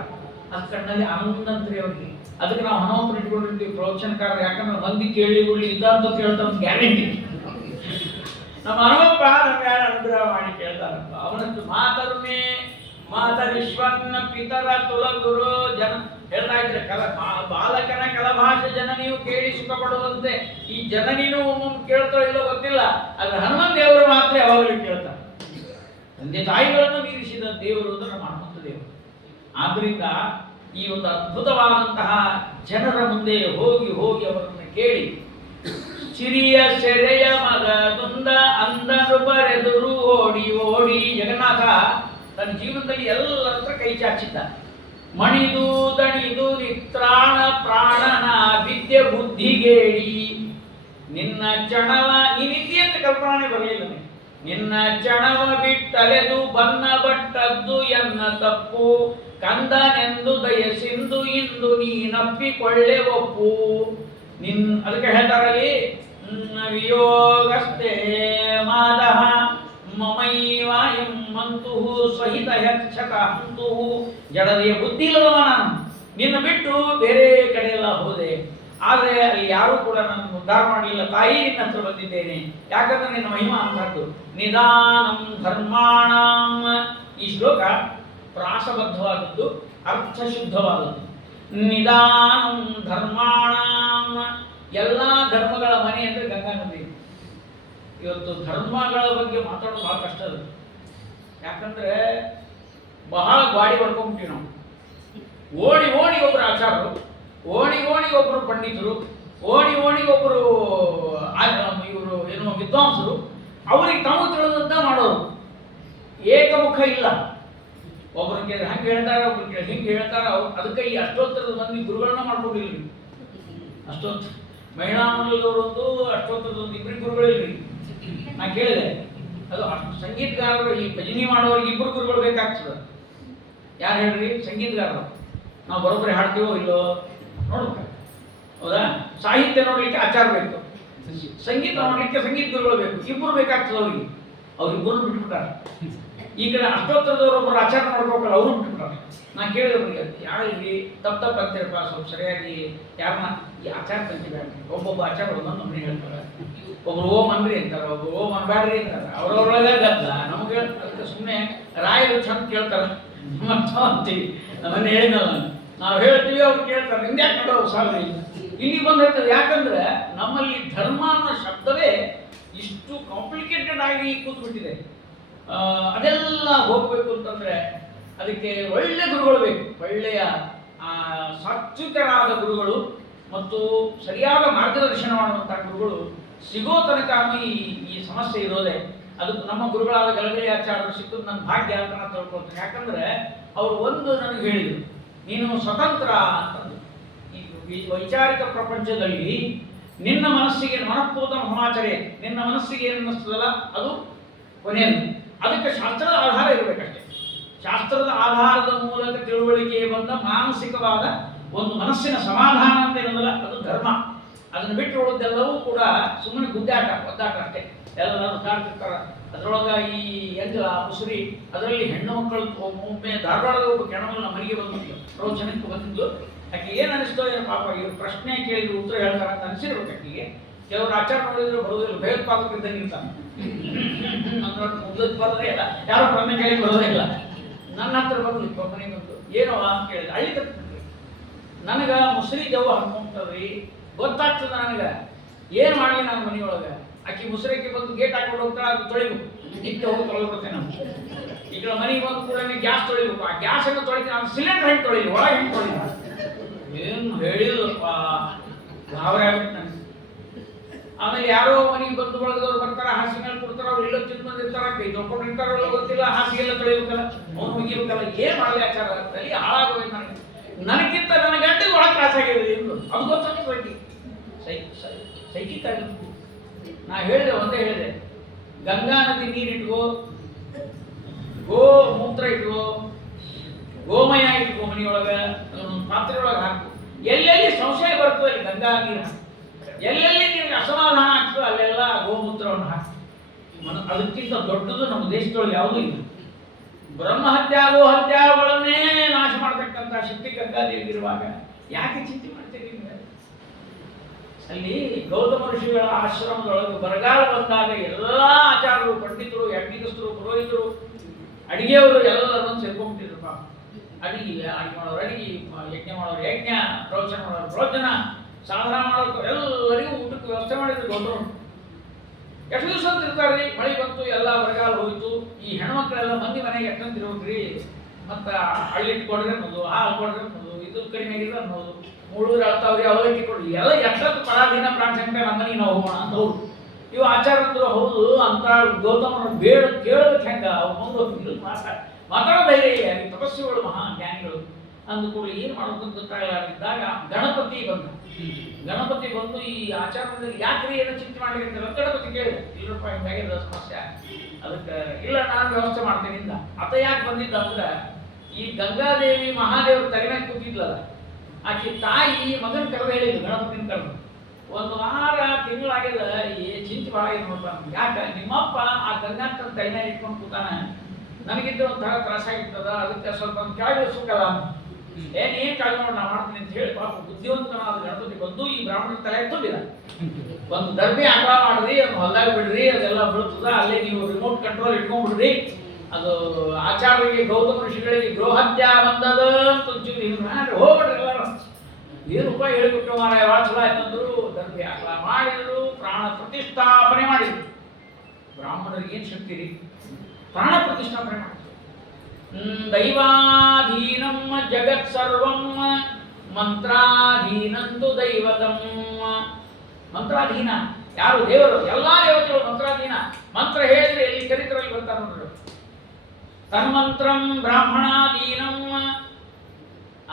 ಅದು ಕಣ್ಣಲ್ಲಿ ಆನಂದಂತ್ರಿ ಅವ್ರಿಗೆ. ಅದಕ್ಕೆ ನಾವು ಹನುಮಂತರು ಇಟ್ಕೊಂಡಿರ್ತೀವಿ ಪ್ರವಚನಕಾರ, ಯಾಕಂದ್ರೆ ಮಂದಿ ಕೇಳಿ ಉಳ್ಳಿ ಇದ್ದಂತೂ ಕೇಳ್ತಾರ ಗ್ಯಾರಂಟಿ. ನಮ್ಮ ಹನುಮಪ್ಪ ನಮ್ಗೆ ಯಾರು ಅನುಗ್ರಹ ಮಾಡಿ ಕೇಳ್ತಾರಪ್ಪ. ಅವನಷ್ಟು ಮಾತರುಮೇ ಮಾತರಿಶ್ವನ್ನ ಪಿತರ ತುಲಗುರು ಜನ ಹೇಳ್ತಾ ಇದ್ರೆ, ಬಾಲಕನ ಕಲಭಾಷೆ ಜನನಿಯು ಕೇಳಿ ಸುಖ ಪಡುವಂತೆ. ಈ ಜನನಿನೂ ಒಮ್ಮೊಮ್ಮೆ ಕೇಳ್ತೋ ಇಲ್ಲೋ ಗೊತ್ತಿಲ್ಲ, ಆದ್ರೆ ಹನುಮಂತ ದೇವರು ಮಾತ್ರ ಯಾವಾಗಲೂ ಕೇಳ್ತಾರೆ. ತಂದೆ ತಾಯಿಗಳನ್ನು ಮೀರಿಸಿದ ದೇವರು ಅಂದ್ರೆ ನಮ್ಮ ಹನುಮಂತ ದೇವರು. ಆದ್ರಿಂದ ಈ ಒಂದು ಅದ್ಭುತವಾದಂತಹ ಜನರ ಮುಂದೆ ಹೋಗಿ ಹೋಗಿ ಅವರನ್ನು ಕೇಳಿ, ಚಿರಿಯ ಸೆರೆಯ ಮಗದುಂದ ಅಂದನು ಬರೆದುರು ಓಡಿ ಓಡಿ. ಜಗನ್ನಾಥ ತನ್ನ ಜೀವನದಲ್ಲಿ ಎಲ್ಲರ ಹತ್ರ ಕೈ ಚಾಚಿದ್ದ. ಮಣಿದು ದಣಿದು ನಿತ್ರಾಣ ಪ್ರಾಣನ ವಿದ್ಯೆ ಬುದ್ಧಿಗೇಡಿ ನಿನ್ನ ಚಣವ ನೀನಿದ್ದಿ ಅಂತ ಕಲ್ಪನೆ ಬರಲಿಲ್ಲ. ನಿನ್ನ ಚಣವ ಬಿಟ್ಟಲೆದು ಬನ್ನ ಬಟ್ಟದ್ದು ಎನ್ನ ತಪ್ಪು ಕಂದನೆಂದು ದಯಸಿಂದು ಇಂದು ನೀನಪ್ಪಿಕೊಳ್ಳೆ ಒಪ್ಪು. ಅದಕ್ಕೆ ಹೇಳ್ತಾರಲ್ಲಿ ವಿಯೋಗಸ್ಥೆ ಮಾದಹ ಮಮೈವಾಯಂ ಮಂತು ಸಹಿತ ಯಕ್ಷಕ ಹಂತು. ಜಡದಿಯ ಬುದ್ಧಿ ಇಲ್ಲದವ ನಾನು, ನಿನ್ನ ಬಿಟ್ಟು ಬೇರೆ ಕಡೆ ಎಲ್ಲ ಹೋದೆ, ಆದರೆ ಅಲ್ಲಿ ಯಾರೂ ಕೂಡ ನನ್ನ ಉದ್ಧಾರ ಮಾಡಲಿಲ್ಲ. ತಾಯಿ ನಿನ್ನ ಹತ್ರ ಬಂದಿದ್ದೇನೆ, ಯಾಕಂದ್ರೆ ನಿನ್ನ ಮಹಿಮಾ ಅಂತದ್ದು. ನಿಧಾನಂ ಧರ್ಮಾಣಂ. ಈ ಶ್ಲೋಕ ಪ್ರಾಸಬದ್ಧವಾದದ್ದು, ಅರ್ಥಶುದ್ಧವಾದದ್ದು. ನಿಧಾನಂ ಧರ್ಮಾಣಂ. ಎಲ್ಲ ಧರ್ಮಗಳ ಮನೆ ಅಂದರೆ ಗಂಗಾ ನದಿ. ಇವತ್ತು ಧರ್ಮಗಳ ಬಗ್ಗೆ ಮಾತಾಡೋದು ಬಹಳ ಕಷ್ಟ ಅದು. ಯಾಕಂದ್ರೆ ಬಹಳ ಗಾಡಿ ಹೊಡ್ಕೊಂಡ್ಬಿಟ್ಟಿವಿ ನಾವು. ಓಡಿ ಓಡಿ ಒಬ್ಬರು ಆಚಾರರು, ಓಡಿ ಓಡಿ ಒಬ್ಬರು ಪಂಡಿತರು, ಓಡಿ ಓಡಿ ಒಬ್ಬರು ಇವರು ಏನೋ ವಿದ್ವಾಂಸರು, ಅವ್ರಿಗೆ ತಾವು ತಿಳಿದಂತ ಮಾಡೋರು. ಏಕಮುಖ ಇಲ್ಲ. ಒಬ್ಬರು ಕೇಳಿದ್ರೆ ಹಂಗೆ ಹೇಳ್ತಾರೆ, ಒಬ್ರು ಕೇಳಿ ಹಿಂಗೆ ಹೇಳ್ತಾರೆ. ಅದಕ್ಕೆ ಈ ಅಷ್ಟೋತ್ತರದ ಮಂದಿ ಗುರುಗಳನ್ನ ಮಾಡ್ಕೊಂಡಿಲ್ಲ. ಅಷ್ಟೊತ್ತು ಮಹಿಳಾ ಮಂಡಲದವರೊಂದು, ಅಷ್ಟೋತ್ತರದೊಂದು ಇಬ್ಬರು ಗುರುಗಳಿಲ್ರಿ. ನಾ ಕೇಳಿದೆ, ಅದು ಸಂಗೀತಗಾರರು ಈ ಭಜನಿ ಮಾಡೋರಿಗೆ ಇಬ್ಬರು ಗುರುಗಳು ಬೇಕಾಗ್ತದೆ. ಯಾರು ಹೇಳ್ರಿ? ಸಂಗೀತಗಾರರು. ನಾವು ಬರೋಬ್ಬರಿ ಹಾಡ್ತೀವೋ ಇಲ್ಲೋ ನೋಡ್ಬೇಕು, ಹೌದಾ? ಸಾಹಿತ್ಯ ನೋಡ್ಲಿಕ್ಕೆ ಆಚಾರ ಬೇಕು, ಸಂಗೀತ ನೋಡ್ಲಿಕ್ಕೆ ಸಂಗೀತ ಗುರುಗಳು ಬೇಕು. ಇಬ್ಬರು ಬೇಕಾಗ್ತದೆ ಅವ್ರಿಗೆ. ಅವ್ರಿಬ್ಬರು ಬಿಟ್ಬಿಟ್ಟಾರೆ. ಈ ಕಡೆ ಅಷ್ಟೋತ್ತರದವರು ಒಬ್ಬರು ಆಚಾರ ಮಾಡ್ಬೇಕಲ್ಲ, ಅವರು ಬಿಟ್ಬಿಟ್ಟಾರೆ. ನಾನು ಕೇಳಿದವ್ರಿಗೆ ಯಾರಿಗೆ ತಪ್ಪು ಅಂತೀರಪ್ಪ, ಸ್ವಲ್ಪ ಸರಿಯಾಗಿ ಯಾರನ್ನ ಈ ಆಚಾರ ತಂದಿದ್ದಾರೆ. ಒಬ್ಬೊಬ್ಬ ಆಚಾರ ಒಂದೊಂದು ಮನೆ ಹೇಳ್ತಾರೆ. ಒಬ್ರು ಓಂ ಅನ್ರಿ ಅಂತಾರೆ, ಒಬ್ರು ಓಂ ಅನ್ಬ್ಯಾಡ್ರಿ ಅಂತಾರೆ. ಅವ್ರವ್ರೊಳಗೆ ಗದ್ದ ನಮ್ಗೆ. ಅದಕ್ಕೆ ಸುಮ್ಮನೆ ರಾಯರು ಚಂದ ಕೇಳ್ತಾರೆ ಅಂತೀವಿ. ನಮ್ಮನ್ನ ಹೇಳಿದಲ್ಲ, ನಾವು ಹೇಳ್ತೀವಿ, ಅವ್ರು ಕೇಳ್ತಾರೆ. ಹಿಂದ್ಯಾಕೆ ನೋಡೋ ಸಾಲ ಇಲ್ಲ. ಇಲ್ಲಿ ಬಂದು ಹೇಳ್ತದೆ. ಯಾಕಂದ್ರೆ ನಮ್ಮಲ್ಲಿ ಧರ್ಮ ಅನ್ನೋ ಶಬ್ದವೇ ಇಷ್ಟು ಕಾಂಪ್ಲಿಕೇಟೆಡ್ ಆಗಿ ಕೂತ್ಬಿಟ್ಟಿದೆ. ಅದೆಲ್ಲ ಹೋಗಬೇಕು ಅಂತಂದ್ರೆ ಅದಕ್ಕೆ ಒಳ್ಳೆ ಗುರುಗಳು ಬೇಕು. ಒಳ್ಳೆಯ ಸಾತ್ವಿಕರಾದ ಗುರುಗಳು ಮತ್ತು ಸರಿಯಾದ ಮಾರ್ಗದರ್ಶನ ಮಾಡುವಂತಹ ಗುರುಗಳು ಸಿಗೋ ತನಕ ಈ ಸಮಸ್ಯೆ ಇರೋದೆ. ಅದು ನಮ್ಮ ಗುರುಗಳಾದ ಗಲಗಲಿ ಆಚಾರ್ಯರು ಸಿಕ್ಕದು ನನ್ನ ಭಾಗ್ಯ ಅಂತ ನಾನು ತಿಳ್ಕೊಳ್ತೇನೆ. ಯಾಕಂದ್ರೆ ಅವರು ಒಂದು ನನಗೆ ಹೇಳಿದರು, ನೀನು ಸ್ವತಂತ್ರ ಅಂತಂದು. ಈ ವೈಚಾರಿಕ ಪ್ರಪಂಚದಲ್ಲಿ ನಿನ್ನ ಮನಸ್ಸಿಗೆ ಮನಃಪೂತ ಸಮಾಚಾರ, ನಿನ್ನ ಮನಸ್ಸಿಗೆ ಏನು ಅನ್ನಿಸ್ತದಲ್ಲ ಅದು ಕೊನೆಯದು. ಅದಕ್ಕೆ ಶಾಸ್ತ್ರದ ಆಧಾರ ಇರಬೇಕಷ್ಟೇ. ಶಾಸ್ತ್ರದ ಆಧಾರದ ಮೂಲಕ ತಿಳುವಳಿಕೆ ಬಂದ ಮಾನಸಿಕವಾದ ಒಂದು ಮನಸ್ಸಿನ ಸಮಾಧಾನ ಅಂತ ಏನಲ್ಲ, ಅದು ಧರ್ಮ. ಅದನ್ನು ಬಿಟ್ಟು ಉಳಿದೆಲ್ಲವೂ ಕೂಡ ಸುಮ್ಮನೆ ಗುದ್ದಾಟ ಒದ್ದಾಟ ಅಷ್ಟೇ. ಎಲ್ಲರೂ ಕಾಡ್ತಿರ್ತಾರೆ. ಅದರೊಳಗೆ ಈ ಎಂಜಲ ಮುಸುರಿ, ಅದರಲ್ಲಿ ಹೆಣ್ಣು ಮಕ್ಕಳು ಒಮ್ಮೆ ಧಾರವಾಡದ ಒಬ್ಬ ಕೆಣಮಲ್ಲ ಮನೆಗೆ ಬಂದಿದ್ದು, ಪ್ರವಚನಕ್ಕೆ ಬಂದಿದ್ದು. ಆಕೆ ಏನು ಅನಿಸ್ತೋ ಏನೋ ಪಾಪ, ಇವರು ಪ್ರಶ್ನೆ ಕೇಳಿದ್ರು ಉತ್ತರ ಹೇಳ್ತಾರೆ ಅಂತ ಅನಿಸಿರ್ಬೇಕು ಆಕೆಗೆ. ಕೆಲವರು ಆಚಾರ ನೋಡಿದ್ರು ಬರೋದಿಲ್ಲ, ಭಯೋತ್ಪಾದಕರಿದ್ದಂಗೆ ಇರ್ತಾನೆ. ಬರೋದೇ ಇಲ್ಲ, ಯಾರು ಪ್ರಶ್ನೆ ಕೇಳಿ ಬರೋದೇ ಇಲ್ಲ. ನನ್ನ ಹತ್ರ ಬರ್ಲಿಕ್ಕೆ ಮನೆಗೆ ಬಂದು ಏನೋ ಅಂತ ಕೇಳಿದ್ರೆ ಹಳ್ಳಿ ತಪ್ಪಿದ್ರಿ. ನನಗೆ ಮುಸುರಿ ದೆವ್ವ ಹಾಕೊಂಡ್ರಿ ಗೊತ್ತಾಗ್ತದೆ. ನನಗೆ ಏನು ಮಾಡಲಿ ನಾನು ಮನೆಯೊಳಗೆ. ಆಕಿ ಮುಸುರಿಕೆ ಬಂದು ಗೇಟ್ ಹಾಕೊಂಡು ಹೋಗ್ತಾಳೆ, ಅದು ತೊಳಿಬೇಕು. ನಿತ್ಯ ಹೋಗಿ ತೊಳೆದ್ಬಿಡ್ತೇನೆ ನಾನು. ಈ ಕಡೆ ಮನೆಗೆ ಬಂದು ಕೂಡ ಗ್ಯಾಸ್ ತೊಳಿಬೇಕು. ಆ ಗ್ಯಾಸ್ ಅನ್ನು ತೊಳಿತೀನಿ, ನಾನು ಸಿಲಿಂಡರ್ ಹೆಂಗೆ ತೊಳಿಲಿ, ಒಳಗೆ ಹೆಂಗೆ ತೊಳಿಲ್ಲ. ಏನು ಹೇಳಿಲ್ಲಪ್ಪ, ಗಾಬರಿ ಆಗ್ಬಿಟ್ಟು ನನಗೆ. ಆಮೇಲೆ ಯಾರೋ ಮನೆಗೆ ಬಂದು ಬಳಗದವ್ರು ಬರ್ತಾರೆ, ಹಾಸಿ ಮೇಲೆ ಕೊಡ್ತಾರೆ. ಅವ್ರು ಇಲ್ಲೋ ಚಿಂತ ಬಂದಿರ್ತಾರೆ, ಕೈ ತೊಳ್ಕೊಂಡಿರ್ತಾರೋ ಗೊತ್ತಿಲ್ಲ, ಹಾಸಿಗೆಲ್ಲ ತೊಳಿಬೇಕಲ್ಲ, ಅವ್ನು ಮುಗಿಬೇಕಲ್ಲ. ಏನು ಮಾಡಲಿ ಆಚಾರ ಅಲ್ಲಿ ಹಾಳಾಗೋಯ್ತು ನನಗೆ. ನನಗಿಂತ ನನ್ನ ಗಂಟೆಗೆ ಒಳಗೆ ತ್ರಾಸಾಗಿದೆ ಎಂದು ಅದು ಗೊತ್ತಾಗ್ತದೆ. ಸೈಕಿಕ್ ಆಗುತ್ತೆ. ನಾ ಹೇಳಿದೆ, ಒಂದೇ ಹೇಳಿದೆ, ಗಂಗಾ ನದಿ ನೀರಿಟ್ಕೋ, ಗೋ ಮೂತ್ರ ಇಟ್ಕೋ, ಗೋಮಯ ಇಟ್ಕೋ, ಮನೆಯೊಳಗೆ ಅದೊಂದು ಪಾತ್ರೆ ಒಳಗೆ ಹಾಕು. ಎಲ್ಲೆಲ್ಲಿ ಸಂಶಯ ಬರ್ತದೆ ಅಲ್ಲಿ ಗಂಗಾ ನೀರು ಹಾಕು. ಎಲ್ಲೆಲ್ಲಿ ನಿನಗೆ ಅಸಮಾಧಾನ ಆಗ್ತದೆ ಅಲ್ಲೆಲ್ಲ ಗೋಮೂತ್ರವನ್ನು ಹಾಕಿ. ಅದಕ್ಕಿಂತ ದೊಡ್ಡದು ನಮ್ಮ ದೇಶದೊಳಗೆ ಯಾವುದೂ ಇಲ್ಲ. ಬ್ರಹ್ಮಹತ್ಯಾ ಗೋಹತ್ಯಾಗಳನ್ನೇ ನಾಶ ಮಾಡತಕ್ಕಂಥ ಶಕ್ತಿ ಗಂಗಾದೇವಿಗಿರುವಾಗ ಯಾಕೆ ಚಿಂತೆ ಮಾಡ್ತೀರಿ ನೀವು? ಅಲ್ಲಿ ಗೌತಮ ಋಷಿಗಳ ಆಶ್ರಮದೊಳಗೆ ಬರಗಾಲ ಬಂದಾಗ ಎಲ್ಲ ಆಚಾರ್ಯರು, ಪಂಡಿತರು, ಯಜ್ಞಿಕಸ್ಥರು, ಪುರೋಹಿತರು, ಅಡಿಗೆಯವರು ಎಲ್ಲರನ್ನು ಸೇರ್ಕೊಂಡ್ಬಿಟ್ಟಿದ್ರು. ಪಾಪ ಅಡಿಗೆ ಮಾಡೋರು ಅಡಿಗೆ, ಯಜ್ಞ ಮಾಡೋರು ಯಜ್ಞ, ಪ್ರವಚನ ಮಾಡೋರು ಪ್ರವಚನ, ಸಾಧನ ಮಾಡೋರು ಎಲ್ಲರಿಗೂ ಊಟಕ್ಕೆ ವ್ಯವಸ್ಥೆ ಮಾಡಿದ್ರು ಗೌತಮರು. ಎಷ್ಟು ದಿವಸ ಅಂತ ಇರ್ತಾರ್ರಿ. ಮಳೆ ಬಂತು, ಎಲ್ಲ ಬರಗಾಲ ಹೋಯ್ತು. ಈ ಹೆಣ್ಮಕ್ಳೆಲ್ಲ ಮಂದಿ ಮನೆಗೆ ಎಷ್ಟಂತ ಇರೋದ್ರಿ. ಮತ್ತು ಹಳ್ಳಿಟ್ಟು ಕೊಡ್ರಿ ಅನ್ನೋದು, ಹಾಲು ಕೊಡ್ರಿ ಅನ್ನೋದು, ಇದು ಕಡಿಮೆ ಆಗಿಲ್ಲ ಅನ್ನೋದು, ಮೂಳೂರು ಅಳ್ತಾವ್ರಿ ಅವಲಕ್ಕಿ ಕೊಡ್ರಿ, ಎಲ್ಲ ಎಷ್ಟೊತ್ತು ಪರಾಧೀನ ಪ್ರಾಣ ಸಂಖ್ಯೆ ನಮ್ಮನಿಗೆ ನಾವು ಹೋಗೋಣ ಅಂತ ಅವ್ರು. ಇವು ಆಚಾರ್ಯರು ಹೌದು ಅಂತ ಗೌತಮರ ಕೇಳಬೇಕು ಹೆಂಗ ಅವ್ರು ಮುಂದೆ ಮಾತಾಡೋ ಧೈರ್ಯ ಇಲ್ಲ. ತಪಸ್ವಿಗಳು, ಮಹಾ ಜ್ಞಾನಿಗಳು ಅಂದ್ಕೂಡಲೇ ಏನು ಮಾಡೋದು ಅಂತ ಗೊತ್ತಾಗಲಾಗಿದ್ದಾಗ ಗಣಪತಿ ಬಂದು ಈ ಆಚಾರದಲ್ಲಿ ಯಾಕ್ರಿ ಏನೋ ಚಿಂತೆ ಮಾಡ್ಲಿಕ್ಕೆ ಗಣಪತಿ ಕೇಳಿದೆ, ಇಲ್ಲಪ್ಪ ಹಿಂಗಾಗಿರೋ ಸಮಸ್ಯೆ, ಅದಕ್ಕೆ ಇಲ್ಲ ನಾನು ವ್ಯವಸ್ಥೆ ಮಾಡ್ತೀನಿ ಇಂದ. ಆತ ಯಾಕೆ ಬಂದಿದ್ದ ಅಂದ್ರೆ ಈ ಗಂಗಾದೇವಿ ಮಹಾದೇವ್ರ ತಲೆ ಮೇಲೆ ಕೂತಿದ್ಲಲ್ಲ, ಆಕೆ ತಾಯಿ ಮಗನ ಕರೆದು ಹೇಳಿದ್ಲು, ಗಣಪತಿನ ಕರೆದು ಒಂದು ವಾರ ತಿಂಗಳಾಗ್ಯದ ಈ ಚಿಂತೆ ಭಾಳ ನೋಡ್ಪ, ಯಾಕೆ ನಿಮ್ಮಪ್ಪ ಆ ಗಂಗಾಂತನ ತಲೆ ಮೇಲೆ ಇಟ್ಕೊಂಡು ಕೂತಾನ, ನನಗಿದ್ದ ಒಂಥರ ತ್ರಾಸಾಗಿರ್ತದ, ಅದಕ್ಕೆ ಸ್ವಲ್ಪ ಒಂದು ಕೆಳಗೆ ಸುಖಲ್ಲ, ಏನ್ ಕಾಳು ನೋಡಿ ನಾ ಮಾಡ್ತೀನಿ ಅಂತ ಹೇಳಿ ಪಾಪ ಬುದ್ಧಿವಂತನಾದ ಗಣಪತಿ ಬಂದು ಈ ಬ್ರಾಹ್ಮಣ ತಲೆ ತುಂಬಿದ. ಒಂದು ದರ್ಬಿ ಅಗಲ ಮಾಡ್ರಿ, ಅದು ಹೊಲ್ದಾಗ ಬಿಡ್ರಿ, ಅದೆಲ್ಲ ಬೀಳ್ತದ, ಅಲ್ಲೇ ನೀವು ರಿಮೋಟ್ ಕಂಟ್ರೋಲ್ ಇಟ್ಕೊಂಡ್ಬಿಡ್ರಿ, ಅದು ಆಚಾರ್ಯರಿಗೆ ಗೌತಮ ಋಷಿಗಳಿಗೆ ಗೃಹತ್ಯ ಬಂದದ ಅಂತ ಒಂಚೂರು ಹೋಗ್ಬಿಡ್ರಿ ಎಲ್ಲರೂ. ಏನು ರೂಪಾಯಿ ಹೇಳಿಬಿಟ್ಟು ಮಾರಾಯ ಭಾಳ ಚಲೋ ಆಯ್ತಂದ್ರು. ದರ್ಬಿ ಅಗಲ ಮಾಡಿದ್ರು, ಪ್ರಾಣ ಪ್ರತಿಷ್ಠಾಪನೆ ಮಾಡಿದ್ರು. ಬ್ರಾಹ್ಮಣರಿಗೆ ಏನು ಶಕ್ತಿ ರೀ, ಪ್ರಾಣ ಪ್ರತಿಷ್ಠಾಪನೆ ಮಾಡಿದ್ರು. ದೈವಾಧೀನಂ ಜಗತ್ ಸರ್ವಂ ಮಂತ್ರಾಧೀನಂತು ದೈವತಂ. ಮಂತ್ರಾಧೀನ ಯಾರು? ದೇವರು. ಎಲ್ಲಾ ದೇವತೆಗಳು ಮಂತ್ರಾಧೀನ. ಮಂತ್ರ ಹೇಳಿದ್ರೆ ಎಲ್ಲಿ ಚರಿತ್ರೆಯಲ್ಲಿ ಬರ್ತಾರೆ ನೋಡ್ರಿ. ತನ್ಮಂತ್ರಂ ಬ್ರಾಹ್ಮಣಾಧೀನಂ.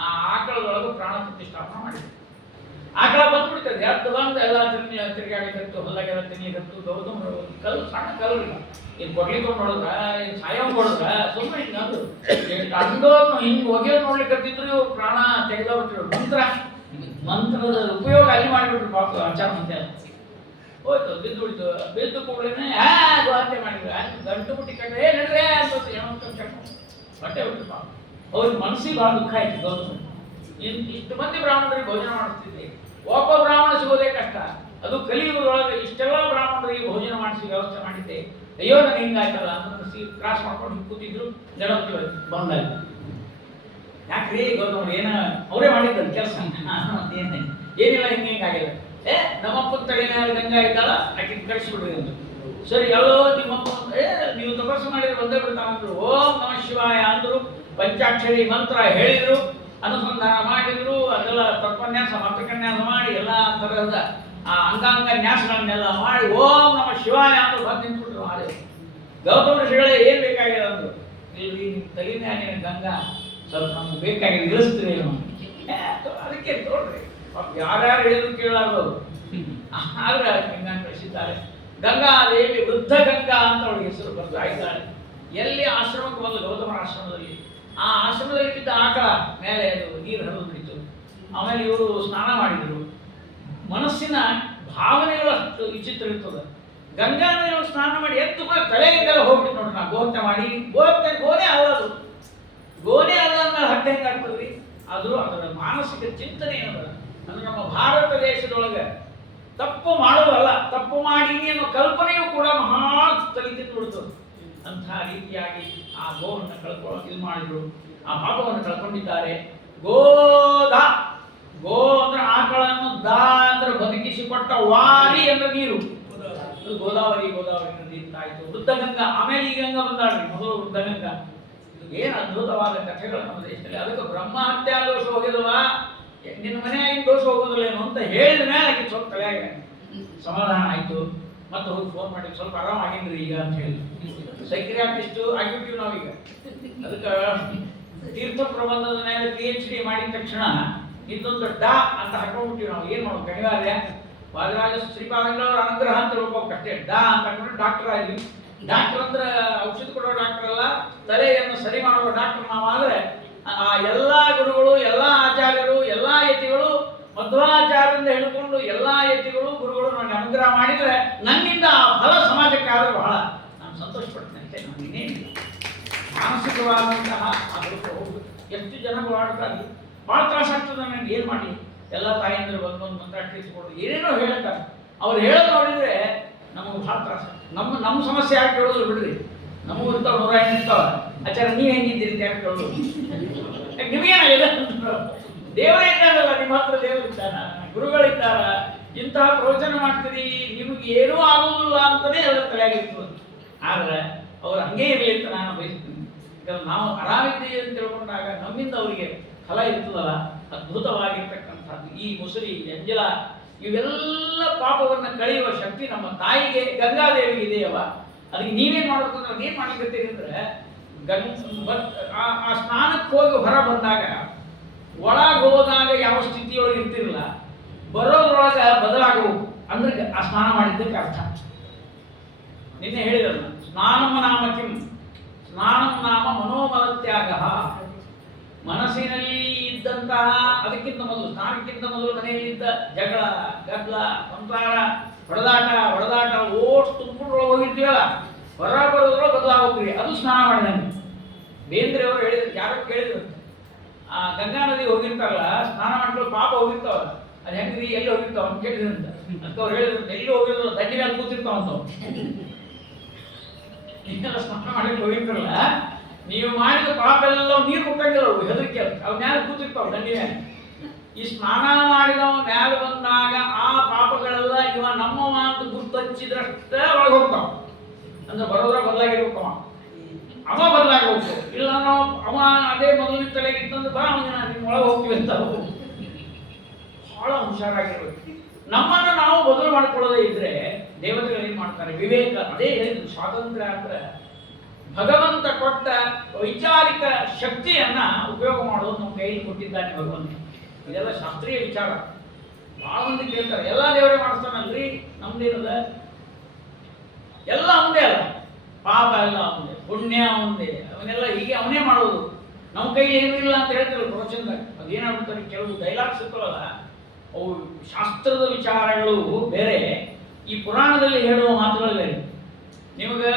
ಆ ಆಕಳದೊಳಗೂ ಪ್ರಾಣ ಪ್ರತಿಷ್ಠಾಪನೆ ಮಾಡಿದ್ರು. ಆಕಳ ಬಂದ್ಬಿಡ್ತದೆ, ಎದ್ದು ಬಂದು ಎಲ್ಲ ತಿರುಗಾಡಿಕತ್ತು, ಹೊಲಗೆಲ್ಲ ತಿನ್ಲಿಕತ್ತು. ಗೌತಮ ಕಲ್ಲು, ಸಣ್ಣ ಕಲ್ಲು ಇಲ್ಲ, ಏನು ಕೊಡ್ಲಿಕ್ಕೆ ನೋಡಿದ್ರ, ಏನು ಸಾಯವ್ ನೋಡಿದ್ರ, ಸುಮ್ಮನೆ ಹಿಂಗೆ ಅಂದ್ರು ಅಂದೋನು ಹಿಂಗೆ ಒಗೆಯೋದು ನೋಡ್ಲಿಕ್ಕತ್ತಿದ್ರು. ಇವ್ರು ಪ್ರಾಣ ತೆಗೆದೋಗ್ಬಿಟ್ರು. ಮಂತ್ರದ ಉಪಯೋಗ ಅಲ್ಲಿ ಮಾಡಿಬಿಟ್ರು ಪಾಪ ಆಚಾರ ಮಂತ್ಯ. ಹೋಯ್ತು, ಬಿದ್ದು ಬಿಡ್ತು. ಬಿದ್ದು ಕೂಡಲೇ ಗೋಹತ್ಯೆ ಮಾಡಿದ್ರು. ಗಂಟು ಬಿಟ್ಟು ಕಂಡ್ರೆ ನಡ್ರೆ ಅಂತ ಏನೋ ಬಟ್ಟೆ ಬಿಟ್ರು ಪಾಪ. ಅವ್ರಿಗೆ ಮನಸ್ಸಿಗೆ ಭಾಳ ದುಃಖ ಆಯ್ತು. ಗೌತಮ ಇಷ್ಟು ಮಂದಿ ಬ್ರಾಹ್ಮಣರಿಗೆ ಭೋಜನ ಮಾಡಿಸ್ತಿದ್ದೆ, ಒಬ್ಬ ಬ್ರಾಹ್ಮಣ ಸಿಗೋದೇ ಕಷ್ಟ. ಅದು ಕಲಿಯುಗದೊಳಗೆ ಇಷ್ಟೆಲ್ಲ ಬ್ರಾಹ್ಮಣರಿಗೆ ಭೋಜನ ಮಾಡಿಸಿ ವ್ಯವಸ್ಥೆ ಮಾಡಿದ್ದೆ. ಅಯ್ಯೋ ನನಗೆ ಹಿಂಗಾಯ್ತಲ್ಲ ಅಂತ ಕ್ರಾಸ್ ಮಾಡ್ಕೊಂಡು ಕೂತಿದ್ರು. ಗಣಪತಿ ಬಂದಾಗ ಯಾಕ್ರಿ ಗೌತಮ್ ಏನ ಅವರೇ ಮಾಡಿದ್ದರು ಕೆಲಸ, ಏನಿಲ್ಲ ಹಿಂಗಾಗಿಲ್ಲ. ನಮ್ಮಪ್ಪನ ತಲೆ ಮೇಲೆ ಗಂಗಾ ಇದ್ದಾಳ, ಆಕೆ ಕಳಿಸ್ಬಿಡ್ರಿ ಅಂತ. ಸರಿ, ಎಲ್ಲೋ ನಿಮ್ಮಪ್ಪ ನೀವು ತಪಸ್ಸು ಮಾಡಿದ್ರೆ ಬಂದೇ ಬಿಡ್ತಾನಂದ್ರು. ಓಂ ನಮಃ ಶಿವಾಯ ಅಂದ್ರು, ಪಂಚಾಕ್ಷರಿ ಮಂತ್ರ ಹೇಳಿದ್ರು, ಅನುಸಂಧಾನ ಮಾಡಿದ್ರು, ಅದೆಲ್ಲ ತತ್ವನ್ಯಾಸ ಮಂತ್ರಕನ್ಯಾಸ ಮಾಡಿ ಎಲ್ಲ ತರಹದ ಆ ಅಂಗಾಂಗ ನ್ಯಾಸಗಳನ್ನೆಲ್ಲ ಮಾಡಿ ಓಂ ನಮಃ ಶಿವಾಯ ಅಂದ್ರು ಬಂದು ನಿಂತ್ಬಿಟ್ರು. ಮಹಾದೇವ್ ಗೌತಮ ಋಷಿಗಳೇ ಏನ್ ಬೇಕಾಗಿದೆ ಅಂದ್ರು. ಇಲ್ಲಿ ತಲೆ ಮ್ಯಾಲಿನ ಗಂಗಾ ಸ್ವಲ್ಪ ನಮ್ಗೆ ಬೇಕಾಗಿದೆ, ಇಳಿಸ್ತೀರಿ ಅದಕ್ಕೆ ನೋಡ್ರಿ ಯಾರ್ಯಾರು ಹೇಳಿದ್ರು ಕೇಳಾರ್ದು. ಆದ್ರೆ ಗಂಗಾ ಕಳಿಸಿದ್ದಾರೆ. ಗಂಗಾದೇವಿ ವೃದ್ಧ ಗಂಗಾ ಅಂತ ಅವಳಿಗೆ ಹೆಸರು ಬರ್ತಾ ಇದ್ದಾಳೆ. ಎಲ್ಲಿ ಆಶ್ರಮಕ್ಕೆ ಬಂದು ಗೌತಮರ ಆಶ್ರಮದಲ್ಲಿ, ಆ ಆಶ್ರಮದಲ್ಲಿ ಬಿದ್ದ ಆಕಳ ಮೇಲೆ ಅದು ನೀರು ಹರಿದು ಬಿಡಿತು. ಆಮೇಲೆ ಇವರು ಸ್ನಾನ ಮಾಡಿದರು. ಮನಸ್ಸಿನ ಭಾವನೆಗಳಷ್ಟು ವಿಚಿತ್ರ ಇರ್ತದೆ. ಗಂಗಾ ನೀರು ಸ್ನಾನ ಮಾಡಿ ಎದ್ದು ಕೂಡ ತಲೆಗೆಲ್ಲ ಹೋಗ್ಬಿಟ್ಟು ನೋಡ್ರಿ. ನಾ ಗೋಹತ್ಯೆ ಮಾಡಿ ಗೋನೆ ಅಲ್ಲದು, ಗೋನೆ ಅಲ್ಲ ಅಂದ್ರೆ ಹಟ್ಟೆ ಹೆಂಗಾಗ್ತದ್ರಿ. ಅದು ಅದರ ಮಾನಸಿಕ ಚಿಂತನೆ ಏನದ ಅಂದ್ರೆ ನಮ್ಮ ಭಾರತ ದೇಶದೊಳಗೆ ತಪ್ಪು ಮಾಡೋದಲ್ಲ, ತಪ್ಪು ಮಾಡೀನಿ ಅನ್ನೋ ಕಲ್ಪನೆಯೂ ಕೂಡ ಮಹಾ ತಲೆ ತಿಂದುಬಿಡ್ತದೆ. ಅಂಥ ರೀತಿಯಾಗಿ ಆ ಗೋವನ್ನು ಇದು ಮಾಡಿದ್ರು, ಆ ಭಾಗವನ್ನು ಕಳ್ಕೊಂಡಿದ್ದಾರೆ. ಗೋದ, ಗೋ ಅಂದ್ರೆ ಆಕಳನ್ನು, ದಾ ಅಂದ್ರೆ ಬದುಕಿಸಿಕೊಟ್ಟ, ವಾರಿ ಅಂದ್ರೆ ನೀರು, ಗೋದಾವರಿ ನದಿ ಅಂತ ಆಯ್ತು. ವೃದ್ಧಗಂಗಾ, ಆಮೇಲೆ ಈ ಗಂಗಾ ಬಂದಾಳ್ರಿ, ಮೊದಲು ವೃದ್ಧಗಂಗಾ. ಏನು ಅದ್ಭುತವಾದ ಕಥೆಗಳು ನಮ್ಮ ದೇಶದಲ್ಲಿ. ಅದಕ್ಕೆ ಬ್ರಹ್ಮ ಹತ್ಯಾ ದೋಷ ಹೋಗಿಲ್ವಾ, ನಿನ್ನ ಮನೆಯಾಗಿನ ದೋಷ ಹೋಗೋದಿಲ್ಲೇನು ಅಂತ ಹೇಳಿದ ಮೇಲೆ ಆಕೆ ಸ್ವಲ್ಪ ತಲೆಯಾಗ ಸಮಾಧಾನ ಆಯ್ತು. ಮತ್ತೆ ಹೋಗಿ ಫೋನ್ ಮಾಡಿ ಸ್ವಲ್ಪ ಆರಾಮಾಗಿನ್ರಿ ಈಗ ಅಂತ ಹೇಳಿ ಸೈಕ್ರಿಯಾಟಿಸ್ಟು ಆಗಿಬಿಟ್ಟಿವಿ ನಾವೀಗ. ಅದಕ್ಕೆ ತೀರ್ಥ ಪ್ರಬಂಧದ ಮೇಲೆ PhD ಮಾಡಿದ ತಕ್ಷಣ ಇನ್ನೊಂದು ಡಾ ಅಂತ ಹಾಕೊಂಡ್ಬಿಟ್ಟಿವಿ ನಾವು. ಏನು ಮಾಡೋದು, ಅನಿವಾರ್ಯ. ವಾದರಾಜ ಶ್ರೀಪಾದಂಗಳವ್ರ ಅನುಗ್ರಹ ಅಂತ ಹೇಳ್ಬೇಕಷ್ಟೇ. ಡಾ ಅಂತ ಹಾಕೊಂಡ್ರೆ ಡಾಕ್ಟರ್ ಆಗಿ. ಡಾಕ್ಟರ್ ಅಂದ್ರೆ ಔಷಧ ಕೊಡೋ ಡಾಕ್ಟರ್ ಅಲ್ಲ, ತಲೆಯನ್ನು ಸರಿ ಮಾಡುವ ಡಾಕ್ಟರ್ ನಾವಾದ್ರೆ ಆ ಎಲ್ಲ ಗುರುಗಳು, ಎಲ್ಲ ಆಚಾರ್ಯರು, ಎಲ್ಲ ಯತಿಗಳು, ಮಧ್ವಾಚಾರ್ಯರಿಂದ ಹಿಡ್ಕೊಂಡು ಎಲ್ಲ ಯತಿಗಳು, ಗುರುಗಳು ನನಗೆ ಅನುಗ್ರಹ ಮಾಡಿದರೆ ನನ್ನಿಂದ ಆ ಫಲ ಸಮಾಜಕ್ಕೆ ಆದ್ರೆ ಬಹಳ ನಾನು ಸಂತೋಷ ಪಡ್ತೇನೆ ಅಷ್ಟೇ. ನಾನು ಇನ್ನೇನಿಲ್ಲ. ಮಾನಸಿಕವಾದಂತಹ ಎಷ್ಟು ಜನ ಓಡಾಡ್ತಾರೆ, ಭಾಳ ತ್ರಾಸ ಆಗ್ತದೆ ನನಗೆ. ಏನು ಮಾಡಿ, ಎಲ್ಲ ತಾಯಿಯಂದ್ರೆ ಒಂದೊಂದು ಮಂತ್ರ ತಿಳಿಸ್ಕೊಡೋದು ಏನೇನೋ ಹೇಳ್ತಾರೆ. ಅವ್ರು ಹೇಳೋದು ನೋಡಿದರೆ ನಮಗೆ ಭಾಳ ತ್ರಾಸ. ನಮ್ಮ ಸಮಸ್ಯೆ ಯಾಕೆ ಕೇಳೋದು ಬಿಡ್ರಿ, ನಮಗೂ ಇರ್ತಾವ 108 ಇರ್ತಾವ. ಆಚಾರ್ಯ ನೀವು ಹೆಂಗಿದ್ದೀರಿ ಅಂತ ಯಾಕೆ ಕೇಳೋದು, ನಿಮಗೇನಾಗಿದೆ? ದೇವರೇ ಇದ್ದಾರಲ್ಲ, ನಿಮ್ಮ ಹತ್ರ ದೇವರು ಇದ್ದಾರ, ಗುರುಗಳಿದ್ದಾರ, ಇಂತಹ ಪ್ರವಚನ ಮಾಡ್ತೀರಿ, ನಿಮಗೆ ಏನೂ ಆಗೋದಿಲ್ಲ ಅಂತಲೇ ಎಲ್ಲ ತಲೆಯಾಗಿರ್ತದೆ. ಆದರೆ ಅವ್ರು ಹಂಗೆ ಇರಲಿ ಅಂತ ನಾನು ಬಯಸ್ತೀನಿ. ಯಾಕಂದ್ರೆ ನಾವು ಆರಾಮಿದ್ದೀವಿ ಅಂತ ತಿಳ್ಕೊಂಡಾಗ ನಮ್ಮಿಂದ ಅವರಿಗೆ ಫಲ ಇರ್ತದಲ್ಲ, ಅದ್ಭುತವಾಗಿರ್ತಕ್ಕಂಥದ್ದು. ಈ ಮುಸುರಿ, ಎಂಜಲ ಇವೆಲ್ಲ ಪಾಪವನ್ನು ಕಳೆಯುವ ಶಕ್ತಿ ನಮ್ಮ ತಾಯಿಗೆ, ಗಂಗಾದೇವಿಗೆ ಇದೆಯವ. ಅದಕ್ಕೆ ನೀವೇನು ಮಾಡಬೇಕು ಅಂದ್ರೆ, ಅದೇನು ಮಾಡ್ಲಿಕ್ಕತ್ತೀರಿ ಅಂದರೆ ಆ ಸ್ನಾನಕ್ಕೆ ಹೋಗಿ ಹೊರ ಬಂದಾಗ ಒಳಗೆ ಹೋದಾಗ ಯಾವ ಸ್ಥಿತಿಯೊಳಗೆ ಇರ್ತಿರಲ್ಲ, ಬರೋದ್ರೊಳಗೆ ಬದಲಾಗಬೇಕು ಅಂದ್ರೆ ಆ ಸ್ನಾನ ಮಾಡಿದ್ದಕ್ಕೆ ಅರ್ಥ. ನಿನ್ನೆ ಹೇಳಿದಲ್ಲ, ಸ್ನಾನಂ ನಾಮ ಕಿಂ, ಸ್ನಾನಂ ನಾಮ ಮನೋಮಲತ್ಯಾಗ. ಮನಸ್ಸಿನಲ್ಲಿ ಇದ್ದಂತಹ, ಅದಕ್ಕಿಂತ ಮೊದಲು, ಸ್ನಾನಕ್ಕಿಂತ ಮೊದಲು ಮನೆಯಲ್ಲಿದ್ದ ಜಗಳ, ಗದ್ದಲ, ಸಂಸಾರ, ಹೊಡೆದಾಟ ಓಟ್ ತುಂಬಿಕೊಳ್ಳೋ ಹೋಗಿರ್ತೀವಲ್ಲ, ಹೊರ ಬರೋದ್ರೊಳಗೆ ಬದಲಾಗೋಗ್ರಿ, ಅದು ಸ್ನಾನ ಮಾಡಿದಂಗೆ. ಬೇಂದ್ರೆ ಅವರು ಹೇಳಿದ್ರು, ಯಾರೋ ಕೇಳಿದ್ರು, ಆ ಗಂಗಾ ನದಿ ಹೋಗಿರ್ತಾರಲ್ಲ, ಸ್ನಾನ ಮಾಡ್ಕೊಂಡು ಪಾಪ ಹೋಗಿರ್ತಾವಲ್ಲ, ಅದು ಹೆಂಗ್ರಿ ಎಲ್ಲಿ ಹೋಗಿರ್ತಾವ ಅಂತ ಕೇಳಿದ್ರಂತ. ಅಂತ ಅವ್ರು ಹೇಳಿದ್ರು, ಎಲ್ಲಿ ಹೋಗಿದ್ರು ದಂಡಿ ಮೇಲೆ ಕೂತಿರ್ತಾವಂತ. ನೀವೆಲ್ಲ ಸ್ನಾನ ಮಾಡಲಿಕ್ಕೆ ಹೋಗಿರ್ತಾರಲ್ಲ, ನೀವು ಮಾಡಿದ ಪಾಪ ಎಲ್ಲ ನೀರು ಮುಟ್ಟಂಗಿಲ್ಲ, ಅವು ಹೆದರಿಕೆ, ಅವ್ ಮ್ಯಾಲ ಕೂತಿರ್ತಾವ ದಂಡಿ ಮೇಲೆ. ಈ ಸ್ನಾನ ಮಾಡಿದವ ಮ್ಯಾಲ ಬಂದಾಗ ಆ ಪಾಪಗಳೆಲ್ಲ ಇವ ನಮ್ಮವ ಅಂತ ಗುರ್ತಚ್ಚಿದ್ರಷ್ಟೇ ಒಳಗೆ ಹೋಗ್ತಾವ. ಅಂದ್ರೆ ಬರೋದ್ರ ಬದಲಾಗಿರ್ಬೇಕು, ಅವ ಬದಲಾಗಬೇಕು. ಇಲ್ಲ ನಾವು ಅವ ಅದೇ ಮೊದಲಿನ ತಲೆಗಿತ್ತಂದ್ರೆ ಬಾ ಅವನ ನಿಮ್ಮ ಒಳಗೆ ಹೋಗ್ತೀವಿ ಅಂತ ಬಹಳ ಹುಷಾರಾಗಿರ್ಬೇಕು. ನಮ್ಮನ್ನು ನಾವು ಬದಲು ಮಾಡ್ಕೊಳ್ಳೋದೇ ಇದ್ರೆ ದೇವತೆಗಳು ಏನ್ ಮಾಡ್ತಾರೆ? ವಿವೇಕ. ಅದೇ ಹೇಳಿದ್ರು, ಸ್ವಾತಂತ್ರ್ಯ ಅಂದ್ರೆ ಭಗವಂತ ಕೊಟ್ಟ ವೈಚಾರಿಕ ಶಕ್ತಿಯನ್ನ ಉಪಯೋಗ ಮಾಡೋದು ನಮ್ಮ ಕೈಯಲ್ಲಿ ಕೊಟ್ಟಿದ್ದಾನೆ ಭಗವಂತ. ಇದೆಲ್ಲ ಶಾಸ್ತ್ರೀಯ ವಿಚಾರ. ಬಹಳ ಮಂದಿ ಕೇಳ್ತಾರೆ, ಎಲ್ಲ ದೇವರೇ ಮಾಡಿಸ್ತಾನಲ್ರಿ, ನಮ್ದೇನದ? ಎಲ್ಲ ಅವನದೇ ಅಲ್ಲ, ಪಾಪ ಎಲ್ಲ ಅವನದೇ, ಪುಣ್ಯ ಅವನದೇ, ಅವನ್ನೆಲ್ಲ ಹೀಗೆ ಅವನೇ ಮಾಡೋದು. ನಮ್ಮ ಕೈಲಿ ಏನೂ ಇಲ್ಲ ಅಂತ ಹೇಳ್ತಾರಲ್ಲ ಪ್ರವಚನದಾಗ. ಅದೇನಾಗ್ಬಿಡ್ತಾರೆ, ಕೆಲವು ಡೈಲಾಗ್ಸ್ ಇರ್ತಾವಲ್ಲ, ಅವು ಶಾಸ್ತ್ರದ ವಿಚಾರಗಳು ಬೇರೆ, ಈ ಪುರಾಣದಲ್ಲಿ ಹೇಳುವ ಮಾತುಗಳು ಬೇರೆ. ನಿಮಗೆ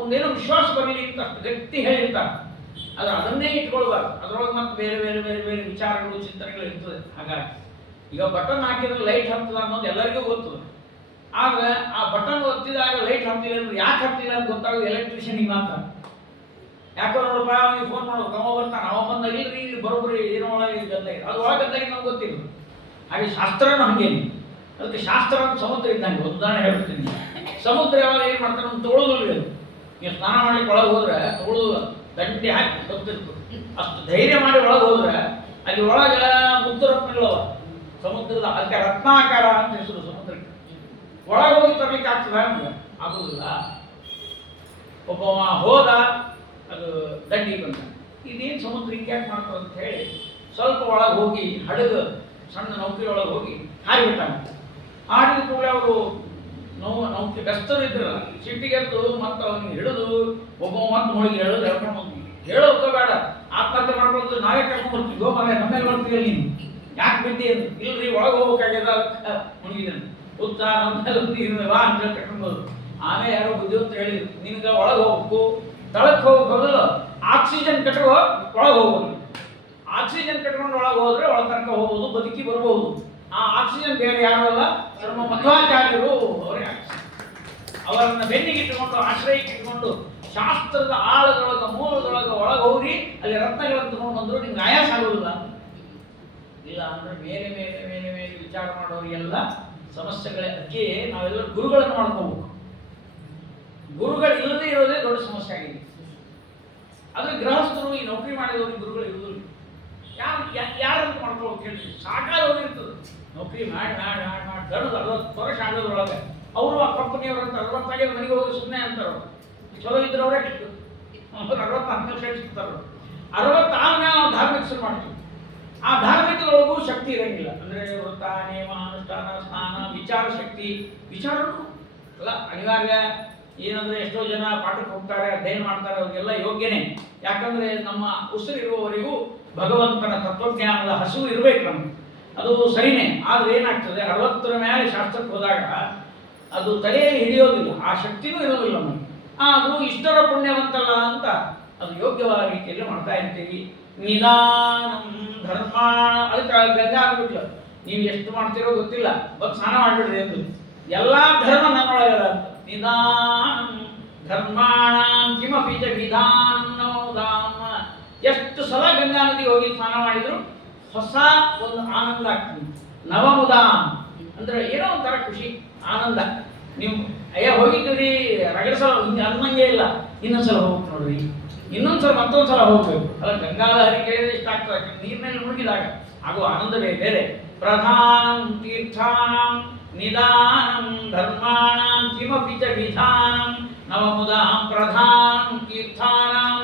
ಒಂದೇನೋ ವಿಶ್ವಾಸ ಬರಲಿ ಅಂತ ವ್ಯಕ್ತಿ ಹೇಳಿರ್ತಾರೆ, ಆದರೆ ಅದನ್ನೇ ಇಟ್ಕೊಳ್ಬಾರ್ದು. ಅದರೊಳಗೆ ಮತ್ತೆ ಬೇರೆ ಬೇರೆ ಬೇರೆ ಬೇರೆ ವಿಚಾರಗಳು, ಚಿಂತನೆಗಳು ಇರ್ತದೆ. ಹಾಗಾಗಿ ಈಗ ಬಟನ್ ಹಾಕಿದ್ರೆ ಲೈಟ್ ಹತ್ತದ ಅನ್ನೋದು ಎಲ್ಲರಿಗೂ ಗೊತ್ತದ. ಆದ್ರೆ ಆ ಬಟನ್ ಒತ್ತಿದಾಗ ಲೈಟ್ ಹತ್ತಿಲ್ಲ ಅಂದ್ರೆ ಯಾಕೆ ಹತ್ತಿಲ್ಲ ಅಂತ ಗೊತ್ತಾಗೋದು ಎಲೆಕ್ಟ್ರಿಷಿಯನ್ಗೆ ಮಾತ್ರ. ಯಾಕೋ ನೋಡಪ್ಪ, ಅವನಿಗೆ ಫೋನ್ ಮಾಡೋದು, ಅವ ಬರ್ತಾನೆ, ಅವ ಬಂದ ಇಲ್ರಿ ಇಲ್ಲಿ ಬರೋಬ್ರಿ ಏನೋ ಒಳಗೆ ಗದ್ದಾಗಿ, ಅದು ಒಳಗೆ ಗದ್ದಾಗಿ ನಮ್ಗೆ ಗೊತ್ತಿಲ್ಲ. ಹಾಗೆ ಶಾಸ್ತ್ರನೂ ಹಂಗೇನಿ. ಅದಕ್ಕೆ ಶಾಸ್ತ್ರ ಅಂತ ಸಮುದ್ರ ಇದ್ದಂಗೆ. ಉದಾಹರಣೆ ಹೇಳ್ಬಿಡ್ತೀನಿ, ಸಮುದ್ರ ಯಾವಾಗ ಏನು ಮಾಡ್ತಾರೆ, ಒಂದು ತೊಗೊಳೋದಿಲ್ಲ. ನೀವು ಸ್ನಾನ ಮಾಡ್ಲಿಕ್ಕೆ ಒಳಗೆ ಹೋದ್ರೆ ತೊಗೊಳೋದಿಲ್ಲ, ದಂಡಿ ಹಾಕಿ ಗೊತ್ತಿರ್ತದೆ. ಅಷ್ಟು ಧೈರ್ಯ ಮಾಡಿ ಒಳಗೆ ಹೋದ್ರೆ ಅಲ್ಲಿ ಒಳಗೆ ಮುದ್ದು ರತ್ನಗಳವ ಸಮುದ್ರದ, ಅದಕ್ಕೆ ರತ್ನಾಕಾರ ಅಂತ ಹೆಸರು ಸಮುದ್ರಕ್ಕೆ. ಒಳಗೆ ಹೋಗಿ ತರಲಿಕ್ಕೆ ಆಗ್ತದ? ಆಗುದಿಲ್ಲ. ಒಬ್ಬ ಹೋದ, ಅದು ದಂಡಿ ಬಂದ, ಇದೇನು ಸಮುದ್ರ ಹಿಂಗ್ಯಾಕೆ ಮಾಡ್ತಾರೆ ಅಂತ ಹೇಳಿ ಸ್ವಲ್ಪ ಒಳಗೆ ಹೋಗಿ ಹಡಗು, ಸಣ್ಣ ನೌಕರಿ ಒಳಗೆ ಹೋಗಿ ಹಾರಿಬಿಟ್ಟಾನೆ. ಆಡಿದ ಕೂಡಲೇ ಅವರು ನೌಕರಿ ಬೆಸ್ತರು ಇದ್ರಲ್ಲ, ಸಿಟ್ಟಿಗೆದ್ದು ಮತ್ತೆ ಅವನಿಗೆ ಹಿಡಿದು ಒಬ್ಬ ಮತ್ತೆ ಮುಳುಗಿ ಹೇಳೋದು ಹೇಳ್ಕೊಂಡು ಹೋಗಿ, ಹೇಳೋದು ಬೇಡ, ಆತ್ಮಹತ್ಯೆ ಮಾಡ್ಕೊಳ್ಳೋದು ನಾವೇ ಕರ್ಕೊಂಡು ಬರ್ತೀವಿ, ಗೋ ಮನೆ ನಮ್ಮೇಲೆ ಬರ್ತೀವಿ, ನೀನು ಯಾಕೆ ಬಿದ್ದಿ ಅಂತ. ಇಲ್ರಿ ಒಳಗೆ ಹೋಗ್ಬೇಕಾಗ್ಯದ ಮುಳುಗಿದ್ದಾನೆ, ಉತ್ತಾ ನಮ್ಮೆಲ್ಲ ವಾ ಅಂತ ಹೇಳಿ ಕರ್ಕೊಂಡು ಹೋದ್ರು. ಆಮೇಲೆ ಯಾರೋ ಬುದ್ಧಿವಂತ ಹೇಳಿದ್ರು, ನಿನ್ಗೆ ಒಳಗೆ ಹೋಗ್ಬೇಕು, ತಳಕ್ಕೆ ಹೋಗೋದು ಆಕ್ಸಿಜನ್ ಕಟ್ಕೊ ಒಳಗೆ ಹೋಗೋದು. ಆಕ್ಸಿಜನ್ ಕಟ್ಕೊಂಡು ಒಳಗೆ ಹೋದ್ರೆ ಒಳ ತನಕ ಹೋಗ್ಬೋದು, ಬದುಕಿ ಬರ್ಬೋದು. ಆ ಆಕ್ಸಿಜನ್ ಬೇರೆ ಯಾರು ಅಲ್ಲ, ನಮ್ಮ ಮಧ್ವಾಚಾರ್ಯರು ಅವರೇ. ಅವರನ್ನ ಬೆನ್ನಿಗಿಟ್ಟುಕೊಂಡು, ಆಶ್ರಯಕ್ಕಿಟ್ಟುಕೊಂಡು, ಶಾಸ್ತ್ರದ ಆಳದೊಳಗ ಮೂಲದೊಳಗ ಒಳಗೆ ಹೋಗಿ ಅಲ್ಲಿ ರತ್ನಗಳನ್ನು ತಗೊಂಡು ಬಂದ್ರು. ನಿಮ್ಗೆ ಆಯಾಸ ಆಗೋದಿಲ್ಲ. ಇಲ್ಲ ಅಂದ್ರೆ ಮೇಲೆ ಮೇಲೆ ಮೇಲೆ ಮೇಲೆ ವಿಚಾರ ಮಾಡೋರಿಗೆಲ್ಲ ಸಮಸ್ಯೆಗಳೇ. ಅದಕ್ಕೆ ನಾವೆಲ್ಲರೂ ಗುರುಗಳನ್ನು ಮಾಡ್ಕೋಬೇಕು. ಗುರುಗಳು ಇಲ್ಲದೆ ಇರೋದೇ ದೊಡ್ಡ ಸಮಸ್ಯೆ ಆಗಿದೆ. ಆದ್ರೆ ಗೃಹಸ್ಥರು, ಈ ನೌಕರಿ ಮಾಡಿದವ್ರಿಗೆ ಗುರುಗಳು ಇರುವುದಿಲ್ಲ. ಯಾರಂತ ಮಾಡ್ಕೊಳ್ಳೋದು ಕೇಳಿ ಸಾಕಾಗಿ ಹೋಗಿರ್ತದೆ. ನೌಕರಿ ಮಾಡಿ ಮಾಡಿ ಮಾಡಿ ಮಾಡಿ ದೊಡ್ಡದು 60 ವರ್ಷ ಆಗೋದ್ರೊಳಗೆ ಅವರು ಆ ಕಂಪನಿಯವ್ರಂತ 60 ಮನೆಗೆ ಹೋಗಿ ಸುಮ್ಮನೆ ಅಂತಾರ. ಚಲೋ ಇದ್ರೆ ಅವರೇ ಕಿತ್ತು 60 ವರ್ಷ ಸಿಗ್ತಾರ. 60 ಆದ್ಮೇಲೆ ನಾವು ಧಾರ್ಮಿಕ ಶುರು ಮಾಡ್ತೀವಿ. ಆ ಧಾರ್ಮಿಕದೊಳಗೂ ಶಕ್ತಿ ಇರಂಗಿಲ್ಲ. ಅಂದ್ರೆ ವೃತ್ತ, ನೇಮ, ಅನುಷ್ಠಾನ, ಸ್ನಾನ, ವಿಚಾರ ಶಕ್ತಿ. ವಿಚಾರನೂ ಅಲ್ಲ ಅನಿವಾರ್ಯ. ಏನಂದ್ರೆ ಎಷ್ಟೋ ಜನ ಪಾಠಕ್ಕೆ ಹೋಗ್ತಾರೆ, ಅಧ್ಯಯನ ಮಾಡ್ತಾರೆ, ಅವ್ರಿಗೆಲ್ಲ ಯೋಗ್ಯನೇ. ಯಾಕಂದ್ರೆ ನಮ್ಮ ಉಸಿರಿರುವವರೆಗೂ ಭಗವಂತನ ತತ್ವಜ್ಞಾನದ ಹಸಿವು ಇರಬೇಕು ನಮ್ಗೆ. ಅದು ಸರಿನೇ. ಆದ್ರೆ ಏನಾಗ್ತದೆ, 60ರ ಮೇಲೆ ಶಾಸ್ತ್ರಕ್ಕೆ ಹೋದಾಗ ಅದು ತಲೆಯಲ್ಲಿ ಹಿಡಿಯೋದಿಲ್ಲ, ಆ ಶಕ್ತಿನೂ ಇರೋದಿಲ್ಲ ನಮಗೆ. ಆದರೂ ಇಷ್ಟರ ಪುಣ್ಯವಂತಲ್ಲ ಅಂತ ಅದು ಯೋಗ್ಯವಾದ ರೀತಿಯಲ್ಲಿ ಮಾಡ್ತಾ ಇರ್ತೀವಿ. ನಿಧಾನಂ ಧರ್ಮ, ಅದಕ್ಕೆ ಗಂಗಾ ಆಗ್ಬಿಟ್ಲು, ನೀವು ಎಷ್ಟು ಮಾಡ್ತಿರೋ ಗೊತ್ತಿಲ್ಲ, ಬಂದು ಸ್ನಾನ ಮಾಡ್ಬಿಡ್ರಿ ಎಂದು. ಎಲ್ಲ ಧರ್ಮ ನನ್ನೊಳಗದ ಅಂತ. ನಿಧಾನಂ ಧರ್ಮಾಣಂ ಕಿಮಪಿ ಚ ವಿಧಾನೋದಾಮ. ಎಷ್ಟು ಸಲ ಗಂಗಾ ನದಿ ಹೋಗಿ ಸ್ನಾನ ಮಾಡಿದ್ರು ಹೊಸ ಒಂದು ಆನಂದ ಆಗ್ತದೆ. ನವಮುದಾಂ ಅಂದ್ರೆ ಏನೋ ಒಂಥರ ಖುಷಿ, ಆನಂದ. ನೀವು ಅಯ್ಯ ಹೋಗಿದ್ದೀರಿ ರಗಡಸಲ ಅನ್ನಂಗೆ ಇಲ್ಲ, ಇನ್ನೊಂದ್ಸಲ ಹೋಗ್ಬೇಕು ನೋಡ್ರಿ, ಇನ್ನೊಂದ್ಸಲ ಮತ್ತೊಂದ್ಸಲ ಹೋಗ್ಬೇಕು. ಅಲ್ಲ ಗಂಗಾದ ಹರಿ ಕೇಳಿದ್ರೆ ಇಷ್ಟ ಆಗ್ತದೆ. ನೀರಿನಲ್ಲಿ ಮುಳುಗಿದಾಗ ಆಗುವ ಆನಂದವೇ ಬೇರೆ. ಪ್ರಧಾನಂ ತೀರ್ಥಾನಾಂ ನಿಧಾನಂ ಧರ್ಮಾಣಾಂ ಕಿಮಪಿ ಚ ವಿಧಾನಂ ನವಮುದಾಂ. ಪ್ರಧಾನಂ ತೀರ್ಥಾನಾಂ,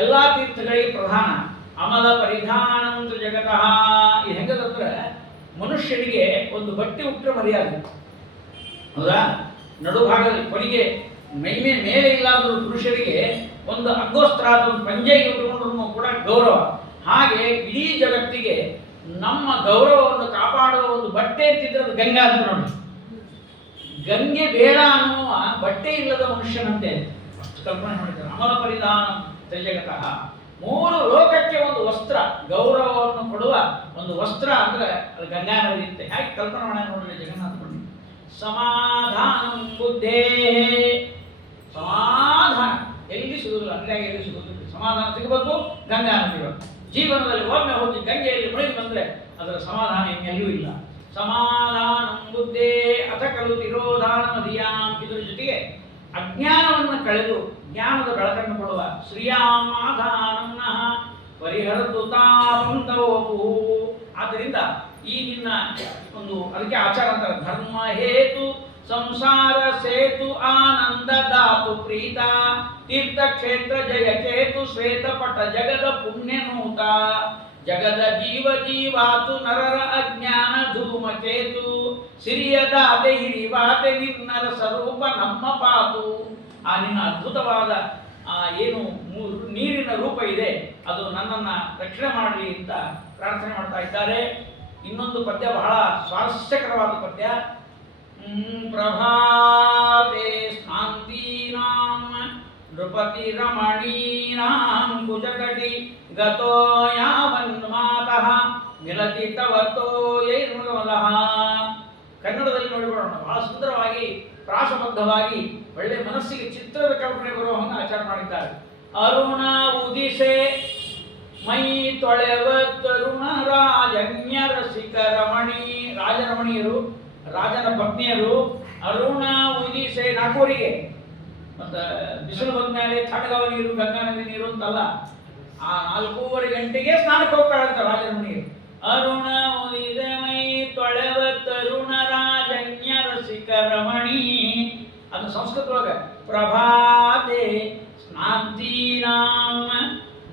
ಎಲ್ಲ ತೀರ್ಥಗಳಿಗೆ ಪ್ರಧಾನ. ಅಮಲ ಪರಿಧಾನಂತು ಜಗತಃ. ಇದು ಹೆಂಗದಂದ್ರೆ ಮನುಷ್ಯನಿಗೆ ಒಂದು ಬಟ್ಟೆ ಉಟ್ಟರೆ ಮರ್ಯಾದೆ, ಹೌದಾ? ನಡುಭಾಗದಲ್ಲಿ ಕೊನೆಗೆ ಮೈಮೆ ಮೇಲೆ ಇಲ್ಲಾದರೂ ಪುರುಷರಿಗೆ ಒಂದು ಅಂಗೋಸ್ತ್ರ ಒಂದು ಪಂಜೆಗೆ ಉಟ್ಟುಕೊಂಡ್ರೂ ಕೂಡ ಗೌರವ. ಹಾಗೆ ಇಡೀ ಜಗತ್ತಿಗೆ ನಮ್ಮ ಗೌರವವನ್ನು ಕಾಪಾಡುವ ಒಂದು ಬಟ್ಟೆ ಅಂತಿದ್ರೆ ಅದು ಗಂಗಾ ಅಂತ ನೋಡಿ. ಗಂಗೆ ಬೇಡ ಅನ್ನುವ ಬಟ್ಟೆ ಇಲ್ಲದ ಮನುಷ್ಯನಂತೆ ಅಷ್ಟು ಕಲ್ಪನೆ ಮಾಡಿದ್ದಾರೆ. ಅಮಲ ಪರಿಧಾನ ಜಗತಃ, ಮೂರು ಲೋಕಕ್ಕೆ ಒಂದು ವಸ್ತ್ರ, ಗೌರವವನ್ನು ಕೊಡುವ ಒಂದು ವಸ್ತ್ರ ಅಂದ್ರೆ ಅದು ಗಂಗಾ ನದಿ ಅಂತೆ. ಹೇಗೆ ಕಲ್ಪನೆ ಮಾಡಿ ನೋಡ್ರಿ ಜಗನ್ನಾಥ ಪಂಡಿತ್. ಸಮಾಧಾನ ಬುದ್ಧೇ, ಸಮಾಧಾನ ಎಲ್ಲಿ ಸಿಗುದಿಲ್ಲ, ಅಂಗಡಿಯಾಗಿ ಎಲ್ಲಿ ಸಿಗುದಿಲ್ಲ. ಸಮಾಧಾನ ಸಿಗಬೇಕು ಗಂಗಾ ನದಿಗಳು. ಜೀವನದಲ್ಲಿ ಒಮ್ಮೆ ಹೋಗಿ ಗಂಗೆಯಲ್ಲಿ ಮುಳುಗಿ ಬಂದ್ರೆ ಅದರ ಸಮಾಧಾನ ಇನ್ನೆಲ್ಲೂ ಇಲ್ಲ. ಸಮಾಧಾನ ಬುದ್ಧೇ ಅಥ ಕಲು ತಿರೋಧಾನ ಮದಿಯಾಂ. ಇದರ ಜೊತೆಗೆ ಅಜ್ಞಾನವನ್ನು ಕಳೆದು ಜ್ಞಾನದ ಬೆಳಕನ್ನು ಕೊಡುವ ಶ್ರೀಯಾಮಾಧಾನಂನ ಪರಿಹರತು ತಾಪಂತವಪು. ಆದ್ದರಿಂದ ಈ ನಿನ್ನ ಒಂದು ಅದಕ್ಕೆ ಆಚಾರ ಅಂತಾರೆ, ಧರ್ಮ ಹೇತು ಸಂಸಾರ ಸೇತು ಆನಂದ ಧಾತು ಪ್ರೀತ ತೀರ್ಥಕ್ಷೇತ್ರ ಜಯ ಚೇತು ಶ್ವೇತ ಪಟ ಜಗದ ಪುಣ್ಯನೂತ ಜಗದ ಜೀವ ಜೀವಾತು ನರರ ಅಜ್ಞಾನ ಧೂಮಕೇತು ಸಿರಿಯ ದಾತೆ ಹಿರಿವಾತೆ ನಿನ್ನರ ಸ್ವರೂಪ ನಮ್ಮ ಪಾತು. ಆ ನಿನ್ನ ಅದ್ಭುತವಾದ ಏನು ನೀರಿನ ರೂಪ ಇದೆ ಅದು ನನ್ನನ್ನು ರಕ್ಷಣೆ ಮಾಡಲಿ ಅಂತ ಪ್ರಾರ್ಥನೆ ಮಾಡ್ತಾ ಇದ್ದಾರೆ. ಇನ್ನೊಂದು ಪದ್ಯ ಬಹಳ ಸ್ವಾರಸ್ಯಕರವಾದ ಪದ್ಯ. ಪ್ರಭಾತೆ ಶಾಂತೀನಾಂ ನೃಪತಿ ರಮಣೀನಾಂ ಕುಜಕಟಿ ಗತೋ ಯಾವನ್ಮಾತಃ ಮಿಲತಿ ತವತೋ ಯೈರ್ಮೃಗಮಲಃ. ಕನ್ನಡದಲ್ಲಿ ನೋಡಿಕೊಳ್ಳೋಣ. ಬಹಳ ಸುಂದರವಾಗಿ ಪ್ರಾಸಬದ್ಧವಾಗಿ ಒಳ್ಳೆ ಮನಸ್ಸಿಗೆ ಚಿತ್ರದ ಕಲ್ಪನೆ ಬರುವ ಹಂಗೆ ಆಚಾರ ಮಾಡಿದ್ದಾರೆ. ಅರುಣ ಉದಿಸೆ ಮೈ ತೊಳೆವ ತರುಣ ರಾಜನ್ಯ ರಸಿಕ ರಮಣಿ. ರಾಜರಮಣಿಯರು, ರಾಜನ ಪತ್ನಿಯರು ಅರುಣ ಉದಿಸೆ 4 ಮತ್ತು ಬಿಸಿಲು ಬಂದ ಮೇಲೆ ತಣ್ಣಗಾವ ನೀರು, ಗಂಗಾ ನದಿ ನೀರು ಅಂತಲ್ಲ, ಆ 4:30 ಗಂಟೆಗೆ ಸ್ನಾನಕ್ಕೆ ಹೋಗ್ತಾರಂತ ರಾಜರಮಣಿಯರು. ಅರುಣ ಉದಿಸೆ ಮೈ ತೊಳೆವ ತರುಣ ರಾಜನ್ಯ ರಸಿಕ ರಮಣಿ. ಅದು ಸಂಸ್ಕೃತದೊಳಗೆ ಪ್ರಭಾತೆ ಸ್ನಾಂತೀನಾಂ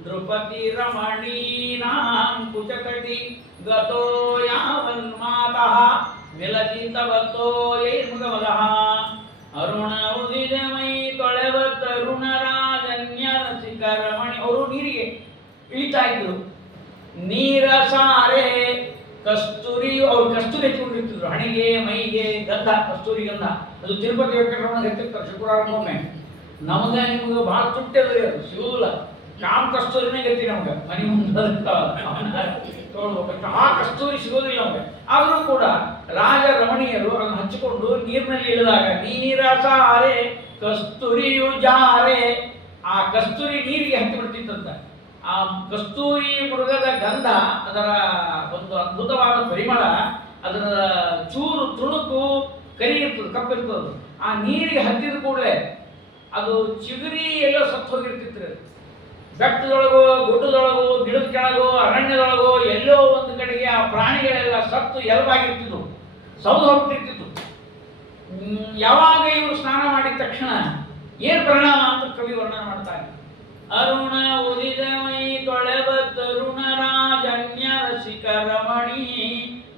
ನೃಪತಿ ರಮಣೀನಾಂ ಕುಚಕಟಿ ಗತೋ ಯಾವನ್ಮಾತಃ ಮಿಲತಿ ತವತೋ ಯೈರ್ಮೃಗಮಲಃ. ಅರುಣ ಉದಿದ ಮೈ ತೊಳೆವ ತರುಣ ರಾಜನ್ಯ ರಸಿಕ ರಮಣಿ. ಅವರು ನೀರಿಗೆ ಇಳಿತಾ ಇದ್ರು. ನೀರ ಸಾರೆ ಕಸ್ತೂರಿ, ಅವ್ರು ಕಸ್ತೂರಿ ಹಚ್ಕೊಂಡಿರ್ತಿದ್ರು ಹಣೆಗೆ ಮೈಗೆ, ಗಂಧ, ಕಸ್ತೂರಿ ಗಂಧ. ಅದು ತಿರುಪತಿ ವೆಂಕಟರಮಣ ಹಚ್ಚಿರ್ತಾರೆ ಶುಕ್ರವಾರಕ್ಕೊಮ್ಮೆ. ನಮಗೆ ನಿಮ್ಗೆ ಭಾಳ ತುಟ್ಟೆದ್ರಿ, ಅದು ಸಿಗುದಿಲ್ಲ. ಕಾಮ್ ಕಸ್ತೂರಿನೇ ಗತಿ ನಮ್ಗೆ, ಮನೆ ಮುಂದೆ ಆ ಕಸ್ತೂರಿ ಸಿಗೋದಿಲ್ಲ ನಮ್ಗೆ. ಆದರೂ ಕೂಡ ರಾಜ ರಮಣೀಯರು ಅದನ್ನು ಹಚ್ಚಿಕೊಂಡು ನೀರಿನಲ್ಲಿ ಇಳಿದಾಗ ನೀರ ಸಾರೆ ಕಸ್ತೂರಿಯು ಜಾರೆ, ಆ ಕಸ್ತೂರಿ ನೀರಿಗೆ ಹತ್ತಿ ಬಿಡ್ತಿತ್ತಂತ. ಆ ಕಸ್ತೂರಿ ಮೃಗದ ಗಂಧ, ಅದರ ಒಂದು ಅದ್ಭುತವಾದ ಪರಿಮಳ, ಅದರ ಚೂರು ತುಣುಕು ಕರಿ ಇರ್ತದೆ, ಕಪ್ಪಿರ್ತದೆ. ಆ ನೀರಿಗೆ ಹತ್ತಿದ ಕೂಡಲೇ ಅದು ಚಿಗುರಿ ಎಲ್ಲೋ ಸತ್ತು ಹೋಗಿರ್ತಿತ್ತು. ಬೆಟ್ಟದೊಳಗೋ ಗುಡ್ಡದೊಳಗೋ ಗಿಡದ ಕೆಳಗೋ ಅರಣ್ಯದೊಳಗೋ ಎಲ್ಲೋ ಒಂದು ಕಡೆಗೆ ಆ ಪ್ರಾಣಿಗಳೆಲ್ಲ ಸತ್ತು ಎಲವಾಗಿರ್ತಿದ್ವು, ಸೌದು ಹೋಗ್ತಿರ್ತಿತ್ತು. ಯಾವಾಗ ಇವರು ಸ್ನಾನ ಮಾಡಿದ ತಕ್ಷಣ ಏನು ಪರಿಣಾಮ ಅಂತ ಕವಿ ವರ್ಣನೆ ಮಾಡ್ತಾರೆ. ಅರುಣ ಉದಿದ ಮೈ ತೊಳೆವ ತರುಣ ರಾಜನ್ಯ ರಸಿಕ ರಮಣಿ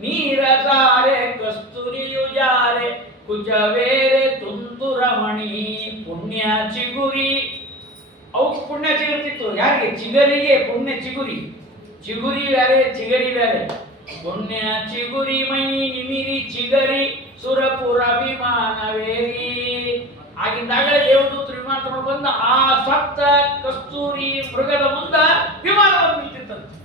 ನೀರ ಸಾರೆ ಕಸ್ತೂರಿಯು ಜಾರೆ ಕುಚವೇರೆ ತುಂತು ರಮಣಿ. ಪುಣ್ಯ ಚಿಗುರಿ, ಅವಕ್ಕೆ ಪುಣ್ಯ ಚಿಗುರ್ತಿತ್ತು. ಯಾರಿಗೆ? ಚಿಗರಿಗೆ ಪುಣ್ಯ ಚಿಗುರಿ. ಚಿಗುರಿ ಬೇರೆ, ಚಿಗರಿ ಬೇರೆ. ಪುಣ್ಯ ಚಿಗುರಿ ಮೈ ನಿಮಿರಿ ಚಿಗರಿ ಸುರಪುರ ವಿಮಾನವೇರಿ. ಆಗಿಂದಾಗಲೇ ದೇವದೂತರು ವಿಮಾನ ತಗೊಂಡು ಬಂದ ಆ ಸತ್ತ ಕಸ್ತೂರಿ ಮೃಗದ ಮುಂದ ವಿಮಾನವನ್ನು ನಿಂತಿತ್ತಂತೆ.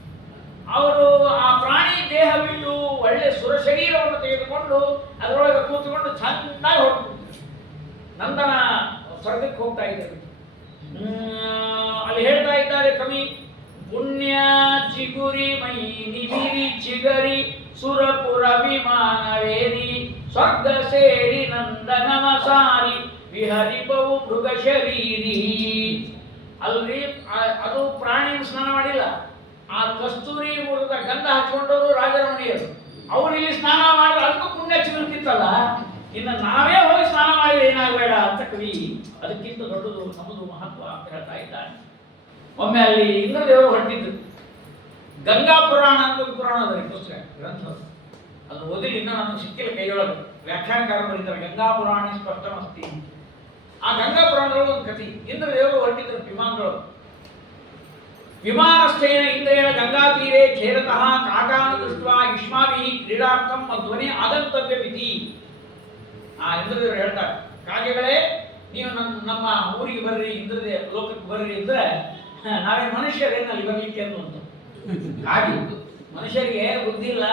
ಅವರು ಆ ಪ್ರಾಣಿ ದೇಹ ಬಿಟ್ಟು ಒಳ್ಳೆ ಸುರ ಶರೀರವನ್ನು ತೆಗೆದುಕೊಂಡು ಅದರೊಳಗೆ ಕೂತ್ಕೊಂಡು ಚೆನ್ನಾಗಿ ಹೊರಟು ನಂದನ ಸ್ವರ್ಗಕ್ಕೆ ಹೋಗ್ತಾ ಇದ್ದಾರೆ. ಅಲ್ಲಿ ಹೇಳ್ತಾ ಇದ್ದಾರೆ ಕವಿ, ಪುಣ್ಯ ಚಿಗುರಿ ಮೈ ನಿಮಿರಿ ಚಿಗರಿ ಸುರಪುರ ವಿಮಾನವೇರಿ ಸ್ವರ್ಗ ಸೇರಿ ನಂದನವ ಸಾರಿ ವಿಹರಿಪವು ಮೃಗ ಶರೀರಿ. ಅಲ್ರಿ, ಅದು ಪ್ರಾಣಿ ಸ್ನಾನ ಮಾಡಿಲ್ಲ. ಆ ಕಸ್ತೂರಿ ಮೃಗದ ಗಂಧ ಹಚ್ಕೊಂಡವರು ರಾಜರಮಣಿಯರು. ಅವ್ರು ಇಲ್ಲಿ ಸ್ನಾನ ಮಾಡಿದ್ರೆ ಅದಕ್ಕೂ ಪುಣ್ಯ ಚಿಗುರ್ತಿತ್ತಲ್ಲ, ಇನ್ನು ನಾವೇ ಹೋಗಿ ಸ್ನಾನ ಮಾಡಿದ್ರೆ ಏನಾಗಬೇಡ ಅಂತ ಕವಿ ಅದಕ್ಕಿಂತ ದೊಡ್ಡದು ನಮ್ಮದು ಮಹತ್ವ ಅಂತ ಹೇಳ್ತಾ ಇದ್ದಾನೆ. ಒಮ್ಮೆ ಅಲ್ಲಿ ಇಂದ್ರದೇವರು ಹೊರಟಿದ್ರು. ಗಂಗಾ ಪುರಾಣ ಅಂತ ಒಂದು ಪುರಾಣ ಅದ ಪುಸ್ತಕ ಗ್ರಂಥ, ಅದು ಓದಿಲ್ಲ, ಇನ್ನೂ ನನಗೆ ಸಿಕ್ಕಿಲ್ಲ ಕೈಯೊಳಗೆ. ವ್ಯಾಖ್ಯಾನಕಾರ ಬರೀತಾರೆ ಗಂಗಾ ಪುರಾಣ ಸ್ಪಷ್ಟಮಸ್ತಿ. ಆ ಗಂಗಾ ಪುರಾಣಗಳು ಒಂದು ಕಥೆ. ಇಂದ್ರದೇವರು ಹೊರಟಿದ್ರು ವಿಮಾನಗಳು. ವಿಮಾನಸ್ಥೇನ ಇಂದ್ರೇಣ ಗಂಗಾ ತೀರೆ ಖೇರತಃ ಕಾಕಾನು ದೃಷ್ಟ್ವಾ ಯುಷ್ಮಾಭಿಃ ಕ್ರೀಡಾರ್ಥಂ ಮಧ್ವನೇ ಆಗಂತವ್ಯಮಿತಿ. ಆ ಇಂದ್ರದೇವರು ಹೇಳ್ತಾರೆ, ಕಾಗೆಗಳೇ ನೀವು ನಮ್ಮ ಊರಿಗೆ ಬರ್ರಿ, ಇಂದ್ರದೇ ಲೋಕಕ್ಕೆ ಬರ್ರಿ ಅಂದ್ರೆ ನಾವೇ ಮನುಷ್ಯರೇನಲ್ಲಿ ಬರ್ಲಿಕ್ಕೆ ಅನ್ನುವಂಥ. ಹಾಗೆ ಮನುಷ್ಯರಿಗೆ ಬುದ್ಧಿ ಇಲ್ಲ,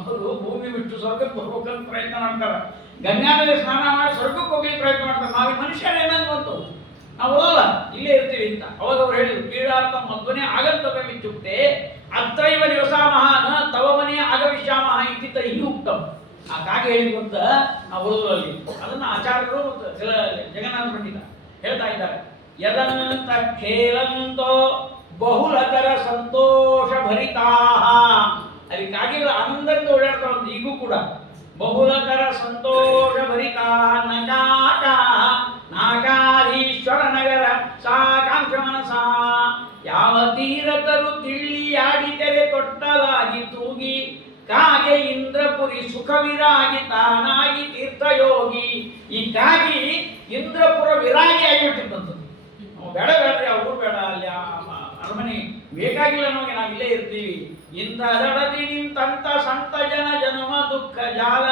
ಅವರು ಭೂಮಿ ಬಿಟ್ಟು ಸ್ವರ್ಗಕ್ಕೆ ಬರ್ಬೇಕಂತ ಪ್ರಯತ್ನ ಮಾಡ್ತಾರೆ, ಗಂಗಾದಲ್ಲಿ ಸ್ನಾನ ಮಾಡಿ ಸ್ವರ್ಗಕ್ಕೆ ಹೋಗ್ಲಿಕ್ಕೆ ಪ್ರಯತ್ನ ಮಾಡ್ತಾರೆ. ನಾವೇ ಮನುಷ್ಯರೇನಂತ ನಾವು ಹೋಗಲ್ಲ, ಇಲ್ಲೇ ಇರ್ತೀವಿ ಅಂತ. ಅವಾಗ ಅವ್ರು ಹೇಳಿದ್ರು, ಕ್ರೀಡಾರ್ಥ ಮಧ್ವನೇ ಆಗಂತವ್ಯಮಿತ್ಯುಕ್ತೆ ಅತ್ರೈವ ನಿವಸಾಮಃ ನ ತವ ಮನೆ ಆಗಮಿಷ್ಯಾಮಃ ಇತಿ ತೈಃ ಉಕ್ತಂ. ಆ ಕಾಗೆ ಹೇಳಿದ್ರು ಅಂತ ನಾವು ಓದುವಲ್ಲಿ ಅದನ್ನು ಆಚಾರ್ಯರು ಮತ್ತು ಜಗನ್ನಾಥ ಪಂಡಿತ ಹೇಳ್ತಾ ಇದ್ದಾರೆ. ಯದಂತ ಖೇಲಂತೋ ಬಹುಲತರ ಸಂತೋಷ ಭರಿತಾಹ. ಅಲ್ಲಿ ಕಾಗೆಗಳು ಆನಂದದಿಂದ ಓಡಾಡ್ತಾವಂತ ಈಗೂ ಕೂಡ. ಬಹುಲತರ ಸಂತೋಷ ಭರಿತಾಹ ನಕಾಕ ನಾಗಾಧೀಶ್ವರ ನಗರ ಸಾಕಾಂಕ್ಷ ಮನಸ. ಯಾವ ತೀರತರು ತಿಳಿಯಾಡಿದರೆ ತೊಟ್ಟಲಾಗಿ ತೂಗಿ ಕಾಗೆ ಇಂದ್ರಪುರಿ ಸುಖವಿರಾಗಿ ತಾನಾಗಿ ತೀರ್ಥಯೋಗಿ. ಈ ಕಾಗಿ ಇಂದ್ರಪುರ ವಿರಾಗಿ ಆಗಿಬಿಟ್ಟಿದ್ದಂಥದ್ದು. ಬೇಡ ಬೇಡ್ರಿ, ಆ ಊರು ಬೇಡ, ಅಲ್ಲಿ ಅರಮನೆ ಬೇಕಾಗಿಲ್ಲ ನಮಗೆ, ನಾವು ಇಲ್ಲೇ ಇರ್ತೀವಿ. ಇಂದ್ರದಡದಿ ನಿಂತಂತ ಸಂತ ಜನ ಜನುಮ ದುಃಖ ಜಾಲ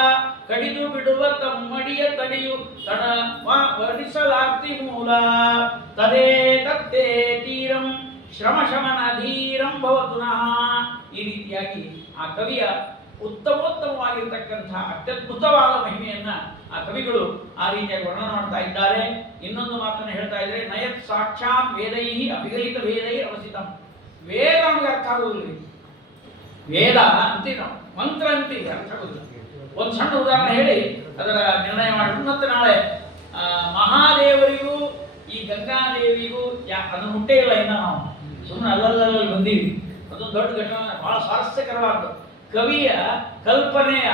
ಕಡಿದು ಬಿಡುವ ತಮ್ಮಡಿಯ ತಡೆಯು ತಡ ವರಿಸಲಾರ್ತಿ ಮೂಲ ತದೇ ತತ್ತೇ ತೀರಂ ಶ್ರಮ ಶಮನ ಧೀರಂ ಭವತುನಃ. ಈ ರೀತಿಯಾಗಿ ಆ ಕವಿಯ ಉತ್ತಮೋತ್ತಮವಾಗಿರ್ತಕ್ಕಂಥ ಅತ್ಯದ್ಭುತವಾದ ಮಹಿಮೆಯನ್ನ ಆ ಕವಿಗಳು ಆ ರೀತಿಯಾಗಿ ವರ್ಣನೆ ಮಾಡ್ತಾ ಇದ್ದಾರೆ. ಇನ್ನೊಂದು ಮಾತನ್ನು ಹೇಳ್ತಾ ಇದ್ದಾರೆ, ನಯತ್ ಸಾಕ್ಷಾತ್ ವೇದೈ ಅಭಿಗಲಿತ ವೇದೈ ಅವಸಿತಂ. ವೇದ ನಮಗೆ ಅರ್ಥ ಆಗುವುದಿಲ್ಲ. ವೇದ ಅಂತೀವಿ ನಾವು, ಮಂತ್ರ ಅಂತೀವಿ, ಅರ್ಥ ಆಗುದಿಲ್ಲ. ಒಂದು ಸಣ್ಣ ಉದಾಹರಣೆ ಹೇಳಿ ಅದರ ನಿರ್ಣಯ ಮಾಡಿ ಮತ್ತೆ ನಾಳೆ ಮಹಾದೇವರಿಗೂ ಈ ಗಂಗಾದೇವಿಗೂ ಅದನ್ನು ಮುಟ್ಟೇ ಇಲ್ಲ ಇನ್ನ ನಾವು ಸುಮ್ಮನೆ ಅಲ್ಲಲ್ಲಿ ಬಂದೀವಿ. ಅದೊಂದು ದೊಡ್ಡ ಘಟನೆ, ಬಹಳ ಸ್ವಾರಸ್ಯಕರವಾದ ಕವಿಯ ಕಲ್ಪನೆಯ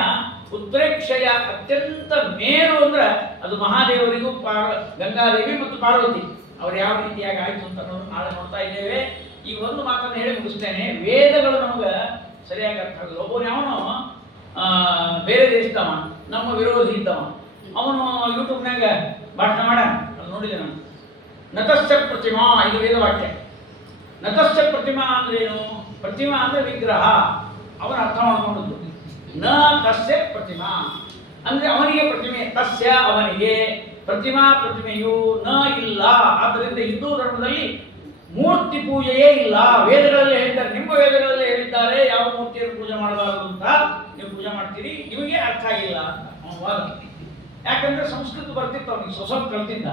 ಉತ್ಪ್ರೇಕ್ಷೆಯ ಅತ್ಯಂತ ಮೇರು ಅಂದ್ರೆ ಅದು ಮಹಾದೇವರಿಗೂ ಗಂಗಾದೇವಿ ಮತ್ತು ಪಾರ್ವತಿ ಅವ್ರು ಯಾವ ರೀತಿಯಾಗಿ ಆಯ್ತು ಅಂತ ನಾಳೆ ನೋಡ್ತಾ ಇದ್ದೇವೆ. ಈ ಒಂದು ಮಾತನ್ನು ಹೇಳಿ ಮುಗಿಸ್ತೇನೆ. ವೇದಗಳು ನಮ್ಗೆ ಸರಿಯಾಗಿ ಅರ್ಥ ಆಗೋದು. ಒಬ್ಬನು ಯಾವನು ಬೇರೆ ದೇಶದವ, ನಮ್ಮ ವಿರೋಧಿ ಇದ್ದವ, ಅವನು ಯೂಟ್ಯೂಬ್ನಾಗ ಭಾಷಣ ಮಾಡ ಅದು ನೋಡಿದೆ ನಾನು. ನತಸ್ಯ ಪ್ರತಿಮಾ, ಇದು ವೇದವಾಕ್ಯ. ನತಸ್ಯ ಪ್ರತಿಮಾ ಅಂದ್ರೆ ಏನು? ಪ್ರತಿಮಾ ಅಂದ್ರೆ ವಿಗ್ರಹ. ಅವನ ಅರ್ಥ ಮಾಡ್ಕೊಂಡದ್ದು. ನ ತಸ್ಯ ಪ್ರತಿಮಾ ಅಂದ್ರೆ ಅವನಿಗೆ ಪ್ರತಿಮೆ, ತಸ್ಯ ಅವನಿಗೆ, ಪ್ರತಿಮಾ ಪ್ರತಿಮೆಯು ನ ಇಲ್ಲ. ಆದ್ದರಿಂದ ಹಿಂದೂ ಧರ್ಮದಲ್ಲಿ ಮೂರ್ತಿ ಪೂಜೆಯೇ ಇಲ್ಲ. ವೇದಗಳಲ್ಲಿ ಹೇಳಿದ್ದಾರೆ, ನಿಮ್ಮ ವೇದಗಳಲ್ಲಿ ಹೇಳಿದ್ದಾರೆ ಯಾವ ಮೂರ್ತಿಯನ್ನು ಪೂಜೆ ಮಾಡಬಾರದು ಅಂತ, ನೀವು ಪೂಜೆ ಮಾಡ್ತೀರಿ, ನಿಮಗೆ ಅರ್ಥ ಆಗಿಲ್ಲ ಅಂತ ಅವನ ವಾದ. ಯಾಕಂದ್ರೆ ಸಂಸ್ಕೃತ ಬರ್ತಿತ್ತು ಅವನಿಗೆ, ಸ್ವಲ್ಪ ಕಲ್ತಿದ್ದ.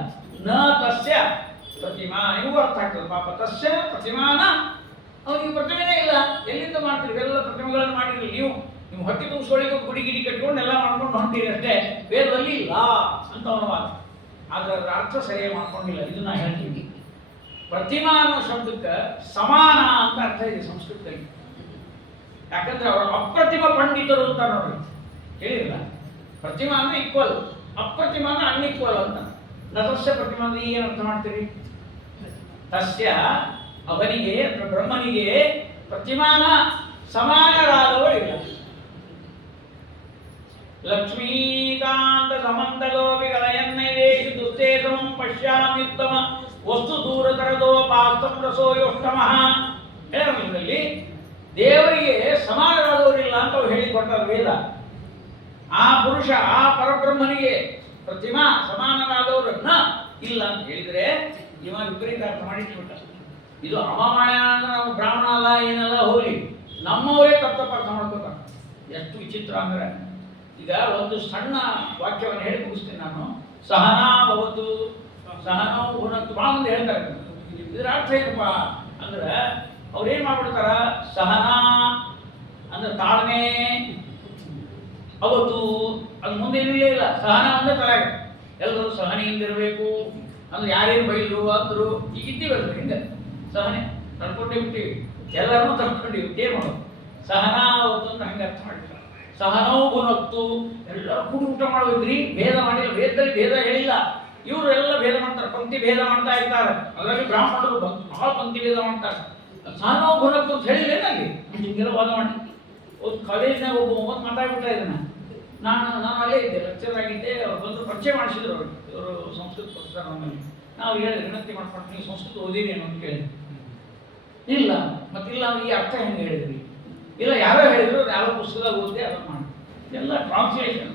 ನ ತಸ್ಯ ಪ್ರತಿಮಾ, ನಿಮಗೂ ಅರ್ಥ ಆಗ್ತದೆ ಪಾಪ. ತಸ್ಯ ಪ್ರತಿಮಾನ, ಅವನಿಗೆ ಪ್ರತಿಮೆನೇ ಇಲ್ಲ, ಎಲ್ಲಿಂದ ಮಾಡ್ತೀರಿ? ಎಲ್ಲ ಪ್ರತಿಮೆಗಳನ್ನು ಮಾಡಿರಲಿ ನೀವು, ನಿಮ್ಮ ಹೊಟ್ಟೆ ತುಂಬಿಸ್ಕೊಳ್ಳಿಕ್ಕೆ ಗುಡಿ ಗಿಡಿ ಕಟ್ಕೊಂಡು ಎಲ್ಲ ಮಾಡ್ಕೊಂಡು ಹೊಂಟಿರಿ ಅಷ್ಟೇ, ವೇದದಲ್ಲಿ ಇಲ್ಲ ಅಂತ ಅವನ ವಾದ. ಆದ್ರೆ ಅದರ ಅರ್ಥ ಸರಿಯಾಗಿ ಮಾಡ್ಕೊಂಡಿಲ್ಲ. ಇದನ್ನ ಹೇಳ್ತೀನಿ, ಪ್ರತಿಮಾ ಅನ್ನೋ ಶಬ್ದಕ್ಕೆ ಸಮಾನ ಅಂತ ಅರ್ಥ ಇದೆ ಸಂಸ್ಕೃತದಲ್ಲಿ. ಯಾಕಂದ್ರೆ ಅವರು ಅಪ್ರತಿಮ ಪಂಡಿತರು ಅಂತ ನೋಡಿ ಕೇಳಿರಲ್ಲ. ಪ್ರತಿಮಾ ಅಂದ್ರೆ ಈಕ್ವಲ್, ಅಪ್ರತಿಮಾ ಅಂದ್ರೆ ಅನ್ಈಕ್ವಲ್ ಅಂತ. ನತಸ್ಯ ಪ್ರತಿಮಾ ಅಂದ್ರೆ ಏನು ಅರ್ಥ ಮಾಡ್ತೀರಿ? ತಸ್ಯ ಅವನಿಗೆ ಅಥವಾ ಬ್ರಹ್ಮನಿಗೆ ಪ್ರತಿಮಾನ ಸಮಾನರಾದವರಿಲ್ಲ. ಲಕ್ಷ್ಮೀಕಾಂತ ಸಮಂತಲೋಪಿಗಳಯನ್ನೈವೇಶು ದುಸ್ತೇಜಂ ಪಶ್ಯಾಮ್ಯುತ್ತಮ ವಸ್ತು ದೂರತರದೋ ಪಾಸ್ತಂ ರಸೋಯೋಷ್ಟಮಃ. ಇದರಲ್ಲಿ ದೇವರಿಗೆ ಸಮಾನರಾದವರಿಲ್ಲ ಅಂತ ಅವ್ರು ಹೇಳಿಕೊಡ್ತಾರೆ ವೇದ. ಆ ಪುರುಷ, ಆ ಪರಬ್ರಹ್ಮನಿಗೆ ಪ್ರತಿಮಾ ಸಮಾನರಾದವರನ್ನ ಇಲ್ಲ ಅಂತ ಹೇಳಿದ್ರೆ ಇವ ವಿಪರೀತ ಅರ್ಥ ಮಾಡಿಟ್ಬಿಟ್ಟ. ಇದು ಅಮಾಮಾಯ ಅಂದ್ರೆ ನಾವು ಬ್ರಾಹ್ಮಣ ಅಲ್ಲ ಏನಲ್ಲ ಹೋಗಿ ನಮ್ಮವರೇ ತಪ್ಪು ಅರ್ಥ ಮಾಡ್ಕೋತಾರೆ. ಎಷ್ಟು ವಿಚಿತ್ರ ಅಂದ್ರೆ, ಈಗ ಒಂದು ಸಣ್ಣ ವಾಕ್ಯವನ್ನು ಹೇಳಿ ಮುಗಿಸ್ತೀನಿ ನಾನು. ಸಹನಾ ಭವತು ಸಹನೋ ಭುನಕ್ತು ಭಾಳ ಮಂದಿ ಹೇಳ್ತಾರೆ. ಇದರ ಅರ್ಥ ಏನಪ್ಪ ಅಂದ್ರೆ ಅವ್ರು ಏನ್ ಮಾಡ್ಬಿಡ್ತಾರ, ಸಹನಾ ಅಂದ್ರೆ ತಾಳ್ಮೆ, ಅವತ್ತು ಅದು ಮುಂದೆ ಏನಿಲ್ಲ ಇಲ್ಲ. ಸಹನ ಅಂದ್ರೆ ತಲೆಗೆ ಎಲ್ಲರೂ ಸಹನೆಯಿಂದಿರಬೇಕು ಅಂದ್ರೆ ಯಾರೇನು ಬೈದ್ರು ಅಂದ್ರು ಈಗ ಇದ್ದೀವಲ್ಲ ಹಿಂದೆ ಸಹನೆ ತಡ್ಕೊಂಡೇ ಬಿಟ್ಟಿವಿ, ಎಲ್ಲರೂ ತಡ್ಕೊಂಡಿವಿ. ಏನು ಮಾಡೋದು? ಸಹನಾ ಅವತ್ತು ಅಂತ ಹಂಗೆ ಅರ್ಥ ಮಾಡಿದ್ರು. ಸಹನೋ ಭುನಕ್ತು, ಎಲ್ಲರೂ ಕೂಡಿ ಊಟ ಮಾಡ್ಬೇಕ್ರಿ, ಭೇದ ಮಾಡಿಲ್ಲ. ವೇದದಲ್ಲಿ ಭೇದ ಹೇಳಿಲ್ಲ. ಇವರು ಎಲ್ಲ ಭೇದ ಮಾಡ್ತಾರೆ, ಪಂಕ್ತಿ ಭೇದ ಮಾಡ್ತಾ ಇರ್ತಾರೆ. ಅದರಲ್ಲಿ ಬ್ರಾಹ್ಮಣರು ಬಹಳ ಪಂಕ್ತಿ ಭೇದ ಮಾಡ್ತಾರೆ. ಸಹನೋ ಗುಣತ್ತು ಅಂತ ಹೇಳಿಲ್ಲ ಅಲ್ಲಿ ಹಿಂಗೆಲ್ಲ ವಾದ ಮಾಡಿ ಒಂದು ಕಾಲೇಜ್ನಾಗ ಒಬ್ಬ ಒಮ್ಮತ್ತು ಮಾತಾಡ್ಬಿಟ್ಟ ಇದನ್ನ ನಾನು ಅಲ್ಲೇ ಇದ್ದೆ, ಲೆಕ್ಚರ್ ಆಗಿದ್ದೆ. ಅವ್ರು ಬಂದರು, ಪರಿಚಯ ಮಾಡಿಸಿದ್ರು ಅವರು, ಇವರು ಸಂಸ್ಕೃತ ಪ್ರೊಫೆಸರ್ ನಮ್ಮಲ್ಲಿ. ನಾವು ಹೇಳಿ ವಿನಂತಿ ಮಾಡ್ಕೊಂಡು ನೀವು ಸಂಸ್ಕೃತ ಓದಿರಿ ಏನೋ ಅಂತ ಕೇಳಿದ್ವಿ. ಇಲ್ಲ ಮತ್ತಿಲ್ಲ ಈ ಅರ್ಥ ಹೆಂಗೆ ಹೇಳಿದ್ರಿ? ಇಲ್ಲ ಯಾರೋ ಹೇಳಿದ್ರು, ಯಾರೋ ಪುಸ್ತಕದಾಗ ಓದಿದೆ ಅದನ್ನು ಮಾಡಿ. ಎಲ್ಲ ಟ್ರಾನ್ಸ್ಲೇಷನ್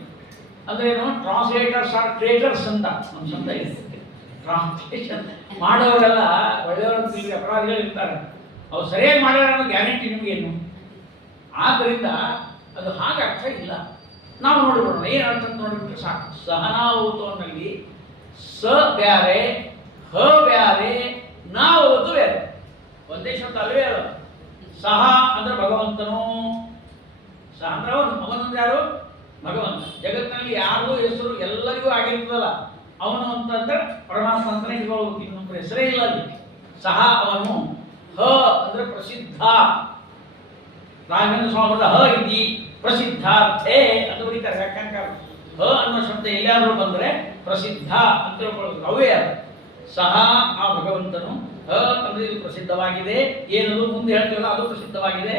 ಅಂದ್ರೆ ಏನು? ಟ್ರಾನ್ಸ್ಲೇಟರ್ಸ್ ಆರ್ ಟ್ರೇಟರ್ಸ್ ಅಂತ ನಮ್ಮ ಸಂತ ಇದೆ. ಟ್ರಾನ್ಸ್ಲೇಷನ್ ಮಾಡೋರೆಲ್ಲ ಒಳ್ಳೆಯವರು ಅಪರಾಧಿಗಳು ಇರ್ತಾರೆ. ಅವ್ರು ಸರಿಯಾಗಿ ಮಾಡ್ಯಾರ ಅನ್ನೋ ಗ್ಯಾರಂಟಿ ನಿಮಗೇನು? ಆದ್ದರಿಂದ ಅದು ಹಾಗೆ ಅರ್ಥ ಇಲ್ಲ. ನಾವು ನೋಡಿಬಿಡೋಣ ಏನು ಅರ್ಥ ಅಂತ ನೋಡಿಬಿಟ್ರೆ ಸಾಕು. ಸಹನಾವೂತನಲ್ಲಿ ಸ ಬ್ಯಾರೆ, ಹ ಬ್ಯಾರೆ, ನಾವತ್ತು ಬೇರೆ, ಒಂದೇ ಶಬ್ದ ಅಲ್ವೇ ಅಲ್ಲ. ಸಹ ಅಂದ್ರೆ ಭಗವಂತನು, ಸಹ ಅಂದ್ರೆ ಅವನಂದ್ರೆ ಯಾರು? ಭಗವಂತ. ಜಗತ್ತಿನಲ್ಲಿ ಯಾರಿಗೂ ಹೆಸರು ಎಲ್ಲರಿಗೂ ಆಗಿರ್ತದಲ್ಲ, ಅವನು ಅಂತಂದ್ರೆ ಪರಮಾತ್ಮ ಅಂತಾನೆ ಇಟ್ಕೊಳ್ಬೇಕು, ಇನ್ನೊಬ್ಬರ ಹೆಸರೇ ಇಲ್ಲ ಅಲ್ಲಿ. ಸಹ ಅವನು. ಹ ಅಂದ್ರೆ ಪ್ರಸಿದ್ಧ. ರಾಘವೇಂದ್ರ ಸ್ವಾಮಿ ಹ ಇತಿ ಪ್ರಸಿದ್ಧಾರ್ಥೇ ಅಂತ ಬರೀತಾರೆ ವ್ಯಾಖ್ಯಾನಕಾರ. ಹ ಅನ್ನೋ ಶಬ್ದ ಎಲ್ಲಾದರೂ ಬಂದರೆ ಪ್ರಸಿದ್ಧ ಅಂತ ತಿಳ್ಕೊಳ್ಳೋದು ಅವೇ ಅದು. ಸಹ ಆ ಭಗವಂತನು. ಹ ಅಂದ್ರೆ ಇದು ಪ್ರಸಿದ್ಧವಾಗಿದೆ. ಏನದು ಮುಂದೆ ಹೇಳ್ತೀವಲ್ಲ ಅದು ಪ್ರಸಿದ್ಧವಾಗಿದೆ.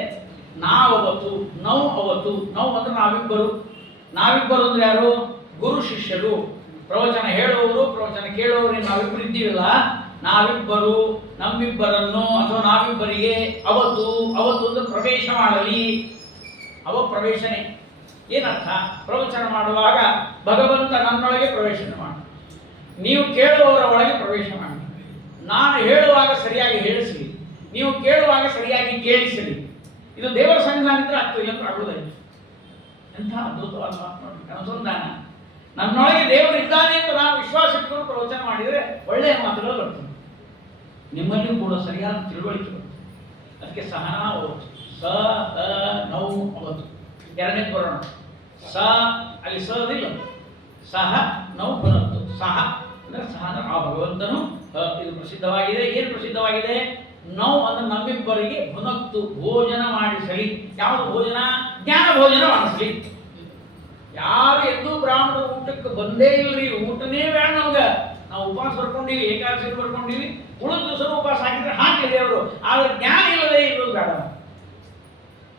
ನಾವವತ್ತು, ನೌ ಅವತ್ತು. ನೌ ಅಂದ್ರೆ ನಾವಿಬ್ಬರು. ನಾವಿಬ್ಬರು ಅಂದ್ರೆ ಯಾರು? ಗುರು ಶಿಷ್ಯರು. ಪ್ರವಚನ ಹೇಳುವವರು, ಪ್ರವಚನ ಕೇಳುವವರು. ನಾವಿಬ್ಬರು ಇದ್ದೀವಿಲ್ಲ, ನಾವಿಬ್ಬರು, ನಮ್ಮಿಬ್ಬರನ್ನು ಅಥವಾ ನಾವಿಬ್ಬರಿಗೆ ಅವತ್ತು. ಅವತ್ತು ಅಂದ್ರೆ ಪ್ರವೇಶ ಮಾಡಲಿ. ಅವ ಪ್ರವೇಶನೆ ಏನರ್ಥ? ಪ್ರವಚನ ಮಾಡುವಾಗ ಭಗವಂತ ನನ್ನೊಳಗೆ ಪ್ರವೇಶ ಮಾಡಿ, ನೀವು ಕೇಳುವವರ ಒಳಗೆ ಪ್ರವೇಶ ಮಾಡಿ. ನಾನು ಹೇಳುವಾಗ ಸರಿಯಾಗಿ ಹೇಳಿಸಲಿ, ನೀವು ಕೇಳುವಾಗ ಸರಿಯಾಗಿ ಕೇಳಿಸಲಿ. ಇದು ದೇವರ ಸಂಧಾನ ಇದ್ರೆ ಆಗ್ತದೆ, ಇಲ್ಲಂದ್ರೆ ಆಗುವುದಿಲ್ಲ. ಎಂಥ ಅದ್ಭುತವಾದ ಮಾತು ನೋಡಿ, ಅನುಸಂಧಾನ. ನನ್ನೊಳಗೆ ದೇವರು ಇದ್ದಾನೆ ಅಂತ ನಾನು ವಿಶ್ವಾಸ ಇಟ್ಕೊಂಡು ಪ್ರವಚನ ಮಾಡಿದರೆ ಒಳ್ಳೆಯ ಮಾತುಗಳು ಬರ್ತದೆ. ನಿಮ್ಮಲ್ಲಿಯೂ ಕೂಡ ಸರಿಯಾದ ತಿಳುವಳಿಕೆ ಬರ್ತದೆ. ಅದಕ್ಕೆ ಸಹನಾ ಸ ಹ ನೌ ಅವತ್ತು. ಎರಡನೇ ಬರೋಣ. ಸ ಅಲ್ಲಿ ಸ ಇಲ್ಲ, ಸಹ ನೌ ಬರುತ್ತು. ಸಹ ಅಂದ್ರೆ ಸಹ ಅಂದ್ರೆ ಆ ಭಗವಂತನು. ಇದು ಪ್ರಸಿದ್ಧವಾಗಿದೆ. ಏನು ಪ್ರಸಿದ್ಧವಾಗಿದೆ? ನೌ ಅಂದ್ರೆ ನಮ್ಮಿಬ್ಬರಿಗೆ ಭುನಕ್ತು ಭೋಜನ ಮಾಡಿಸಲಿ. ಯಾವುದು ಭೋಜನ? ಜ್ಞಾನ ಭೋಜನ ಮಾಡಿಸಲಿ. ಯಾರು ಎಂದೂ ಬ್ರಾಹ್ಮಣರ ಊಟಕ್ಕೆ ಬಂದೇ ಇಲ್ರಿ, ಊಟನೇ ಬೇಡ ನಮ್ಗೆ. ನಾವು ಉಪವಾಸ ಬರ್ಕೊಂಡಿವಿ, ಏಕಾದಶಿ ಬರ್ಕೊಂಡಿವಿ, ಉಳಿದ ದಿವಸ ಉಪವಾಸ ಹಾಕಿದ್ರೆ ಹಾಕಿದೆ ಅವರು. ಆದ್ರೆ ಜ್ಞಾನ ಇಲ್ಲದೆ ಇರೋದು ಬೇಡ.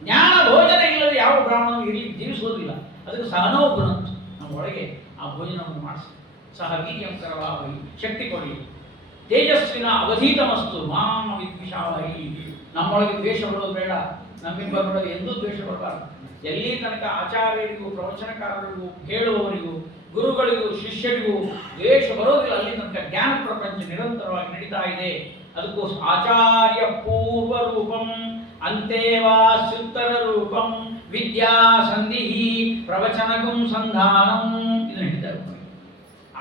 ಜ್ಞಾನ ಭೋಜನ ಇಲ್ಲದೆ ಯಾವ ಬ್ರಾಹ್ಮಣ ಇಲ್ಲಿ ಜೀವಿಸುವುದಿಲ್ಲ. ಅದಕ್ಕೆ ಸಹನೋ ಬುನಂತು, ನಮ್ಮ ಒಳಗೆ ಆ ಭೋಜನವನ್ನು ಮಾಡಿಸಿ. ಸಹ ವೀರ್ಯಂಕರವಾಗಿ ಶಕ್ತಿ ಕೊಡಲಿ. ತೇಜಸ್ವಿನ ಅವಧೀತಮಸ್ತು ಮಾಂ ವಿದ್ವಿಷಾವಹಿ. ನಮ್ಮೊಳಗೆ ದ್ವೇಷ ಬರೋದು ಬೇಡ. ನಮ್ಮಿಬ್ಬರೊಳಗೆ ಎಂದೂ ದ್ವೇಷ ಬರಬಾರದು. ಎಲ್ಲಿ ತನಕ ಆಚಾರ್ಯರಿಗೂ, ಪ್ರವಚನಕಾರರಿಗೂ, ಹೇಳುವವರಿಗೂ, ಗುರುಗಳಿಗೂ, ಶಿಷ್ಯರಿಗೂ ದ್ವೇಷ ಬರೋದಿಲ್ಲ, ಅಲ್ಲಿ ತನಕ ಜ್ಞಾನ ಪ್ರಪಂಚ ನಿರಂತರವಾಗಿ ನಡೀತಾ ಇದೆ. ಅದಕ್ಕೋಸ್ಕರ ಆಚಾರ್ಯ ಪೂರ್ವ ರೂಪಂ ಅಂತೇವಾ ಸುತ್ತರ ರೂಪಂ ವಿದ್ಯಾ ಸಂಧಿ ಪ್ರವಚನಗಂ ಸಂಧಾನಂ ಇದನ್ನು ಹೇಳಿದ್ದಾರೆ.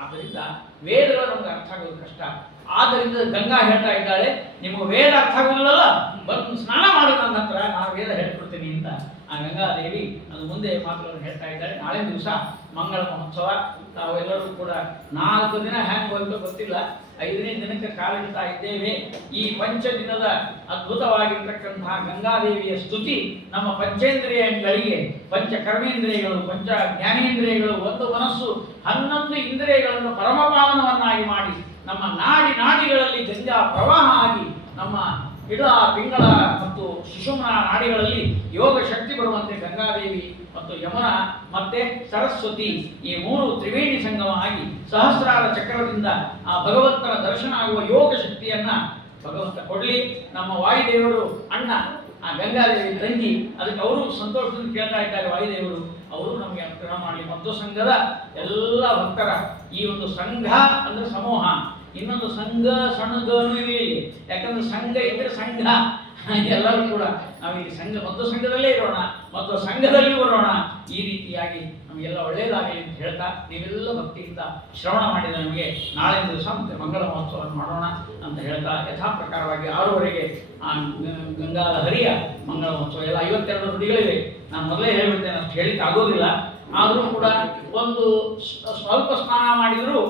ಆದ್ದರಿಂದ ವೇದಗಳು ನಮ್ಗೆ ಅರ್ಥ ಆಗೋದು ಕಷ್ಟ. ಆದ್ದರಿಂದ ಗಂಗಾ ಹೇಳ್ತಾ ಇದ್ದಾಳೆ, ನಿಮಗೆ ವೇದ ಅರ್ಥ ಆಗೋದಿಲ್ಲಲ್ಲ, ಬಂದು ಸ್ನಾನ ಮಾಡಿ ನನ್ನ ಹತ್ರ, ನಾನು ವೇದ ಹೇಳ್ಕೊಡ್ತೀನಿ ಅಂತ ಆ ಗಂಗಾದೇವಿ ಅದು ಮುಂದೆ ಮಾತುಗಳನ್ನು ಹೇಳ್ತಾ ಇದ್ದಾಳೆ. ನಾಳೆ ದಿವಸ ಮಂಗಳ ಮಹೋತ್ಸವ. ತಾವೆಲ್ಲರೂ ಕೂಡ 4 ದಿನ ಹ್ಯಾಂಗ್ ಹೋಯ್ತೋ ಗೊತ್ತಿಲ್ಲ, 5ನೇ ದಿನಕ್ಕೆ ಕಾಲಿಡ್ತಾ ಇದ್ದೇವೆ. ಈ ಪಂಚ ದಿನದ ಅದ್ಭುತವಾಗಿರ್ತಕ್ಕಂತಹ ಗಂಗಾದೇವಿಯ ಸ್ತುತಿ ನಮ್ಮ ಪಂಚೇಂದ್ರಿಯಗಳಿಗೆ, ಪಂಚ ಕರ್ಮೇಂದ್ರಿಯಗಳು, ಪಂಚ ಜ್ಞಾನೇಂದ್ರಿಯಗಳು, ಒಂದು ಮನಸ್ಸು, 11 ಇಂದ್ರಿಯಗಳನ್ನು ಪರಮಪಾವನವನ್ನಾಗಿ ಮಾಡಿ ನಮ್ಮ ನಾಡಿಗಳಲ್ಲಿ ಗಂಗಾ ಪ್ರವಾಹ ಆಗಿ ನಮ್ಮ ಇಡ, ಪಿಂಗಳ ಮತ್ತು ಸುಷುಮ್ನ ನಾಡಿಗಳಲ್ಲಿ ಯೋಗ ಶಕ್ತಿ ಬರುವಂತೆ ಗಂಗಾದೇವಿ ಮತ್ತು ಯಮುನಾ ಮತ್ತೆ ಸರಸ್ವತಿ ಈ 3 ತ್ರಿವೇಣಿ ಸಂಗಮ ಆಗಿ ಸಹಸ್ರಾರ ಚಕ್ರದಿಂದ ಆ ಭಗವಂತನ ದರ್ಶನ ಆಗುವ ಯೋಗ ಶಕ್ತಿಯನ್ನ ಭಗವಂತ ಕೊಡಲಿ. ನಮ್ಮ ವಾಯುದೇವರು ಅಣ್ಣ ಆ ಗಂಗಾದೇವಿ ತಂಗಿ, ಅದಕ್ಕೆ ಅವರು ಸಂತೋಷದಿಂದ ಕೇಳ್ತಾ ಇದ್ದಾರೆ. ವಾಯುದೇವರು ಅವರು ನಮಗೆ ಅನುಗ್ರಹ ಮಾಡಲಿ. ಮಧ್ವ ಸಂಘದ ಎಲ್ಲ ಭಕ್ತರ ಈ ಒಂದು ಸಂಘ ಅಂದ್ರೆ ಸಮೂಹ, ಇನ್ನೊಂದು ಸಂಘ ಸಣ್ಣದೂ ಇಲ್ಲಿ. ಯಾಕಂದ್ರೆ ಸಂಘ ಇದ್ರೆ ಸಂಘ ಎಲ್ಲರೂ ಕೂಡ ನಾವು ಈ ಸಂಘ ಮಧ್ವ ಸಂಘದಲ್ಲೇ ಇರೋಣ ಮತ್ತು ಸಂಘದಲ್ಲಿ ಬರೋಣ. ಈ ರೀತಿಯಾಗಿ ನಮಗೆಲ್ಲ ಒಳ್ಳೆಯದಾಗಲಿ ಅಂತ ಹೇಳ್ತಾ, ನೀವೆಲ್ಲ ಭಕ್ತಿಯಿಂದ ಶ್ರವಣ ಮಾಡಿದ ನಮಗೆ ನಾಳೆ ದಿವಸ ಮತ್ತೆ ಮಂಗಳ ಮಹೋತ್ಸವವನ್ನು ಮಾಡೋಣ ಅಂತ ಹೇಳ್ತಾ, ಯಥಾ ಪ್ರಕಾರವಾಗಿ 6:30ಗೆ ಆ ಗಂಗಾದ ಹರಿಯ ಮಂಗಳ ಮಹೋತ್ಸವ. ಎಲ್ಲ 52 ನುಡಿಗಳಿವೆ. ನಾನು ಮೊದಲೇ ಹೇಳ್ಬಿಡ್ತೇನೆ, ಅಷ್ಟು ಹೇಳಿಕ್ಕೆ ಆಗೋದಿಲ್ಲ. ಆದರೂ ಕೂಡ ಒಂದು ಸ್ವಲ್ಪ ಸ್ನಾನ ಮಾಡಿದರೂ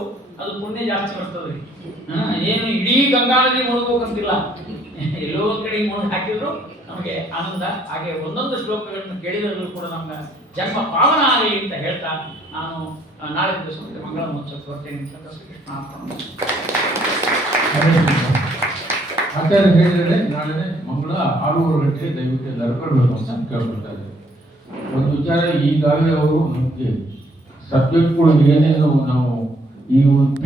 ಅದು ಪುಣ್ಯ ಜಾಸ್ತಿ ಬರ್ತದೆ. ಏನು ಇಡೀ ಗಂಗಾ ನದಿ ಮುಳುಗೋಕಂತಿಲ್ಲ, ಎಲ್ಲೋ ಒಂದು ಕಡೆ ಮುಳುಗಿ ಹಾಕಿದ್ರು ನಮಗೆ ಆನಂದ. ಹಾಗೆ ಒಂದೊಂದು ಶ್ಲೋಕಗಳನ್ನು ಕೇಳಿದರೂ ಕೂಡ ನಮ್ಗೆ ಜನ್ಮ ಪಾವನ ಆಗಲಿ ಅಂತ ಹೇಳ್ತಾ, ನಾನು ನಾಳೆ ದಿವಸ ಮಂಗಳ ಮಹೋತ್ಸವಕ್ಕೆ ಬರ್ತೇನೆ. ಶ್ರೀಕೃಷ್ಣ. ಆಚಾರ್ಯ ಹೇಳಿದರೆ ನಾಳೆ ಮಂಗಳ 6:30 ಗಂಟೆಗೆ ದಯವಿಟ್ಟು ಎಲ್ಲರೂ ಬರಬೇಕು ಅಂತ ಕೇಳ್ಕೊಳ್ತಾ ಇದ್ದಾರೆ. ಒಂದು ವಿಚಾರ, ಈಗಾಗಲೇ ಅವರು ನಮಗೆ ಸಬ್ಜೆಕ್ಟ್ಗಳು ಏನೇನು ನಾವು ಈ ಒಂದು